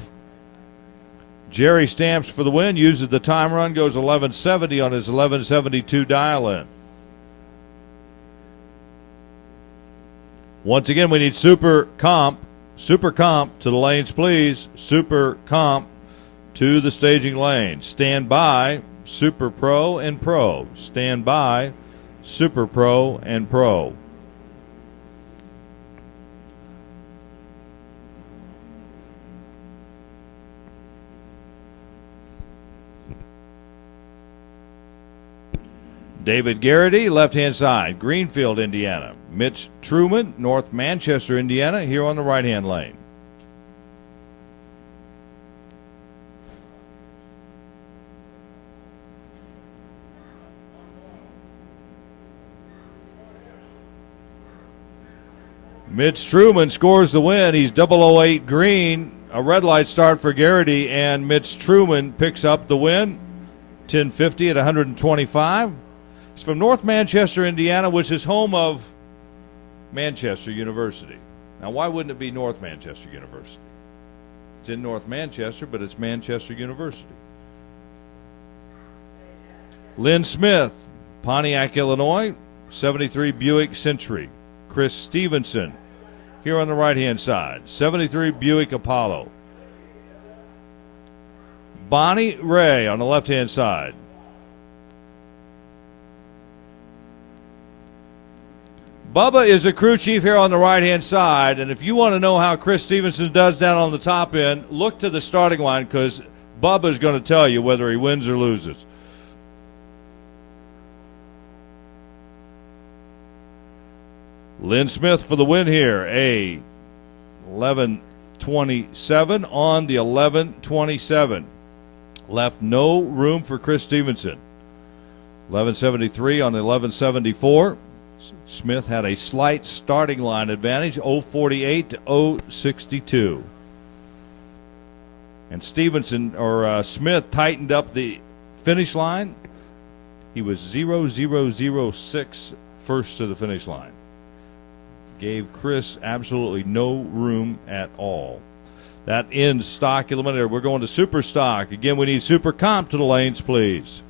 Jerry Stamps for the win, uses the time run, goes 1170 on his 1172 dial-in. Once again, we need super comp to the lanes, please. Super comp to the staging lane. Stand by, Super Pro and Pro. Stand by, Super Pro and Pro. David Garrity, left-hand side, Greenfield, Indiana. Mitch Truman, North Manchester, Indiana, here on the right-hand lane. Mitch Truman scores the win. He's 008 green. A red light start for Garrity, and Mitch Truman picks up the win. 1050 at 125. He's from North Manchester, Indiana, which is home of Manchester University. Now, why wouldn't it be North Manchester University? It's in North Manchester, but it's Manchester University. Lynn Smith, Pontiac, Illinois, 73 Buick Century. Chris Stevenson, here on the right-hand side, 73 Buick Apollo. Bonnie Ray on the left-hand side. Bubba is a crew chief here on the right-hand side, and if you want to know how Chris Stevenson does down on the top end, look to the starting line because Bubba's going to tell you whether he wins or loses. Lynn Smith for the win here, a 11:27 on the 11:27. Left no room for Chris Stevenson. 11:73 on the 11:74. Smith had a slight starting line advantage, 0:48 to 0:62. And Smith tightened up the finish line. He was 0:006 first to the finish line. Gave Chris absolutely no room at all. That ends stock eliminator. We're going to super stock. Again, we need super comp to the lanes, please.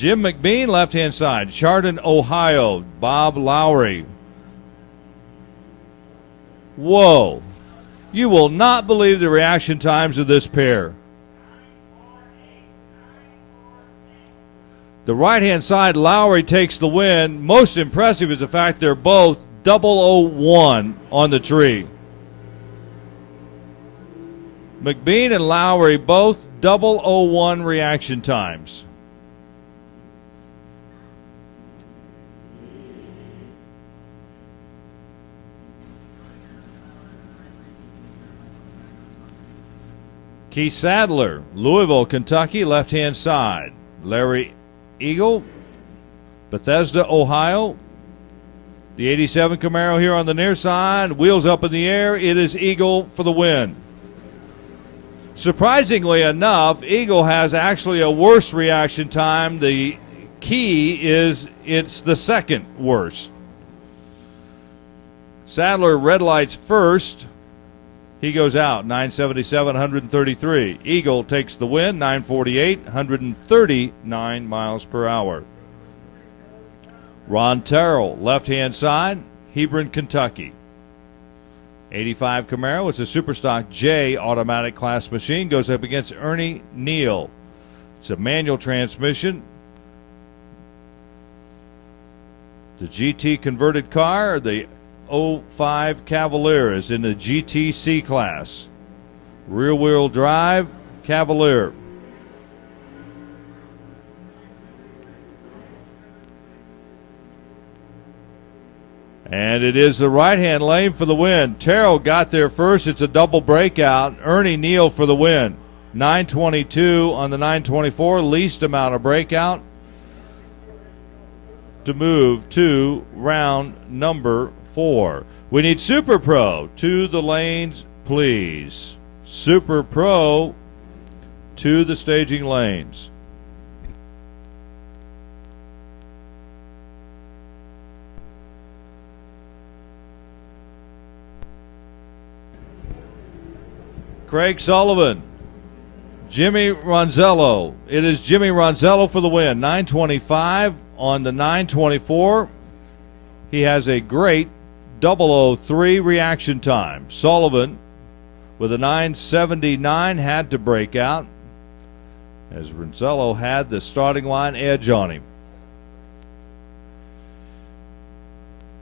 Jim McBean, left-hand side. Chardon, Ohio. Bob Lowry. Whoa. You will not believe the reaction times of this pair. The right-hand side, Lowry takes the win. Most impressive is the fact they're both 001 on the tree. McBean and Lowry both 001 reaction times. Keith Sadler, Louisville, Kentucky, left-hand side. Larry Eagle, Bethesda, Ohio. The 87 Camaro here on the near side. Wheels up in the air. It is Eagle for the win. Surprisingly enough, Eagle has actually a worse reaction time. The key is it's the second worst. Sadler red lights first. He goes out, 977, 133. Eagle takes the win, 948, 139 miles per hour. Ron Terrell, left-hand side, Hebron, Kentucky. 85 Camaro, it's a Superstock J automatic class machine, goes up against Ernie Neal. It's a manual transmission. The GT converted car, the 05 Cavalier is in the GTC class. Rear-wheel drive Cavalier. And it is the right-hand lane for the win. Terrell got there first. It's a double breakout. Ernie Neal for the win. 922 on the 924, least amount of breakout to move to round number 4. We need Super Pro to the lanes, please. Super Pro to the staging lanes. Craig Sullivan, Jimmy Ronzello. It is Jimmy Ronzello for the win. 925 on the 924. He has a great 003 reaction time. Sullivan with a 979 had to break out as Ronzello had the starting line edge on him.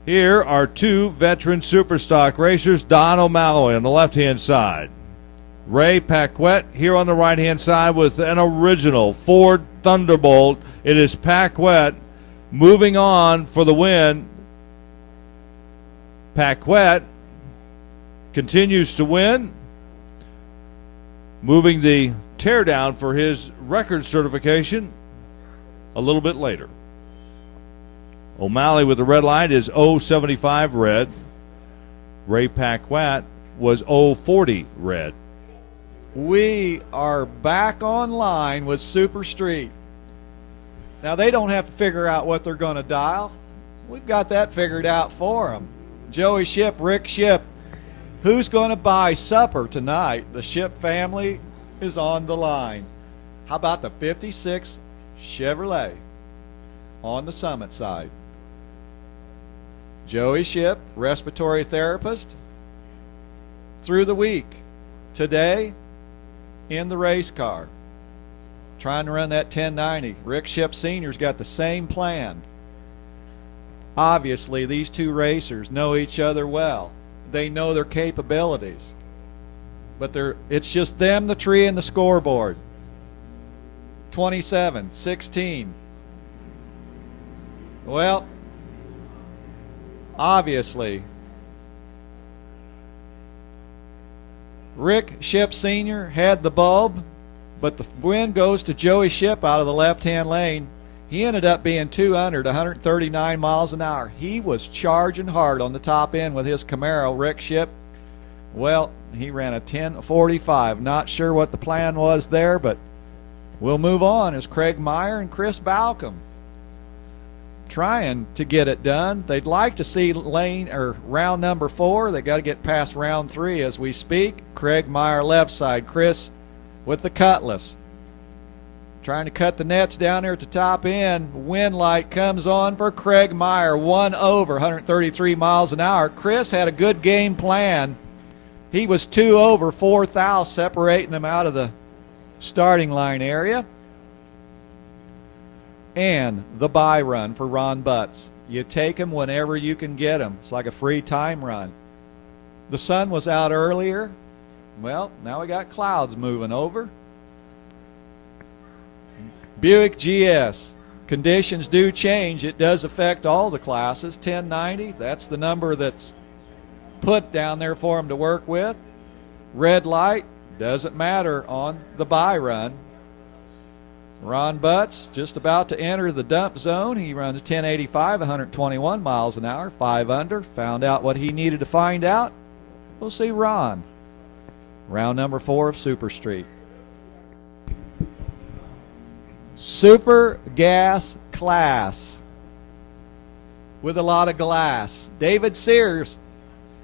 Here are two veteran Superstock racers, Don O'Malley on the left-hand side. Ray Paquette here on the right-hand side with an original Ford Thunderbolt. It is Paquette moving on for the win. Paquette continues to win, moving the teardown for his record certification a little bit later. O'Malley with the red light is 075 red. Ray Paquette was 040 red. We are back online with Super Street. Now, they don't have to figure out what they're going to dial. We've got that figured out for them. Joey Ship, Rick Ship, who's going to buy supper tonight? The Ship family is on the line. How about the 56 Chevrolet on the Summit side? Joey Ship, respiratory therapist, through the week. Today, in the race car, trying to run that 1090. Rick Ship Sr.'s got the same plan. Obviously, these two racers know each other well. They know their capabilities. But it's just them, the tree, and the scoreboard. 27, 16. Well, obviously, Rick Ship Sr. had the bulb, but the win goes to Joey Ship out of the left-hand lane. He ended up being 200, 139 miles an hour. He was charging hard on the top end with his Camaro. Rick Ship, well, he ran a 10:45. Not sure what the plan was there, but we'll move on as Craig Meyer and Chris Balcom trying to get it done. They'd like to see round number 4. They got to get past round 3 as we speak. Craig Meyer left side, Chris with the Cutlass. trying to cut the nets down there at the top end. Wind light comes on for Craig Meyer, 1 over, 133 miles an hour. Chris had a good game plan. He was 2 over, 4 thou, separating him out of the starting line area. And the bye run for Ron Butts. You take him whenever you can get him. It's like a free time run. The sun was out earlier. Well, now we got clouds moving over. Buick GS. Conditions do change. It does affect all the classes. 1090, that's the number that's put down there for them to work with. Red light, doesn't matter on the bye run. Ron Butts just about to enter the dump zone. He runs 1085, 121 miles an hour, 5 under. Found out what he needed to find out. We'll see Ron. Round number 4 of Super Street. Super gas class with a lot of glass. David Sears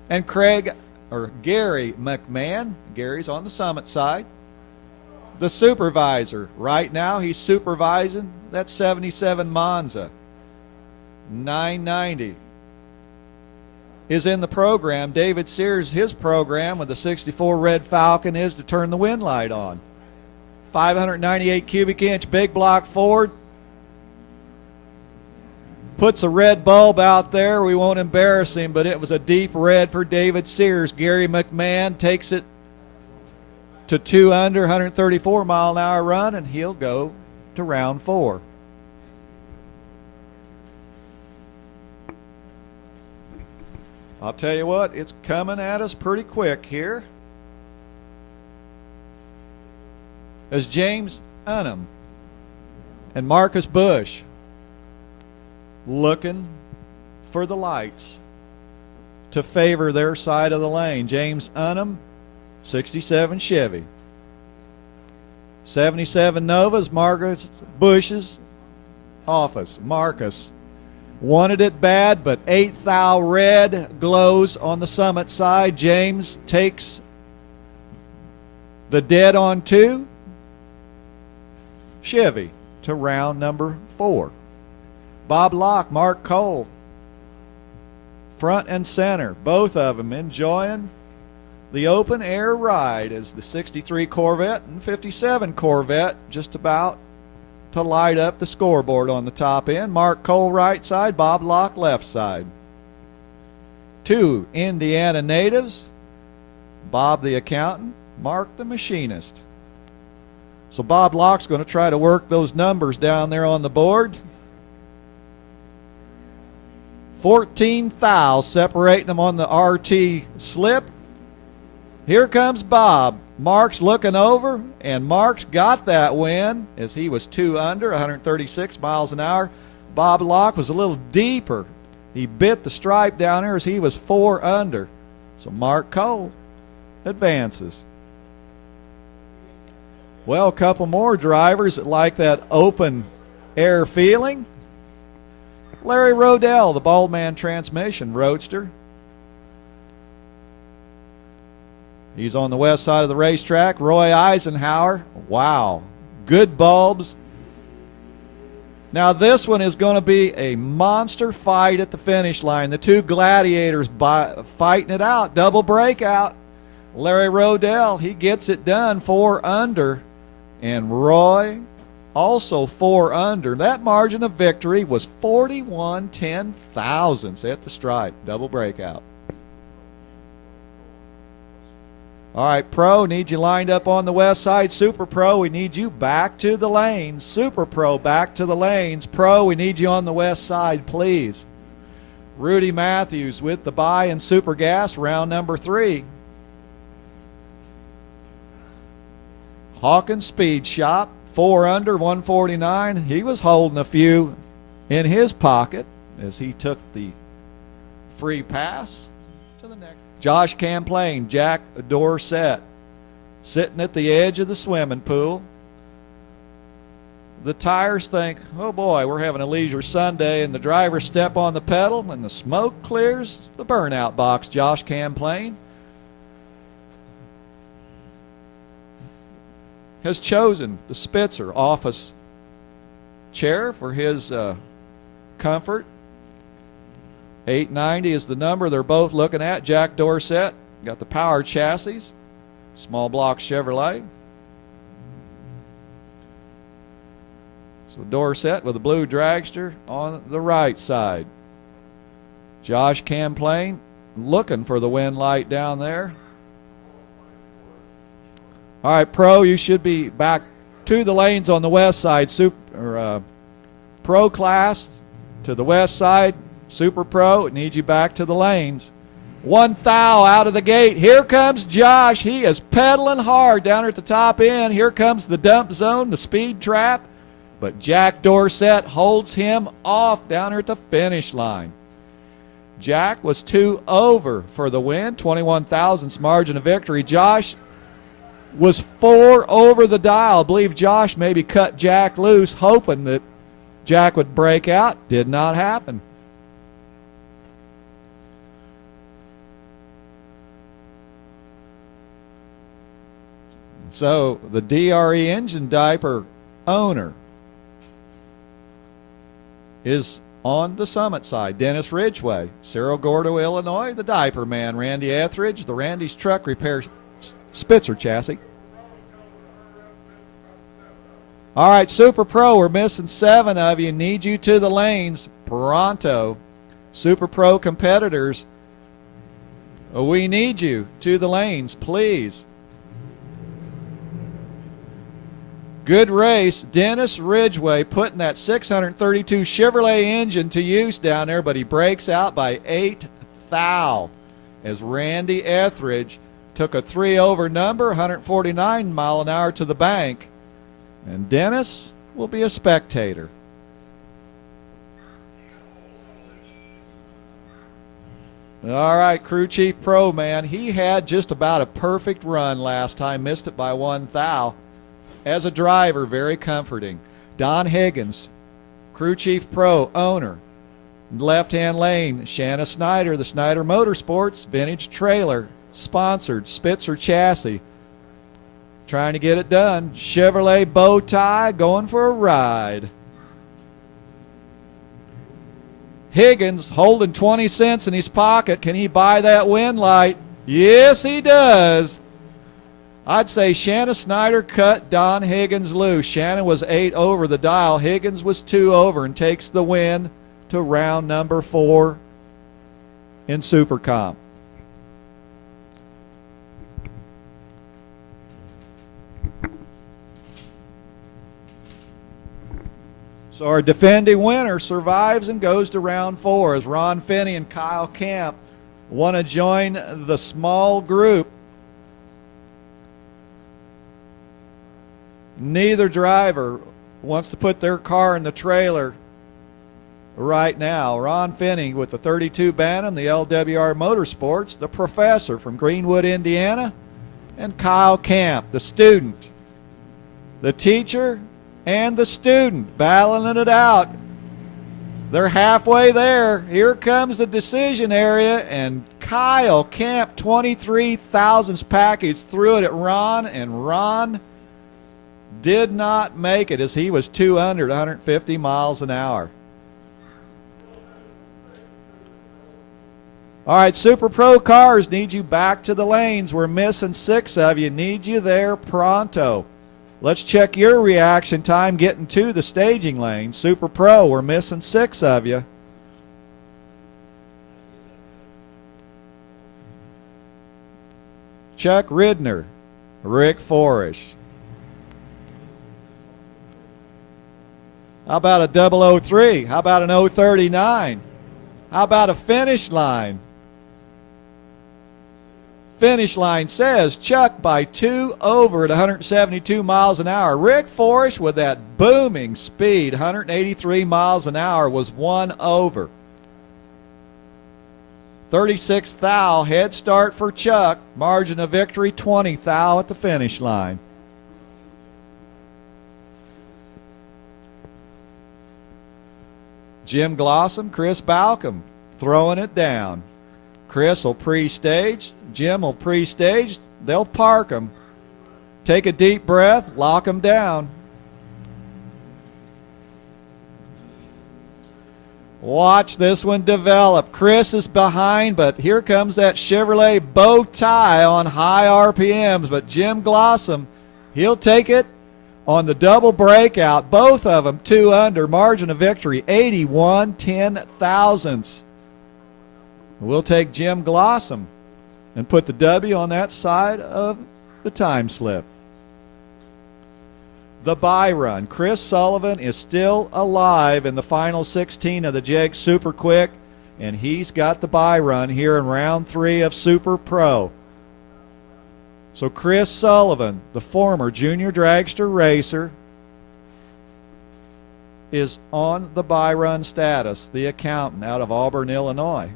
and Gary McMahon. Gary's on the Summit side. The supervisor. Right now he's supervising that 77 Monza. 990 is in the program. David Sears, his program with the 64 Red Falcon is to turn the wind light on. 598 cubic inch big block Ford. Puts a red bulb out there. We won't embarrass him, but it was a deep red for David Sears. Gary McMahon takes it to 2 under, 134 mile an hour run, and he'll go to round 4. I'll tell you what, it's coming at us pretty quick here. As James Unum and Marcus Bush looking for the lights to favor their side of the lane. James Unum, 67 Chevy. 77 Nova's Marcus Bush's office. Marcus wanted it bad, but 8 thou red glows on the Summit side. James takes the dead on 2 Chevy to round number 4. Bob Locke, Mark Cole, front and center, both of them enjoying the open air ride as the 63 Corvette and 57 Corvette just about to light up the scoreboard on the top end. Mark Cole right side, Bob Locke left side. 2 Indiana natives, Bob the accountant, Mark the machinist. So Bob Locke's going to try to work those numbers down there on the board. 14 thou separating them on the RT slip. Here comes Bob. Mark's looking over, and Mark's got that win as he was 2 under, 136 miles an hour. Bob Locke was a little deeper. He bit the stripe down there as he was 4 under. So Mark Cole advances. Well, a couple more drivers that like that open air feeling. Larry Rodell, the Bald Man Transmission Roadster. He's on the west side of the racetrack. Roy Eisenhower. Wow. Good bulbs. Now this one is going to be a monster fight at the finish line. The 2 gladiators fighting it out. Double breakout. Larry Rodell, he gets it done, 4 under. And Roy also 4 under. That margin of victory was 41 10,000ths at the stripe. Double breakout. All right, Pro, need you lined up on the west side. Super Pro, we need you back to the lanes. Super Pro, back to the lanes. Pro, we need you on the west side, please. Rudy Matthews with the bye in Super Gas, round number 3. Hawkins Speed Shop, 4 under, 149. He was holding a few in his pocket as he took the free pass to the next. Josh Camplain, Jack Dorsett, sitting at the edge of the swimming pool. The tires think, oh boy, we're having a leisure Sunday, and the drivers step on the pedal and the smoke clears the burnout box. Josh Camplain. has chosen the Spitzer office chair for his comfort. 890 is the number they're both looking at. Jack Dorsett got the power chassis, small block Chevrolet. So Dorsett with a blue dragster on the right side. Josh Camplain looking for the wind light down there. All right, Pro, you should be back to the lanes on the west side. Pro class to the west side. Super Pro, need you back to the lanes. 1,000 out of the gate. Here comes Josh. He is pedaling hard down at the top end. Here comes the dump zone, the speed trap. But Jack Dorsett holds him off down here at the finish line. Jack was 2 over for the win, 21 thousandths margin of victory. Josh was 4 over the dial. I believe Josh maybe cut Jack loose, hoping that Jack would break out. Did not happen. So the DRE engine diaper owner is on the Summit side. Dennis Ridgway. Cerro Gordo, Illinois, the diaper man. Randy Etheridge, the Randy's Truck Repair Spitzer chassis. All right, Super Pro, we're missing 7 of you. Need you to the lanes pronto. Super Pro competitors, we need you to the lanes, please. Good race. Dennis Ridgway putting that 632 Chevrolet engine to use down there, but he breaks out by 8 thou as Randy Etheridge took a 3 over number, 149 mile an hour to the bank. And Dennis will be a spectator. All right, Crew Chief Pro, man. He had just about a perfect run last time, missed it by 1 thou. As a driver, very comforting. Don Higgins, Crew Chief Pro, owner. Left-hand lane, Shanna Snyder, the Snyder Motorsports, vintage trailer, sponsored, Spitzer chassis. Trying to get it done. Chevrolet bow tie, going for a ride. Higgins holding 20 cents in his pocket. Can he buy that wind light? Yes, he does. I'd say Shanna Snyder cut Don Higgins loose. Shanna was 8 over the dial. Higgins was 2 over and takes the win to round number 4 in Super Comp. So our defending winner survives and goes to round 4 as Ron Finney and Kyle Camp want to join the small group. Neither driver wants to put their car in the trailer right now. Ron Finney with the 32 Bantam, the LWR Motorsports, the professor from Greenwood, Indiana, and Kyle Camp, the student, the teacher, and the student battling it out. They're halfway there. Here comes the decision area, and Kyle Camp, 23 thousandths package, threw it at Ron, and Ron did not make it as he was 2 under at 150 miles an hour. All right, Super Pro cars, need you back to the lanes. We're missing 6 of you. Need you there pronto. Let's check your reaction time getting to the staging lane. Super Pro, we're missing 6 of you. Chuck Ridner, Rick Forish. How about a 003? How about an 039? How about a finish line? Finish line says Chuck by 2 over at 172 miles an hour. Rick Forish with that booming speed, 183 miles an hour, was 1 over. 36 thou head start for Chuck. Margin of victory 20 thou at the finish line. Jim Glossum, Chris Balcom throwing it down. Chris will pre-stage. Jim will pre-stage. They'll park them. take a deep breath, lock them down. Watch this one develop. Chris is behind, but here comes that Chevrolet bow tie on high RPMs. But Jim Glossom, he'll take it on the double breakout. Both of them 2 under. Margin of victory, 81 10/1000ths. We'll take Jim Glossom and put the W on that side of the time slip. The bye run. Chris Sullivan is still alive in the final 16 of the JEG Super Quick, and he's got the bye run here in round 3 of Super Pro. So Chris Sullivan, the former junior dragster racer, is on the bye run status, the accountant out of Auburn, Illinois.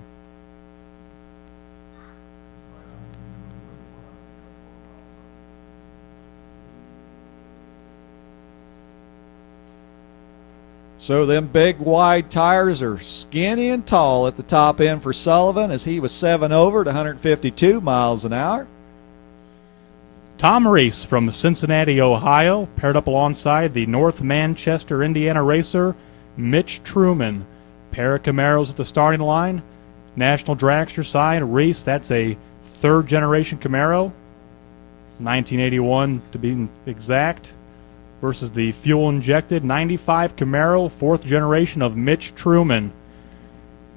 So them big wide tires are skinny and tall at the top end for Sullivan, as he was 7 over at 152 miles an hour. Tom Reese from Cincinnati, Ohio, paired up alongside the North Manchester, Indiana racer Mitch Truman. Pair of Camaros at the starting line. National dragster side, Reese, that's a third-generation Camaro, 1981 to be exact, versus the fuel-injected 95 Camaro, fourth generation of Mitch Truman.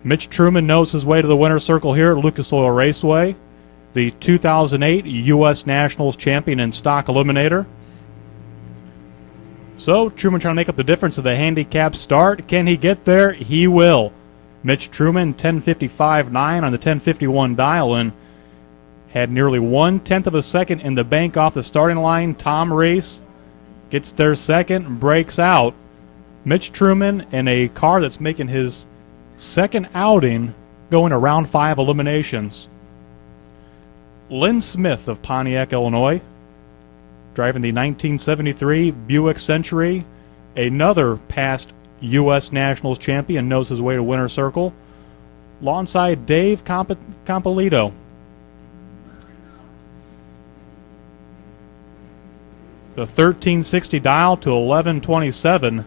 Mitch Truman knows his way to the winner's circle here at Lucas Oil Raceway, the 2008 U.S. Nationals champion in stock eliminator. So Truman trying to make up the difference of the handicap start. Can he get there? He will. Mitch Truman, 10:55.9 on the 10:51 dial-in. Had nearly 1/10 of a second in the bank off the starting line. Tom Reese gets there second and breaks out. Mitch Truman in a car that's making his second outing going to round 5 eliminations. Lynn Smith of Pontiac, Illinois, driving the 1973 Buick Century, another past U.S. Nationals champion, knows his way to winner's circle, alongside Dave Compolito. The 1360 dial to 1127.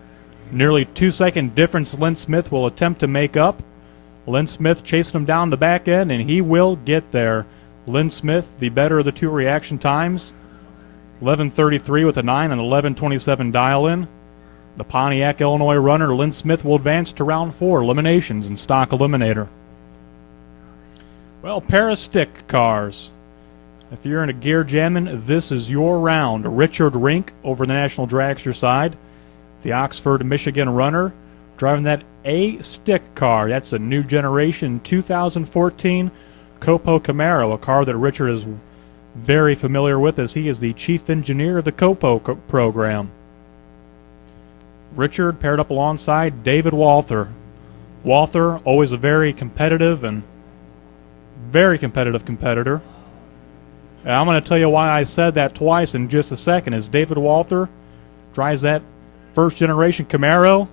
Nearly 2-second difference Lynn Smith will attempt to make up. Lynn Smith chasing him down the back end, and he will get there. Lynn Smith, the better of the two reaction times. 11:33 with a 9 and 11:27 dial-in. The Pontiac, Illinois runner, Lynn Smith, will advance to round 4 eliminations in stock eliminator. Well, pair of stick cars. If you're in a gear jamming, this is your round. Richard Rink over the National Dragster side. The Oxford, Michigan runner, driving that A stick car. That's a new generation 2014 Copo Camaro, a car that Richard is very familiar with, as he is the chief engineer of the Copo program. Richard paired up alongside David Walther. Walther, always a very competitive competitor. And I'm going to tell you why I said that twice in just a second. As David Walther drives that first-generation Camaro,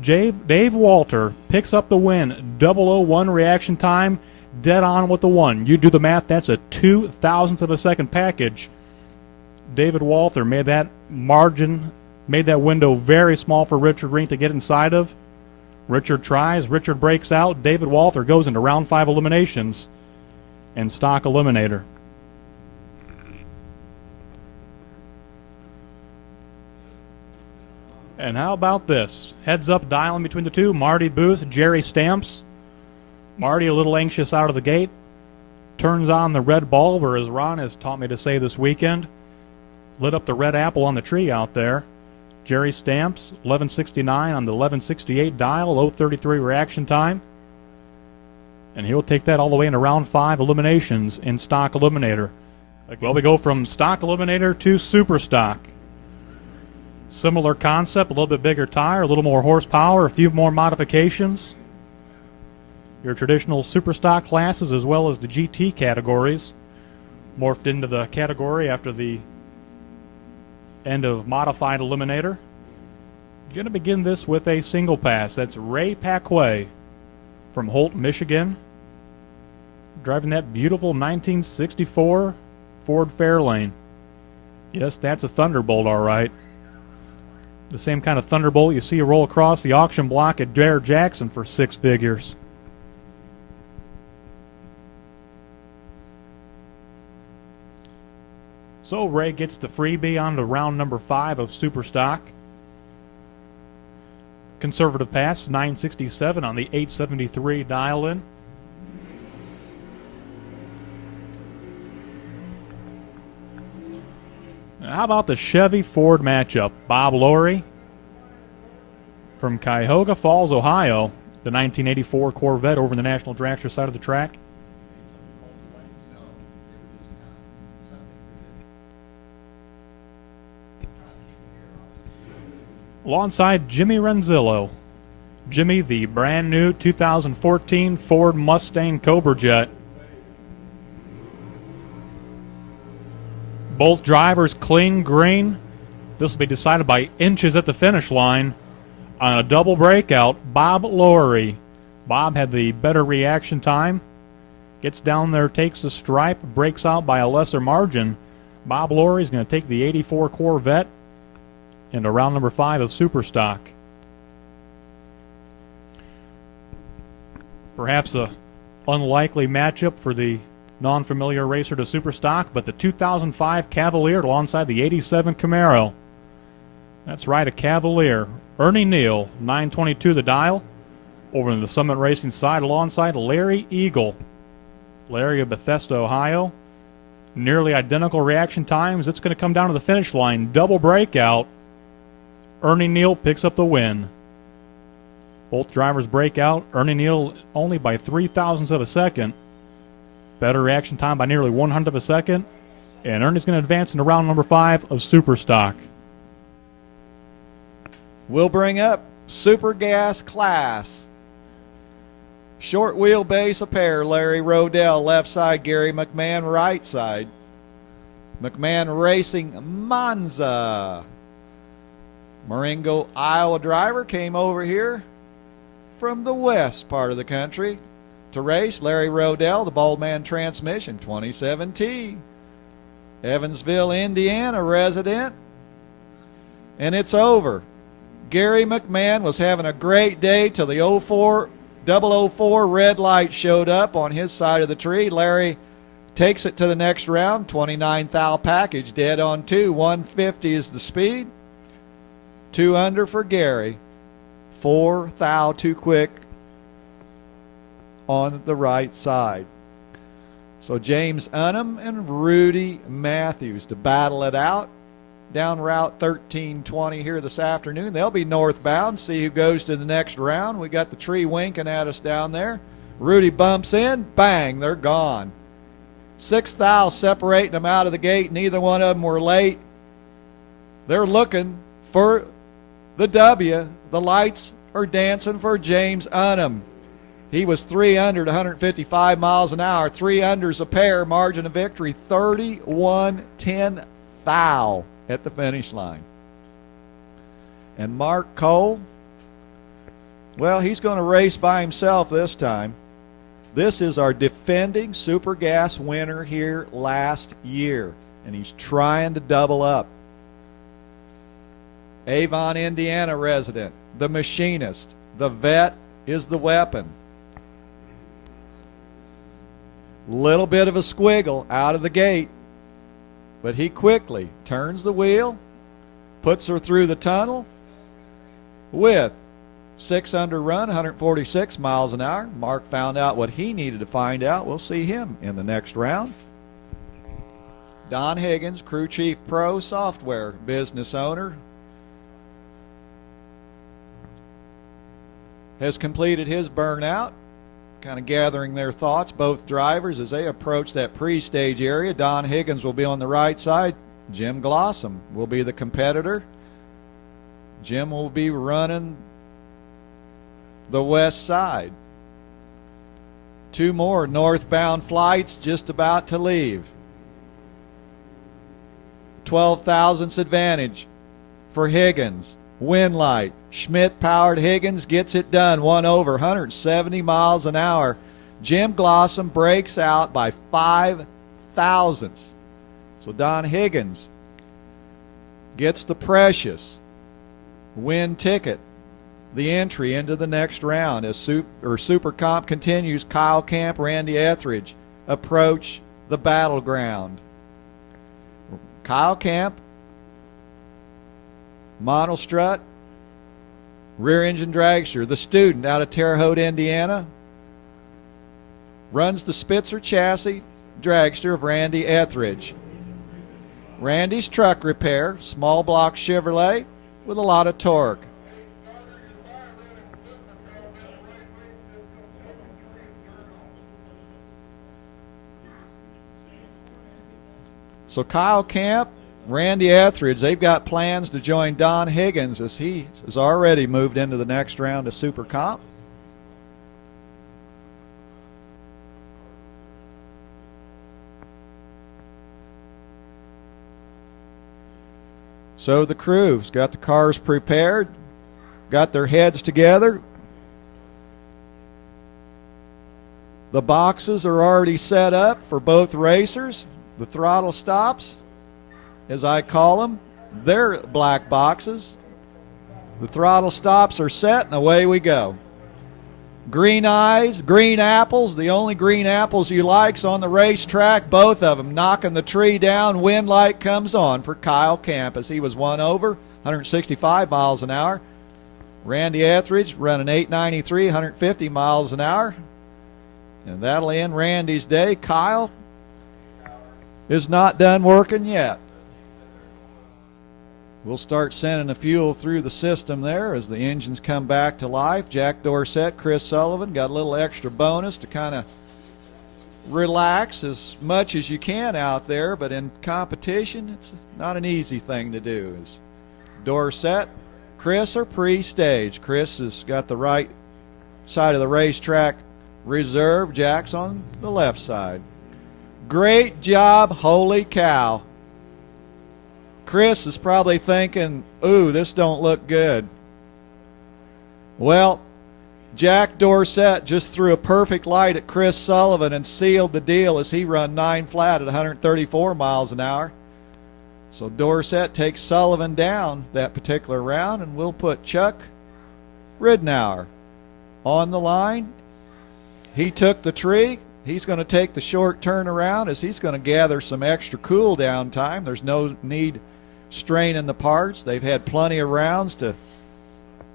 Dave Walter picks up the win. 001 reaction time, dead on with the 1. You do the math, that's a 2,000th of a second package. David Walther made that margin, made that window very small for Richard Rink to get inside of. Richard tries, Richard breaks out, David Walther goes into round 5 eliminations and stock eliminator. And how about this? Heads up dialing between the two. Marty Booth, Jerry Stamps. Marty a little anxious out of the gate. Turns on the red bulb, or as Ron has taught me to say this weekend, lit up the red apple on the tree out there. Jerry Stamps, 1169 on the 1168 dial, 033 reaction time. And he'll take that all the way into round 5 eliminations in stock eliminator. Well, we go from stock eliminator to super stock. Similar concept, a little bit bigger tire, a little more horsepower, a few more modifications. Your traditional super stock classes as well as the GT categories morphed into the category after the end of modified eliminator. Going to begin this with a single pass. That's Ray Paquet from Holt, Michigan, driving that beautiful 1964 Ford Fairlane. Yes, that's a Thunderbolt, all right. The same kind of Thunderbolt you see roll across the auction block at Dare Jackson for 6 figures. So Ray gets the freebie on to round number 5 of Superstock. Conservative pass, 967 on the 873 dial-in. How about the Chevy-Ford matchup? Bob Lowry from Cuyahoga Falls, Ohio. The 1984 Corvette over in the National Dragster side of the track. Alongside Jimmy Renzillo. Jimmy, the brand new 2014 Ford Mustang Cobra Jet. Both drivers clean green. This will be decided by inches at the finish line. On a double breakout, Bob Lowry. Bob had the better reaction time. Gets down there, takes the stripe, breaks out by a lesser margin. Bob Lowry is going to take the 84 Corvette into round number 5 of Superstock. Perhaps a unlikely matchup for the non-familiar racer to Superstock, but the 2005 Cavalier alongside the 87 Camaro. That's right, a Cavalier. Ernie Neal, 922 the dial. Over in the Summit Racing side alongside Larry Eagle. Larry of Bethesda, Ohio. Nearly identical reaction times. It's going to come down to the finish line. Double breakout. Ernie Neal picks up the win. Both drivers break out. Ernie Neal only by 0.03 of a second. Better reaction time by nearly 1/100 of a second. And Ernie's going to advance into round number 5 of Superstock. We'll bring up Super Gas Class. Short wheelbase, a pair. Larry Rodell, left side. Gary McMahon, right side. McMahon Racing Monza. Marengo, Iowa driver came over here from the west part of the country to race. Larry Rodell, the Boldman Transmission, 27T. Evansville, Indiana resident. And it's over. Gary McMahon was having a great day till the 004 red light showed up on his side of the tree. Larry takes it to the next round. 29 thou package, dead on 2. 150 is the speed. 2 under for Gary. 4 thou too quick on the right side. So James Unum and Rudy Matthews to battle it out down Route 1320 here this afternoon. They'll be northbound. See who goes to the next round. We got the tree winking at us down there. Rudy bumps in. Bang, they're gone. 6 thou separating them out of the gate. Neither one of them were late. They're looking for the W. The lights are dancing for James Unum. He was 3 under at 155 miles an hour. 3 unders a pair. Margin of victory 31-10 thou at the finish line. And Mark Cole, well, he's going to race by himself this time. This is our defending Super Gas winner here last year, and he's trying to double up. Avon, Indiana resident, the machinist, the vet is the weapon. Little bit of a squiggle out of the gate, but he quickly turns the wheel, puts her through the tunnel with 6 under run, 146 miles an hour. Mark found out what he needed to find out. We'll see him in the next round. Don Higgins, crew chief pro software business owner, has completed his burnout, kind of gathering their thoughts, both drivers, as they approach that pre-stage area. Don Higgins will be on the right side. Jim Glossum will be the competitor. Jim will be running the west side. 2 more northbound flights just about to leave. 12 thousandths advantage for Higgins. Wind light. Schmidt-powered Higgins gets it done. 1 over, 170 miles an hour. Jim Glossum breaks out by 5 thousandths. So Don Higgins gets the precious win ticket, the entry into the next round as Super Comp continues. Kyle Camp, Randy Etheridge approach the battleground. Kyle Camp, monostrut, rear engine dragster, the student out of Terre Haute, Indiana, runs the Spitzer chassis dragster of Randy Etheridge. Randy's truck repair, small block Chevrolet with a lot of torque. So Kyle Camp, Randy Etheridge, they've got plans to join Don Higgins as he has already moved into the next round of Super Comp. So the crew's got the cars prepared, got their heads together. The boxes are already set up for both racers. The throttle stops, as I call them, they're black boxes. The throttle stops are set, and away we go. Green eyes, green apples, the only green apples you like's on the racetrack, both of them knocking the tree down. Wind light comes on for Kyle Camp as he was one over, 165 miles an hour. Randy Etheridge running 893, 150 miles an hour. And that'll end Randy's day. Kyle is not done working yet. We'll start sending the fuel through the system there as the engines come back to life. Jack Dorsett, Chris Sullivan got a little extra bonus to kind of relax as much as you can out there, but in competition, it's not an easy thing to do. As Dorsett, Chris are pre-stage. Chris has got the right side of the racetrack reserved. Jack's on the left side. Great job, holy cow. Chris is probably thinking, ooh, this don't look good. Well, Jack Dorsett just threw a perfect light at Chris Sullivan and sealed the deal as he run 9 flat at 134 miles an hour. So Dorsett takes Sullivan down that particular round, and we'll put Chuck Ridnour on the line. He took the tree. He's going to take the short turnaround as he's going to gather some extra cool down time. There's no need straining the parts. They've had plenty of rounds to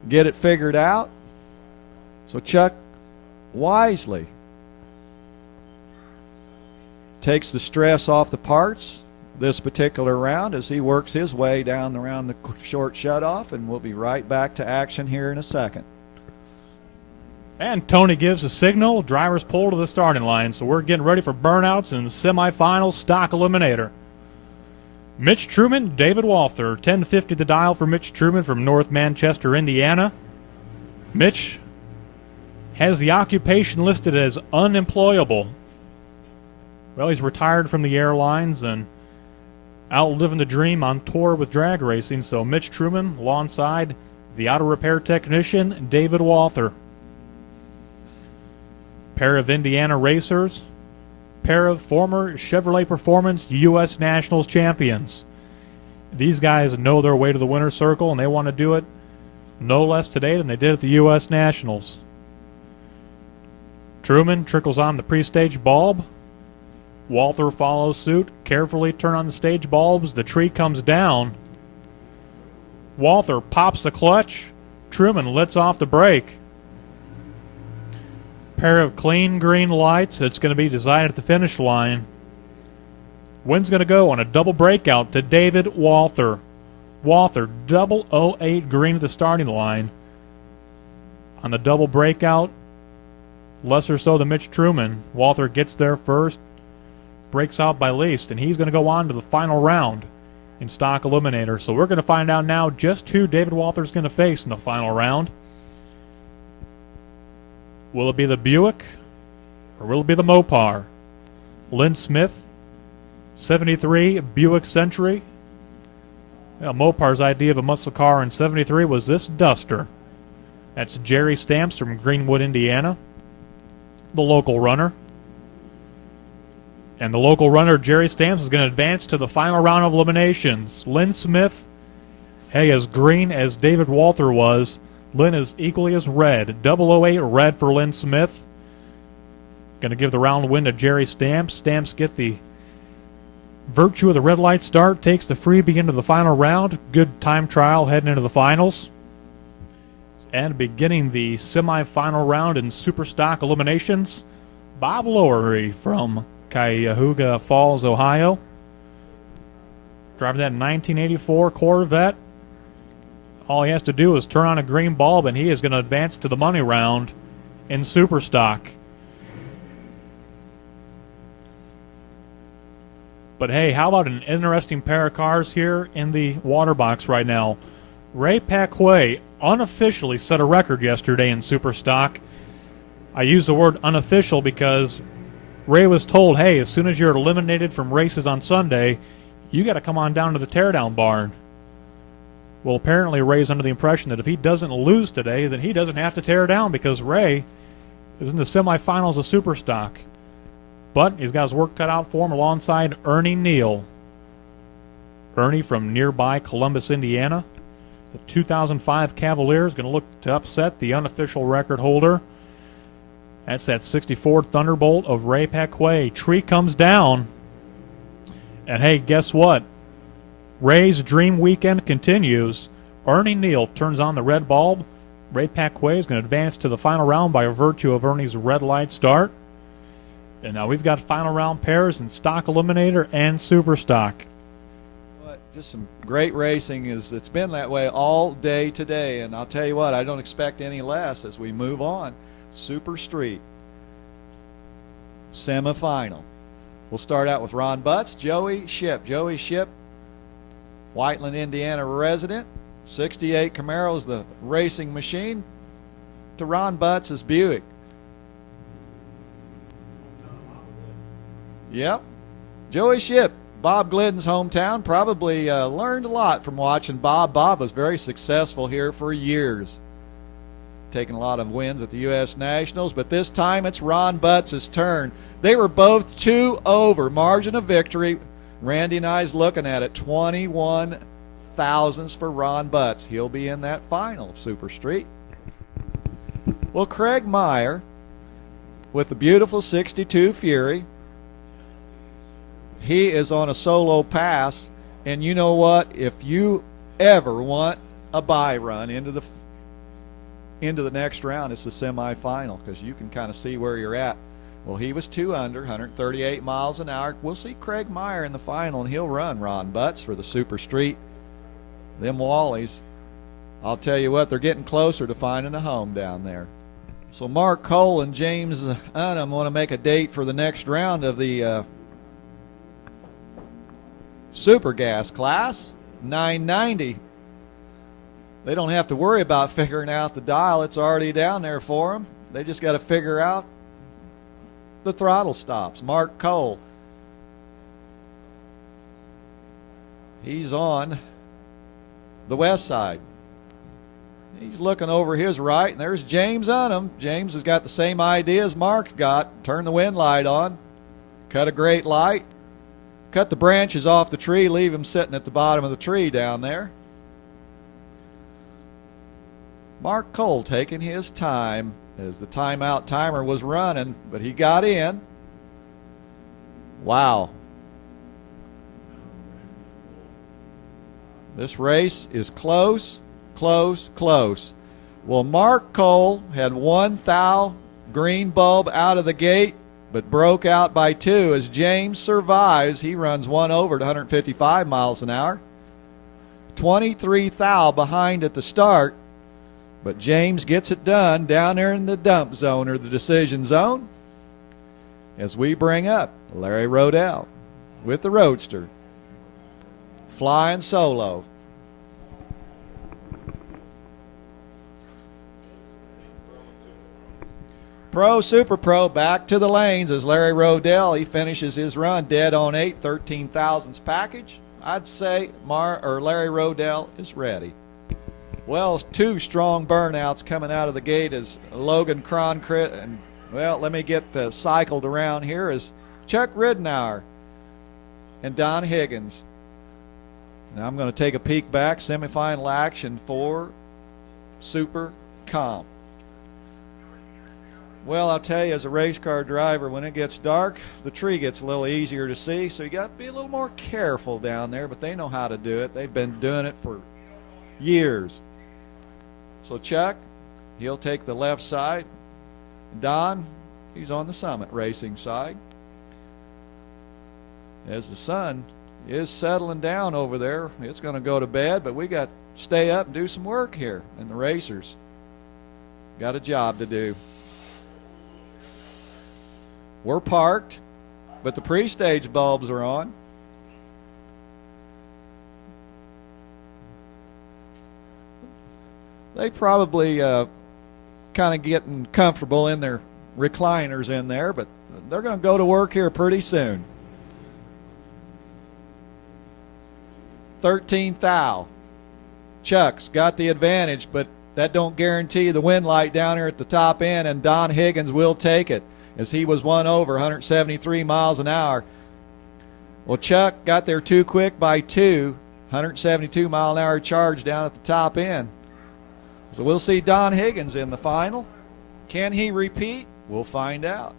get it figured out. So Chuck wisely takes the stress off the parts this particular round as he works his way down around the short shutoff, and we'll be right back to action here in a second. And Tony gives a signal. Drivers pull to the starting line. So we're getting ready for burnouts and semifinal stock eliminator. Mitch Truman, David Walther. 1050 the dial for Mitch Truman from North Manchester, Indiana. Mitch has the occupation listed as unemployable. Well, he's retired from the airlines and out living the dream on tour with drag racing. So Mitch Truman alongside the auto repair technician, David Walther. Pair of Indiana racers, pair of former Chevrolet Performance U.S. Nationals champions. These guys know their way to the winner's circle, and they want to do it no less today than they did at the U.S. Nationals. Truman trickles on the pre-stage bulb. Walther follows suit, carefully turn on the stage bulbs. The tree comes down. Walther pops the clutch. Truman lets off the brake. Pair of clean green lights. It's going to be decided at the finish line. Wind's going to go on a double breakout to David Walther. Walther, 008 green at the starting line. On the double breakout, lesser so than Mitch Truman. Walther gets there first, breaks out by least, and he's going to go on to the final round in stock eliminator. So we're going to find out now just who David Walther's going to face in the final round. Will it be the Buick or will it be the Mopar? Lynn Smith, 73 Buick Century. Well, Mopar's idea of a muscle car in 73 was this Duster. That's Jerry Stamps from Greenwood, Indiana, the local runner. And the local runner, Jerry Stamps, is going to advance to the final round of eliminations. Lynn Smith Hey, as green as David Walter was, Lynn is equally as red. 008 red for Lynn Smith. Going to give the round win to Jerry Stamps. Stamps get the virtue of the red light start, takes the freebie into the final round. Good time trial heading into the finals. And beginning the semifinal round in Superstock eliminations, Bob Lowery from Cuyahoga Falls, Ohio. Driving that 1984 Corvette. All he has to do is turn on a green bulb, and he is going to advance to the money round in Superstock. But hey, how about an interesting pair of cars here in the water box right now? Ray Paquet unofficially set a record yesterday in Superstock. I use the word unofficial because Ray was told, hey, as soon as you're eliminated from races on Sunday, you got to come on down to the teardown barn. Well, apparently Ray's under the impression that if he doesn't lose today, then he doesn't have to tear down because Ray is in the semifinals of Superstock. But he's got his work cut out for him alongside Ernie Neal. Ernie from nearby Columbus, Indiana. The 2005 Cavalier is going to look to upset the unofficial record holder. That's that 64 Thunderbolt of Ray Paquet. Tree comes down. And hey, guess what? Ray's dream weekend continues. Ernie Neal turns on the red bulb. Ray Paquet is going to advance to the final round by virtue of Ernie's red light start. And now we've got final round pairs in Stock Eliminator and Superstock. Just some great racing. It's been that way all day today, and I'll tell you what, I don't expect any less as we move on. Super Street semifinal. We'll start out with Ron Butts, Joey Ship. Joey Ship, Whiteland, Indiana resident. 68 Camaro is the racing machine. To Ron Butts is Buick. Yep. Joey Ship, Bob Glidden's hometown, probably learned a lot from watching Bob. Bob was very successful here for years, taking a lot of wins at the U.S. Nationals, but this time it's Ron Butts' turn. They were both 2 over. Margin of victory, Randy and I's looking at it, 21 thousandths for Ron Butts. He'll be in that final of Super Street. Well, Craig Meyer with the beautiful 62 Fury, he is on a solo pass, and you know what? If you ever want a bye run into the next round, it's the semifinal because you can kind of see where you're at. Well, he was 2 under, 138 miles an hour. We'll see Craig Meyer in the final, and he'll run Ron Butts for the Super Street. Them Wallies, I'll tell you what, they're getting closer to finding a home down there. So Mark Cole and James Unum want to make a date for the next round of the Super Gas class, 990. They don't have to worry about figuring out the dial. It's already down there for them. They just got to figure out the throttle stops. Mark Cole, he's on the west side. He's looking over his right, and there's James Unum. James has got the same idea as Mark's got. Turn the wind light on, cut a great light, cut the branches off the tree, leave him sitting at the bottom of the tree down there. Mark Cole taking his time as the timeout timer was running, but he got in. Wow. This race is close, close, close. Well, Mark Cole had 1 thou green bulb out of the gate, but broke out by 2 as James survives. He runs 1 over to 155 miles an hour. 23 thou behind at the start, but James gets it done down there in the dump zone or the decision zone as we bring up Larry Rodell with the Roadster. Flying solo. Pro, Super Pro, back to the lanes as Larry Rodell, he finishes his run dead on 8, 13 thousandths package. I'd say Larry Rodell is ready. Well, 2 strong burnouts coming out of the gate as Logan Cronkrit, and well, let me get cycled around here as Chuck Ridenour and Don Higgins. Now I'm going to take a peek back. Semifinal action for Super Comp. Well, I'll tell you, as a race car driver, when it gets dark, the tree gets a little easier to see, so you got to be a little more careful down there, but they know how to do it. They've been doing it for years. So Chuck, he'll take the left side. Don, he's on the Summit Racing side. As the sun is settling down over there, it's going to go to bed, but we got to stay up and do some work here, and the racers got a job to do. We're parked, but the pre-stage bulbs are on. They probably kind of getting comfortable in their recliners in there, but they're going to go to work here pretty soon. 13th thou. Chuck's got the advantage, but that don't guarantee the win light down here at the top end, and Don Higgins will take it, as he was one over 173 miles an hour. Well, Chuck got there too quick by 172 mile an hour charge down at the top end. So we'll see Don Higgins in the final. Can he repeat? We'll find out.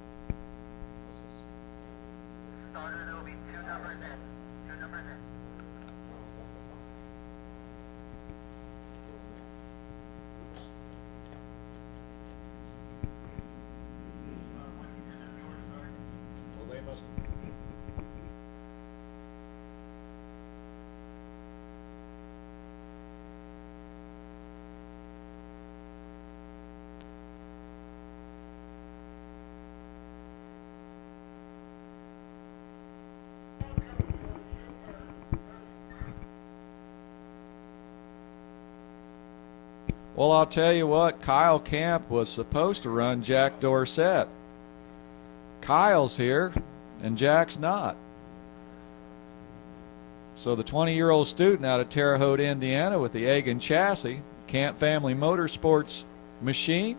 Well, I'll tell you what, Kyle Camp was supposed to run Jack Dorsett. Kyle's here, and Jack's not. So the 20-year-old student out of Terre Haute, Indiana, with the Egan chassis, Camp Family Motorsports machine,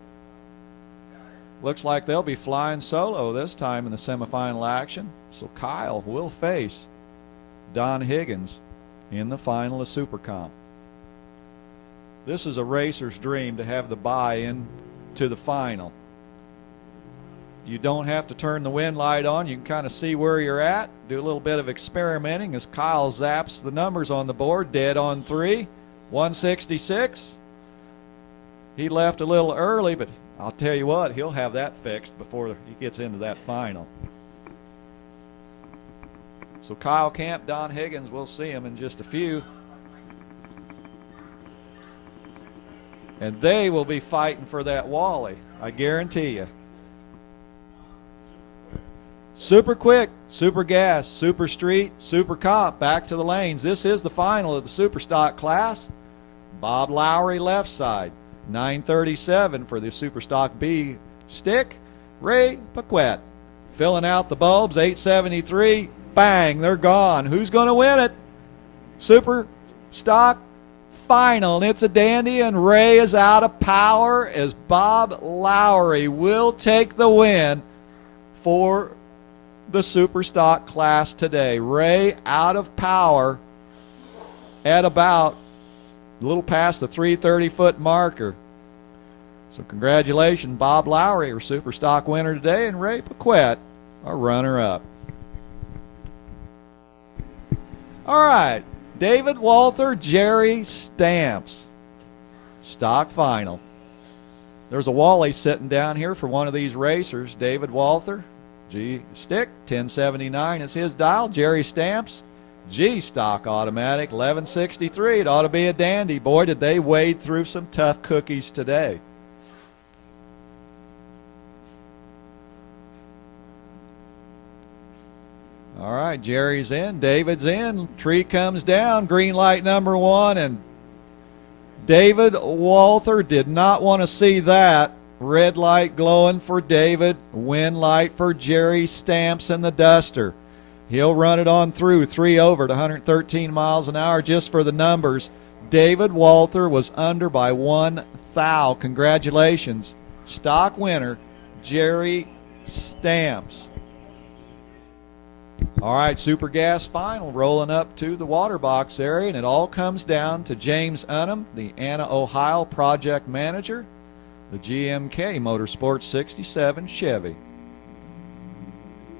looks like they'll be flying solo this time in the semifinal action. So Kyle will face Don Higgins in the final of Super Comp. This is a racer's dream to have the buy-in to the final. You don't have to turn the wind light on. You can kind of see where you're at, do a little bit of experimenting as Kyle zaps the numbers on the board. Dead on 3, 166. He left a little early, but I'll tell you what, he'll have that fixed before he gets into that final. So Kyle Camp, Don Higgins, we'll see him in just a few. And they will be fighting for that Wally, I guarantee you. Super quick, super gas, super street, super comp, back to the lanes. This is the final of the super stock class. Bob Lowry left side, 937 for the super stock B stick. Ray Paquette filling out the bulbs, 873. Bang, they're gone. Who's going to win it? Super stock final, and it's a dandy, and Ray is out of power as Bob Lowry will take the win for the super stock class today. Ray out of power at about a little past the 330-foot marker. So congratulations, Bob Lowry, our super stock winner today, and Ray Paquette, our runner-up. All right. David Walther, Jerry Stamps. Stock final. There's a Wally sitting down here for one of these racers. David Walther, G stick, 1079 is his dial. Jerry Stamps, G stock automatic, 1163. It ought to be a dandy. Boy, did they wade through some tough cookies today. All right, Jerry's in, David's in, tree comes down, green light number 1, and David Walther did not want to see that. Red light glowing for David, win light for Jerry Stamps in the Duster. He'll run it on through, 3 over at 113 miles an hour just for the numbers. David Walther was under by 1 thou. Congratulations. Stock winner, Jerry Stamps. All right, Super Gas Final rolling up to the water box area, and it all comes down to James Unum, the Anna, Ohio project manager, the GMK Motorsports 67 Chevy.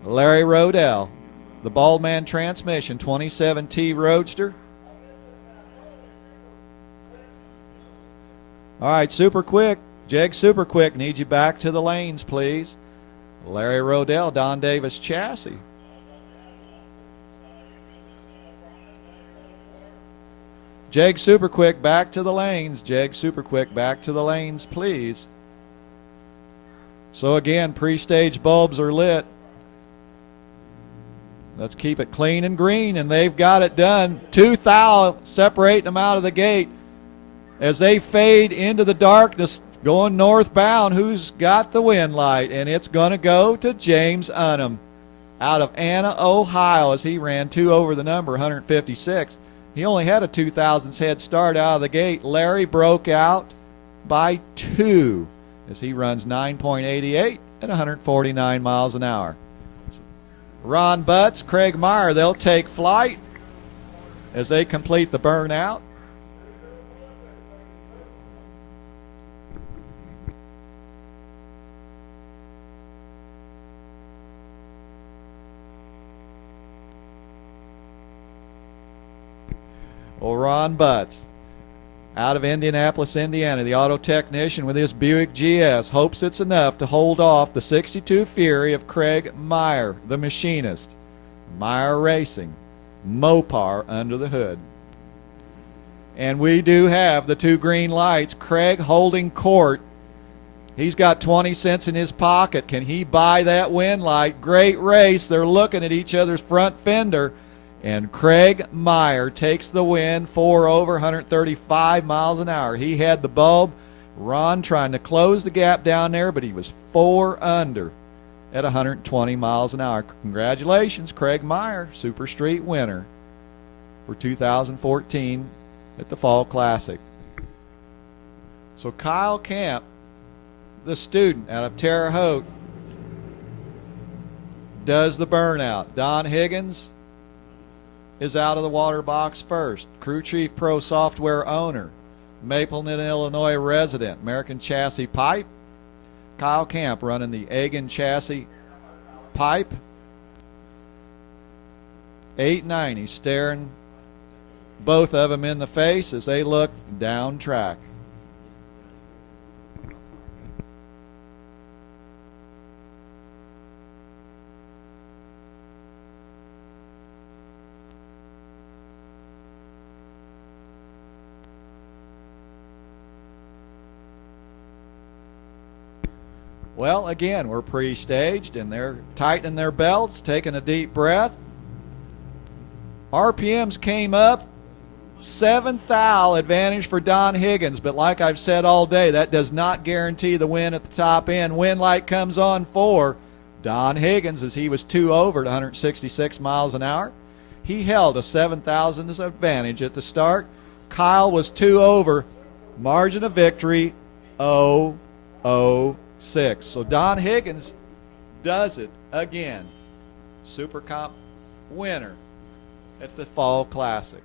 Larry Rodell, the Baldman Transmission 27T Roadster. All right, super quick. Jeg Super Quick, need you back to the lanes, please. Larry Rodell, Don Davis Chassis. Jeg Super Quick, back to the lanes. Jeg Super Quick, back to the lanes, please. So again, pre-stage bulbs are lit. Let's keep it clean and green, and they've got it done. 2 thou separating them out of the gate. As they fade into the darkness, going northbound, who's got the win light? And it's going to go to James Unum out of Anna, Ohio, as he ran 2 over the number, 156. He only had a 2,000s head start out of the gate. Larry broke out by 2 as he runs 9.88 at 149 miles an hour. Ron Butts, Craig Meyer, they'll take flight as they complete the burnout. Well, Ron Butts, out of Indianapolis, Indiana, the auto technician with his Buick GS, hopes it's enough to hold off the 62 Fury of Craig Meyer, the machinist. Meyer Racing, Mopar under the hood. And we do have the 2 green lights. Craig holding court. He's got 20 cents in his pocket. Can he buy that win light? Great race. They're looking at each other's front fender. And Craig Meyer takes the win, 4 over, 135 miles an hour. He had the bulb. Ron trying to close the gap down there, but he was 4 under at 120 miles an hour. Congratulations, Craig Meyer, Super Street winner for 2014 at the Fall Classic. So Kyle Camp, the student out of Terre Haute, does the burnout. Don Higgins is out of the water box first. Crew Chief Pro Software owner, Mapleton, Illinois resident, American Chassis Pipe. Kyle Camp running the Egan Chassis Pipe. 890, staring both of them in the face as they look down track. Well, again, we're pre-staged, and they're tightening their belts, taking a deep breath. RPMs came up. 7th thou advantage for Don Higgins, but like I've said all day, that does not guarantee the win at the top end. Win light comes on for Don Higgins as he was 2 over at 166 miles an hour. He held a 7,000th advantage at the start. Kyle was 2 over. Margin of victory, 0-0-6. So Don Higgins does it again. Super Comp winner at the Fall Classic.